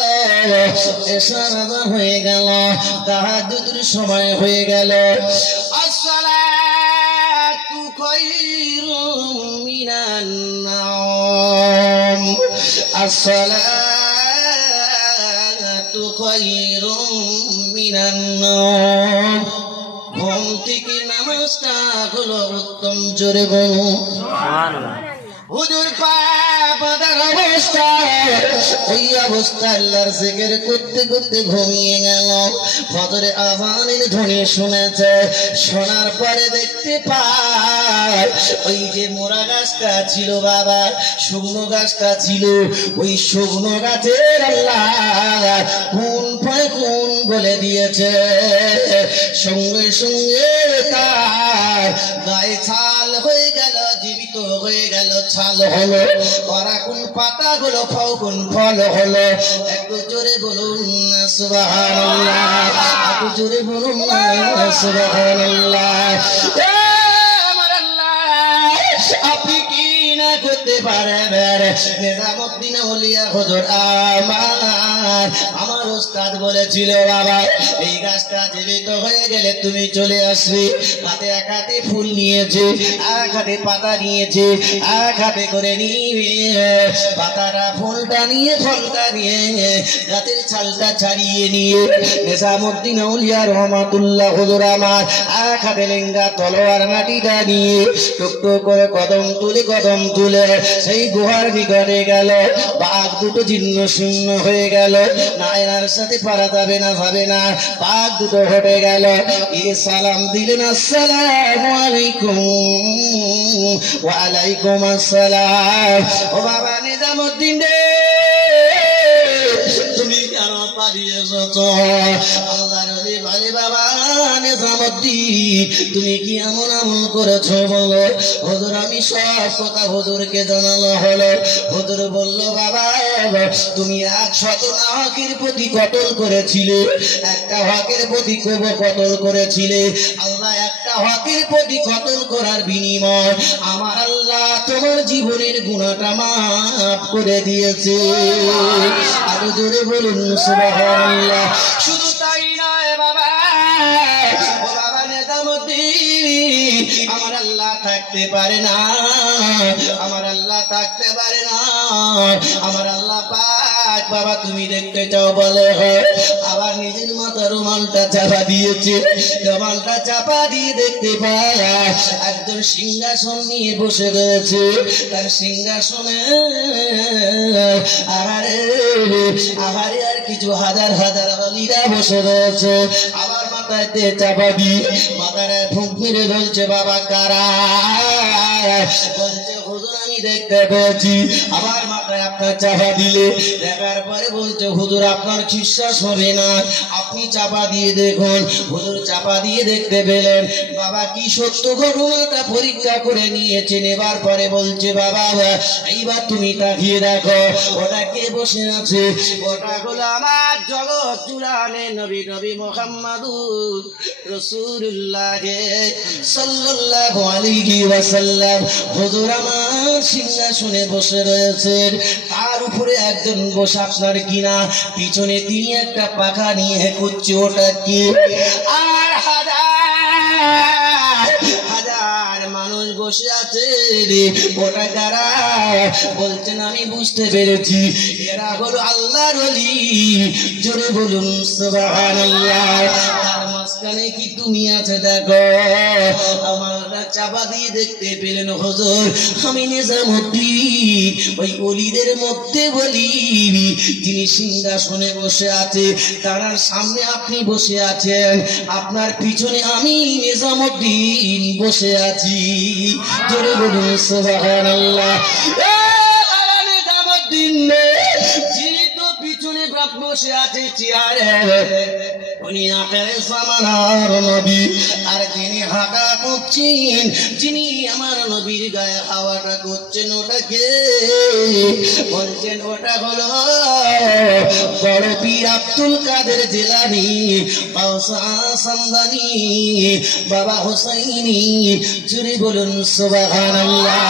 এশার আযান হয়ে গেল, তাহাজ্জুদের সময় হয়ে গেল। আসসালাতু খায়রুম মিনান নাওম, আসসালাতু খায়রুম মিনান নাওম, ঘুম থেকে নামাজটা হলো উত্তম। জোরে বলুন সুবহানাল্লাহ। হুজুর পাদার অবস্থা, ওই অবস্থা আল্লাহর জিকির করতে করতে ঘুমিয়ে গেল। ফজরে আযানের ধ্বনি শুনেছে, শোনার পরে দেখতে পায় ওই যে মোরা গাছটা ছিল বাবা, শুকনো গাছটা ছিল, ওই শুকনো গাছের আল্লাহ কোন পায় কোন বলে দিয়েছে। সঙ্গে সঙ্গে তার গায়ে ছাল হয়ে গেল, জীবিত হয়ে গেল, ছাল হলো। ওরা কোন পাতা গুলো কোন ফল হলো। একটু জোরে বলুন সুবহানাল্লাহ, একটু জোরে বলুন সুবহানাল্লাহ। আমার আল্লাহ, আপনি কি না করতে পারেন? নিজামুদ্দিন আউলিয়া হুজুর আমার ওস্তাদ বলেছিল বাবা, এই গাছটা জীবিত হয়ে গেলে তুমি চলে আসবে। হাতে এক হাতে ফুল নিয়েছে, এক হাতে পাতা নিয়েছে, এক হাতে করে নিয়ে পাতাটা ফুলটা নিয়ে ফলটা নিয়ে গাছের ছালটা ছাড়িয়ে নিয়ে নিজামুদ্দিন আউলিয়া রহমাতুল্লাহ হুজুর আমার এক হাতে লেঙ্গা তলোয়ার মাটিটা নিয়ে টুকটুক করে কদম তুলে সেই গুহার নিকটে গেল। বাঘ দুটো জীর্ণ শূন্য হয়ে গেল, না এনার সাথে পারা যাবে না, যাবে না। বাঘ দুটো হটে গেল, সালাম দিলেন, আসসালামু আলাইকুম। ওয়া আলাইকুম আসসালাম। ও বাবা নিজামুদ্দিন রে, তুমি কেন পালিয়ে এসেছো? আল্লাহর ওলি বলে, বাবা নিজামুদ্দিন তুমি কি এমন আমল করেছো বলো? হুজুর আমি সব কথা হুজুরকে জানানো হলো। হুজুর বলল, বাবা তুমি 100 হকের প্রতি কতল করেছিলে, একটা হকের প্রতি কতল করেছিলে। আল্লাহ একটা হকের প্রতি কতল করার বিনিময় আমার আল্লাহ তোমার জীবনের গুনাহটা মাফ করে দিয়েছে। আরো জোরে বলুন সুবহানাল্লাহ। শুধু তাই নয় বাবা, ও বাবা নিজামুদ্দিন, আমার আল্লাহ থাকতে পারে না, আমার আল্লাহ থাকতে পারে না, আমার আল্লাহ পাক। বাবা তুমি দেখতে চাও বলে হয়, আবার নিজের মাথার রুমালটা চাপা দিয়েছে, রুমালটা চাপা দিয়ে দেখতে পায় একজন সিংহাসন নিয়ে বসে রয়েছে। তার সিংহাসনে আহারে আর কিছু হাজার হাজার অলিরা বসে রয়েছে। আবার মাথায় চাপা দিয়ে মাথায় ফুঁক মেরে বলছে, বাবা কারা? বলছে হুজুর আমি দেখতে পেয়েছি। আবার মাথায় আপনার চাপা দিলে, দেখার পরে বলছে হুজুর আপনার বিশ্বাস হবে না, আপনি চাপা দিয়ে দেখুন। হুজুর চাপা দিয়ে দেখতে পেলেন, বাবা কি সত্য ঘটনাটা পরীক্ষা করে নিয়েছেন। এবার পরে বলছে, বাবা এইবার তুমি তাকিয়ে দেখো, ওটা কে বসে আছে? ওটা হলো আমার জগৎ জুড়ানে নবী, নবী মুহাম্মাদুর রাসূলুল্লাহ সাল্লাল্লাহু আলাইহি ওয়াসাল্লাম। হুজুর আমার সিংহাসনে বসে রয়েছেন, তার উপরে একজন বসে আপনার কিনা পিছনে তিনি একটা পাখা নিয়ে করছে। ওটা কি? আর হাজার মানুষ বসে আছে রে, ওটা কারা? বলছেন আমি বুঝতে পেরেছি, এরা হলো আল্লাহর ওলি। জোরে বলুন সুবহানাল্লাহ। তার মাঝখানে কি তুমি আছে দেখো। আমার চাপা দিয়ে দেখতে পেলেন হুজুর আমি নিজামুদ্দিন, ওই ওলিদের মধ্যে বলি যিনি সিংহাসনে বসে আছে, তার সামনে আপনি বসে আছেন, আপনার পিছনে আমি নিজামুদ্দিন বসে আছি। জোরে বলুন সুবহানাল্লাহ। নিজামুদ্দিন যিনি তো পিছনে বসে আছে চেয়ারে, উনি আখেরে জামানার নবী। আর যিনি হাঁকা করছেন, যিনি আমার নবীর গায়ে হাওয়াটা করছেন, ওটা কে? বলছেন ওটা হলো বড় পীর আব্দুল কাদের জিলানী, গাউসে সামদানি, বাবা হুসাইনি। জোরে বলুন সুবহানাল্লাহ।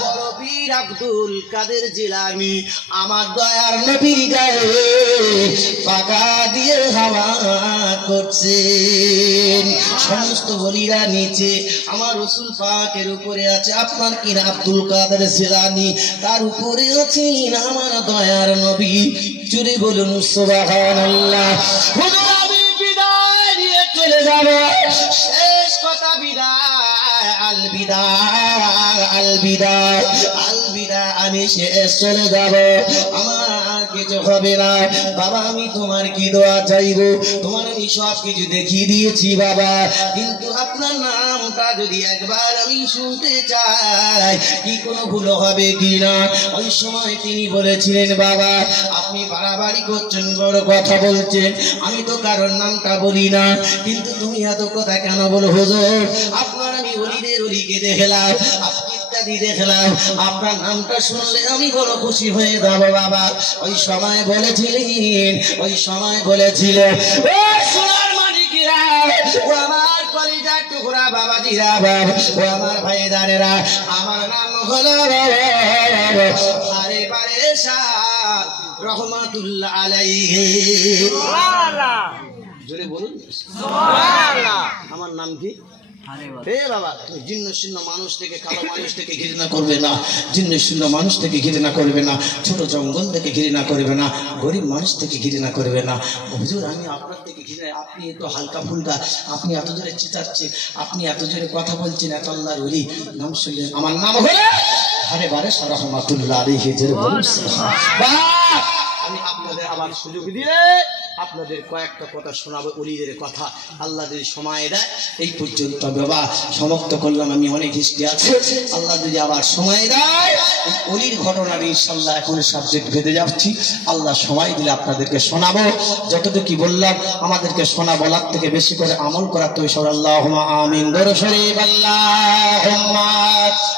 বড় পীর আব্দুল কাদের জিলানী আমার দয়ার নবীর গায়ে পাকা দিয়ে হাওয়া করছেন। সমস্ত বলিরা নিচে, আমার রাসূল পাকের উপরে আছে আপনার কিনা আব্দুল কাদের জিলানী, তার উপরে আছেন আমার দয়ার নবী। জোরে বলুন সুবহানাল্লাহ। হুজুর আমি বিদায় নিয়ে চলে যাব, শেষ কথা বিদায়, আল বিদায়। আলবিদা আলবিদা, আমি শেষ চলে যাব, আমার কিছু হবে না বাবা। আমি তোমার কি দোয়া চাইবো, তোমার আমি সব কিছু দেখিয়ে দিয়েছি বাবা, কিন্তু আপনার নামটা যদি একবার আমি শুনতে চাই কি কোনো ভুল হবে কিনা। ওই সময় তিনি বলেছিলেন বাবা আপনি বাড়াবাড়ি করছেন, বড় কথা বলছেন, আমি তো কারোর নামটা বলি না, কিন্তু তুমি এত কথা কেন বলো হুজুর? আপনার আমি অলিদের অলিকে দেখলাম, আপনি ইত্যাদি দেখলাম, আপনার নামটা শুনলে আমি বড় খুশি হয়ে যাবো বাবা। ওই সময় বলেছিলেন, ওই সময় বলেছিলেন ও সোনার মানিকেরা, ও আমার কলিজার টুকরা বাবাজিরা, ও আমার ভাইদারেরা, আমার নাম হলো আরে বারে শাহ রহমাতুল্লাহ আলাইহি। জোরে বলুন সুবহানাল্লাহ। আমার নাম কি? হে বাবা, তুমি জিন্ন শূন্য মানুষ থেকে, কালো মানুষ থেকে ঘৃণা করবে না, জিন্ন শূন্য মানুষ থেকে ঘৃণা করবে না, ছোট জঙ্গল থেকে ঘৃণা করবে না, গরিব মানুষ থেকে ঘৃণা করবে না। হুজুর আমি আপনার থেকে ঘৃণা, আপনি এত হালকা ফুলকা, আপনি এত জোরে চিতাচ্ছেন, আপনি এত জোরে কথা বলছেন, এত আল্লাহর ওলি নাম শুনলেন, আমার নাম হলো আরে বারে শাহ রহমাতুল্লাহ আলাইহি। আমি আপনাদের আবার সুযোগ দিয়ে আপনাদের কয়েকটা কথা শোনাবো, অলিদের কথা, আল্লাহ যদি সময় দেয়। এই পর্যন্ত বাবা সমাপ্ত করলাম, আমি অনেক হিস্ট্রি আছে, আল্লাহ যদি আবার সময় দেয় এই অলির ঘটনার ইনশাল্লাহ এখন সাবজেক্ট ভেদে যাচ্ছি, আল্লাহ সময় দিলে আপনাদেরকে শোনাবো। যতটুকু বললাম আমাদেরকে শোনা বলার থেকে বেশি করে আমল করার তো ঈশ্বর আল্লাহুম্মা আমিন। দরুদ শরীফ আল্লাহুম্মা।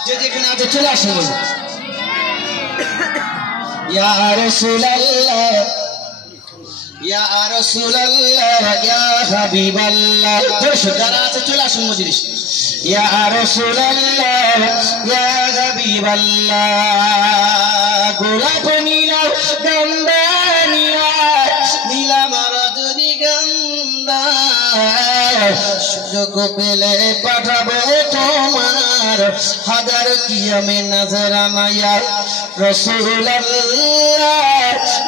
যে যেখানে আছে চলে আসুন। ইয়া রাসূলুল্লাহ, ইয়া রাসূলুল্লাহ, ইয়া হাবিবাল্লাহ, যারা আছে চলে আসুন মজলিস। ইয়া রাসূলুল্লাহ, ইয়া হাবিবাল্লাহ, গোলাপ নীলা গন্ধা নীলা নীলাম রজনীগন্ধা, সুযোগ পেলে পাঠাবো তোমার হাজার কিয়ামে নজরানা। ইয়া রাসূলুল্লাহ,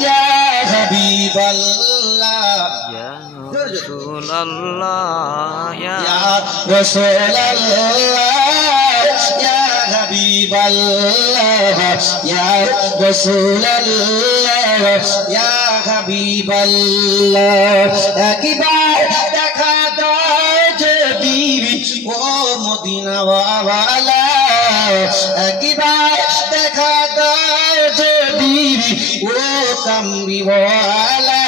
ইয়া হাবিবাল্লাহ, ইয়া রাসূলুল্লাহ, ইয়া রাসূলুল্লাহ, ইয়া হাবিবাল্লাহ, ইয়া রাসূলুল্লাহ, ইয়া হাবিবাল্লাহ। একবার দেখা দাও যদি ও মদিনা ওয়ালা, একবার দেখা দাও যদি ও কামলি ওয়ালা,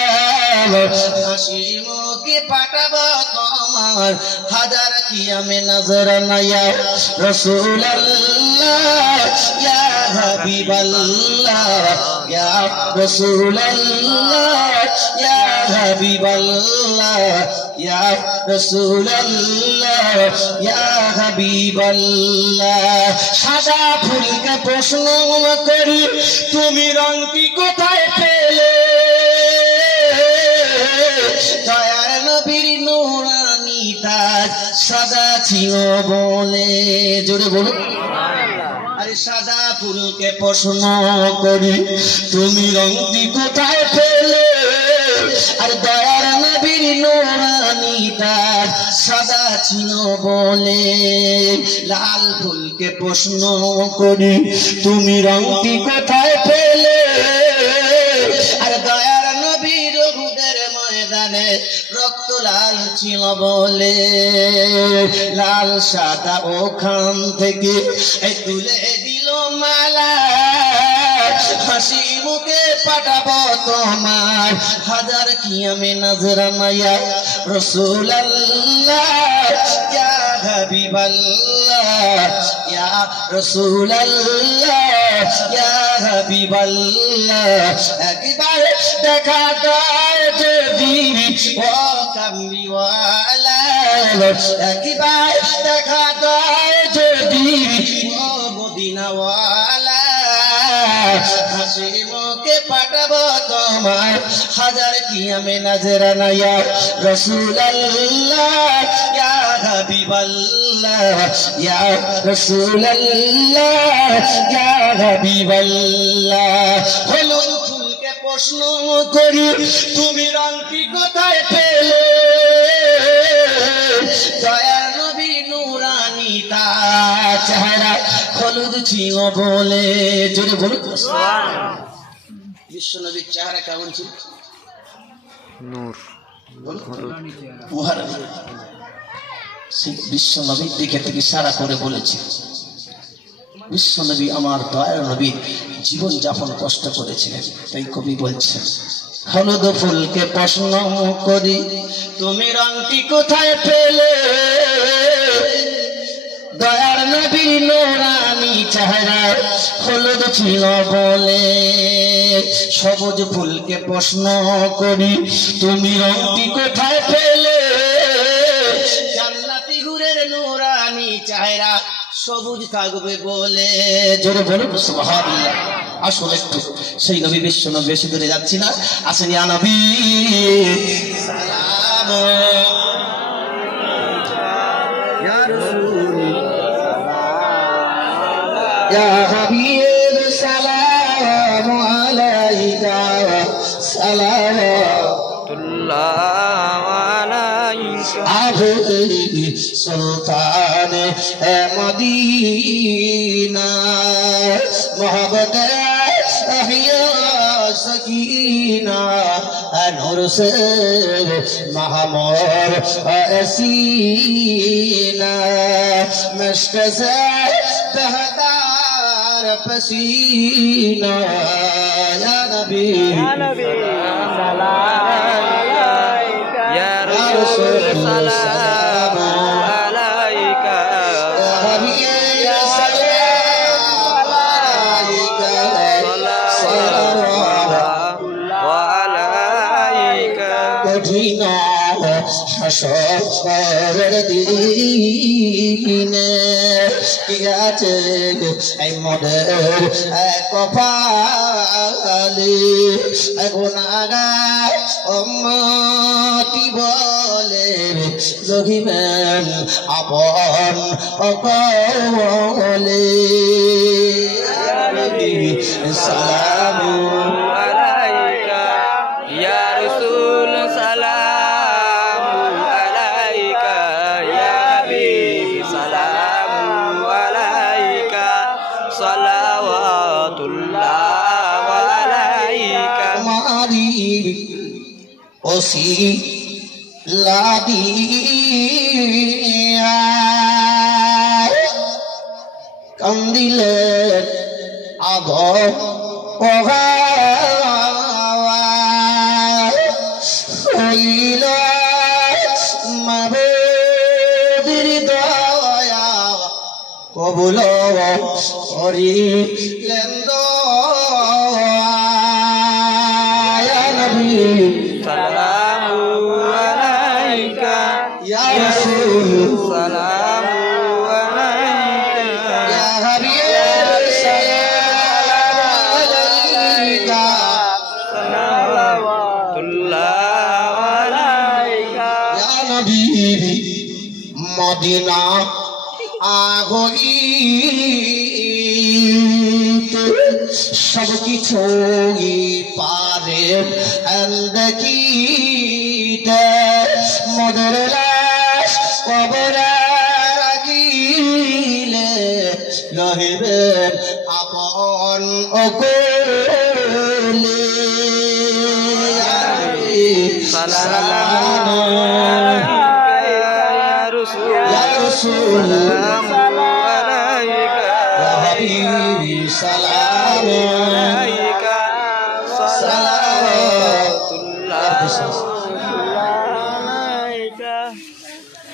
হাসি মুখে পাঠাবো তোমার হাজার কিয়ামে নজরানা। ইয়া রাসূলুল্লাহ, ইয়া হাবিবাল্লাহ, ইয়া রাসূলুল্লাহ, ইয়া হাবিবাল্লাহ, ইয়া রাসূলুল্লাহ, ইয়া হাবিবাল্লাহ। সাদা ফুলকে প্রশ্ন করি তুমি রংটি কোথায় পেলে, দয়ার নবীর নূরানি তাজ সাদা ছিল বলে। জোরে বলুন। আরে সাদা ফুলকে প্রশ্ন করি তুমি রংটি কোথায় পেলে, আর দয়ার নবীর নূরানি তাজ সাদা ছিল বলে। লাল ফুলকে প্রশ্ন করি তুমি রংটি কোথায় পেলে, আর দয়ার নবীর উহুদের ময়দানে রক্ত লাল ছিল বলে। লাল সাদা ওখান থেকে তুলে দিল মালা, হাসি মুখে পাঠাবো তোমার হাজার কিয়ামে নজরানা। ইয়া রাসূলুল্লাহ, ইয়া হাবিবাল্লাহ, ইয়া রাসূলুল্লাহ, ইয়া হাবিবাল্লাহ। একবার দেখা দাও যদি ও কামলি ওয়ালা, একবার দেখা দাও যদি ও মদিনা ওয়ালা, হাসি মুখে পাঠাবো তোমার হাজার কিয়ামে নজরানা। ইয়া রাসূলুল্লাহ, ইয়া হাবিবাল্লাহ, ইয়া রাসূলুল্লাহ, ইয়া হাবিবাল্লাহ। হলুদ ফুলকে প্রশ্ন করি তুমি রংটি কোথায় পেলে, দয়ার নবী নূরানি তার চেহারা হলুদ ছিল বলে জোরে বলুন বিশ্ব নবীর চেহারা কেমন ছিল নূর সেই বিশ্ব নবীর দিকে থেকে ইশারা করে বলেছে বিশ্ব নবী আমার দয়ার নবী জীবন যাপন কষ্ট করেছিলেন তাই কবি বলছেন হলুদ ফুলকে প্রশ্ন করি তুমি রংটি কোথায় পেলে দয়ার নবীর নোরানি চেহারা হলুদ ছিল বলে সবুজ ফুলকে প্রশ্ন করি তুমি রংটি কোথায় পেলে জান্নাতি হুরের নোরানি চেহারা সবুজ থাকবে বলে জোরে বলুন সুবহানাল্লাহ আসলে একটু সেই নবী বিশ্ব নবী বেশি দূরে যাচ্ছি না আসেন ইয়া নবী সালাম ইয়া রাসূল ইয়া হাবিব সালাম আলাইকা সালাতুল্লাহ আলাইকা আহে সুলতান মদিনা मोहब्बत अहिया सकीना नूर से महमूर सीना मश्क से बहदार पसीना या नबी सलाम या रसूल सलाम अलैका হাসরের দিনে কি আছে এই মোদের কপালে গুনাহগার উম্মতি বলে লহিবেন আপন অকলে সালাম আলাইকা ইয়া রাসূল সালাম আলাইকা ইয়া হাবিব সালাম আলাইকা সালাওয়াতুল্লাহ আলাইকা মারি ওসি লাদিয়া কান্দিলে আধো ওগা হইল মাবুদের দয়া কবুল করিলেন দয়া নবী সালামু আলাইকা ইয়া রাসূল সালামু আলাইকা ইয়া হাবিব সালাম আলাইকা সালাওয়াতুল্লাহ আলাইকা ইয়া নবী মদিনা আগইতে সব কিছুই পারে দেখিতে মোদের লাশ কবরে রাখিলে রহিবেন আপন অকলে সালাম সালাম আলাইকা ইয়া হাবিবি সালাম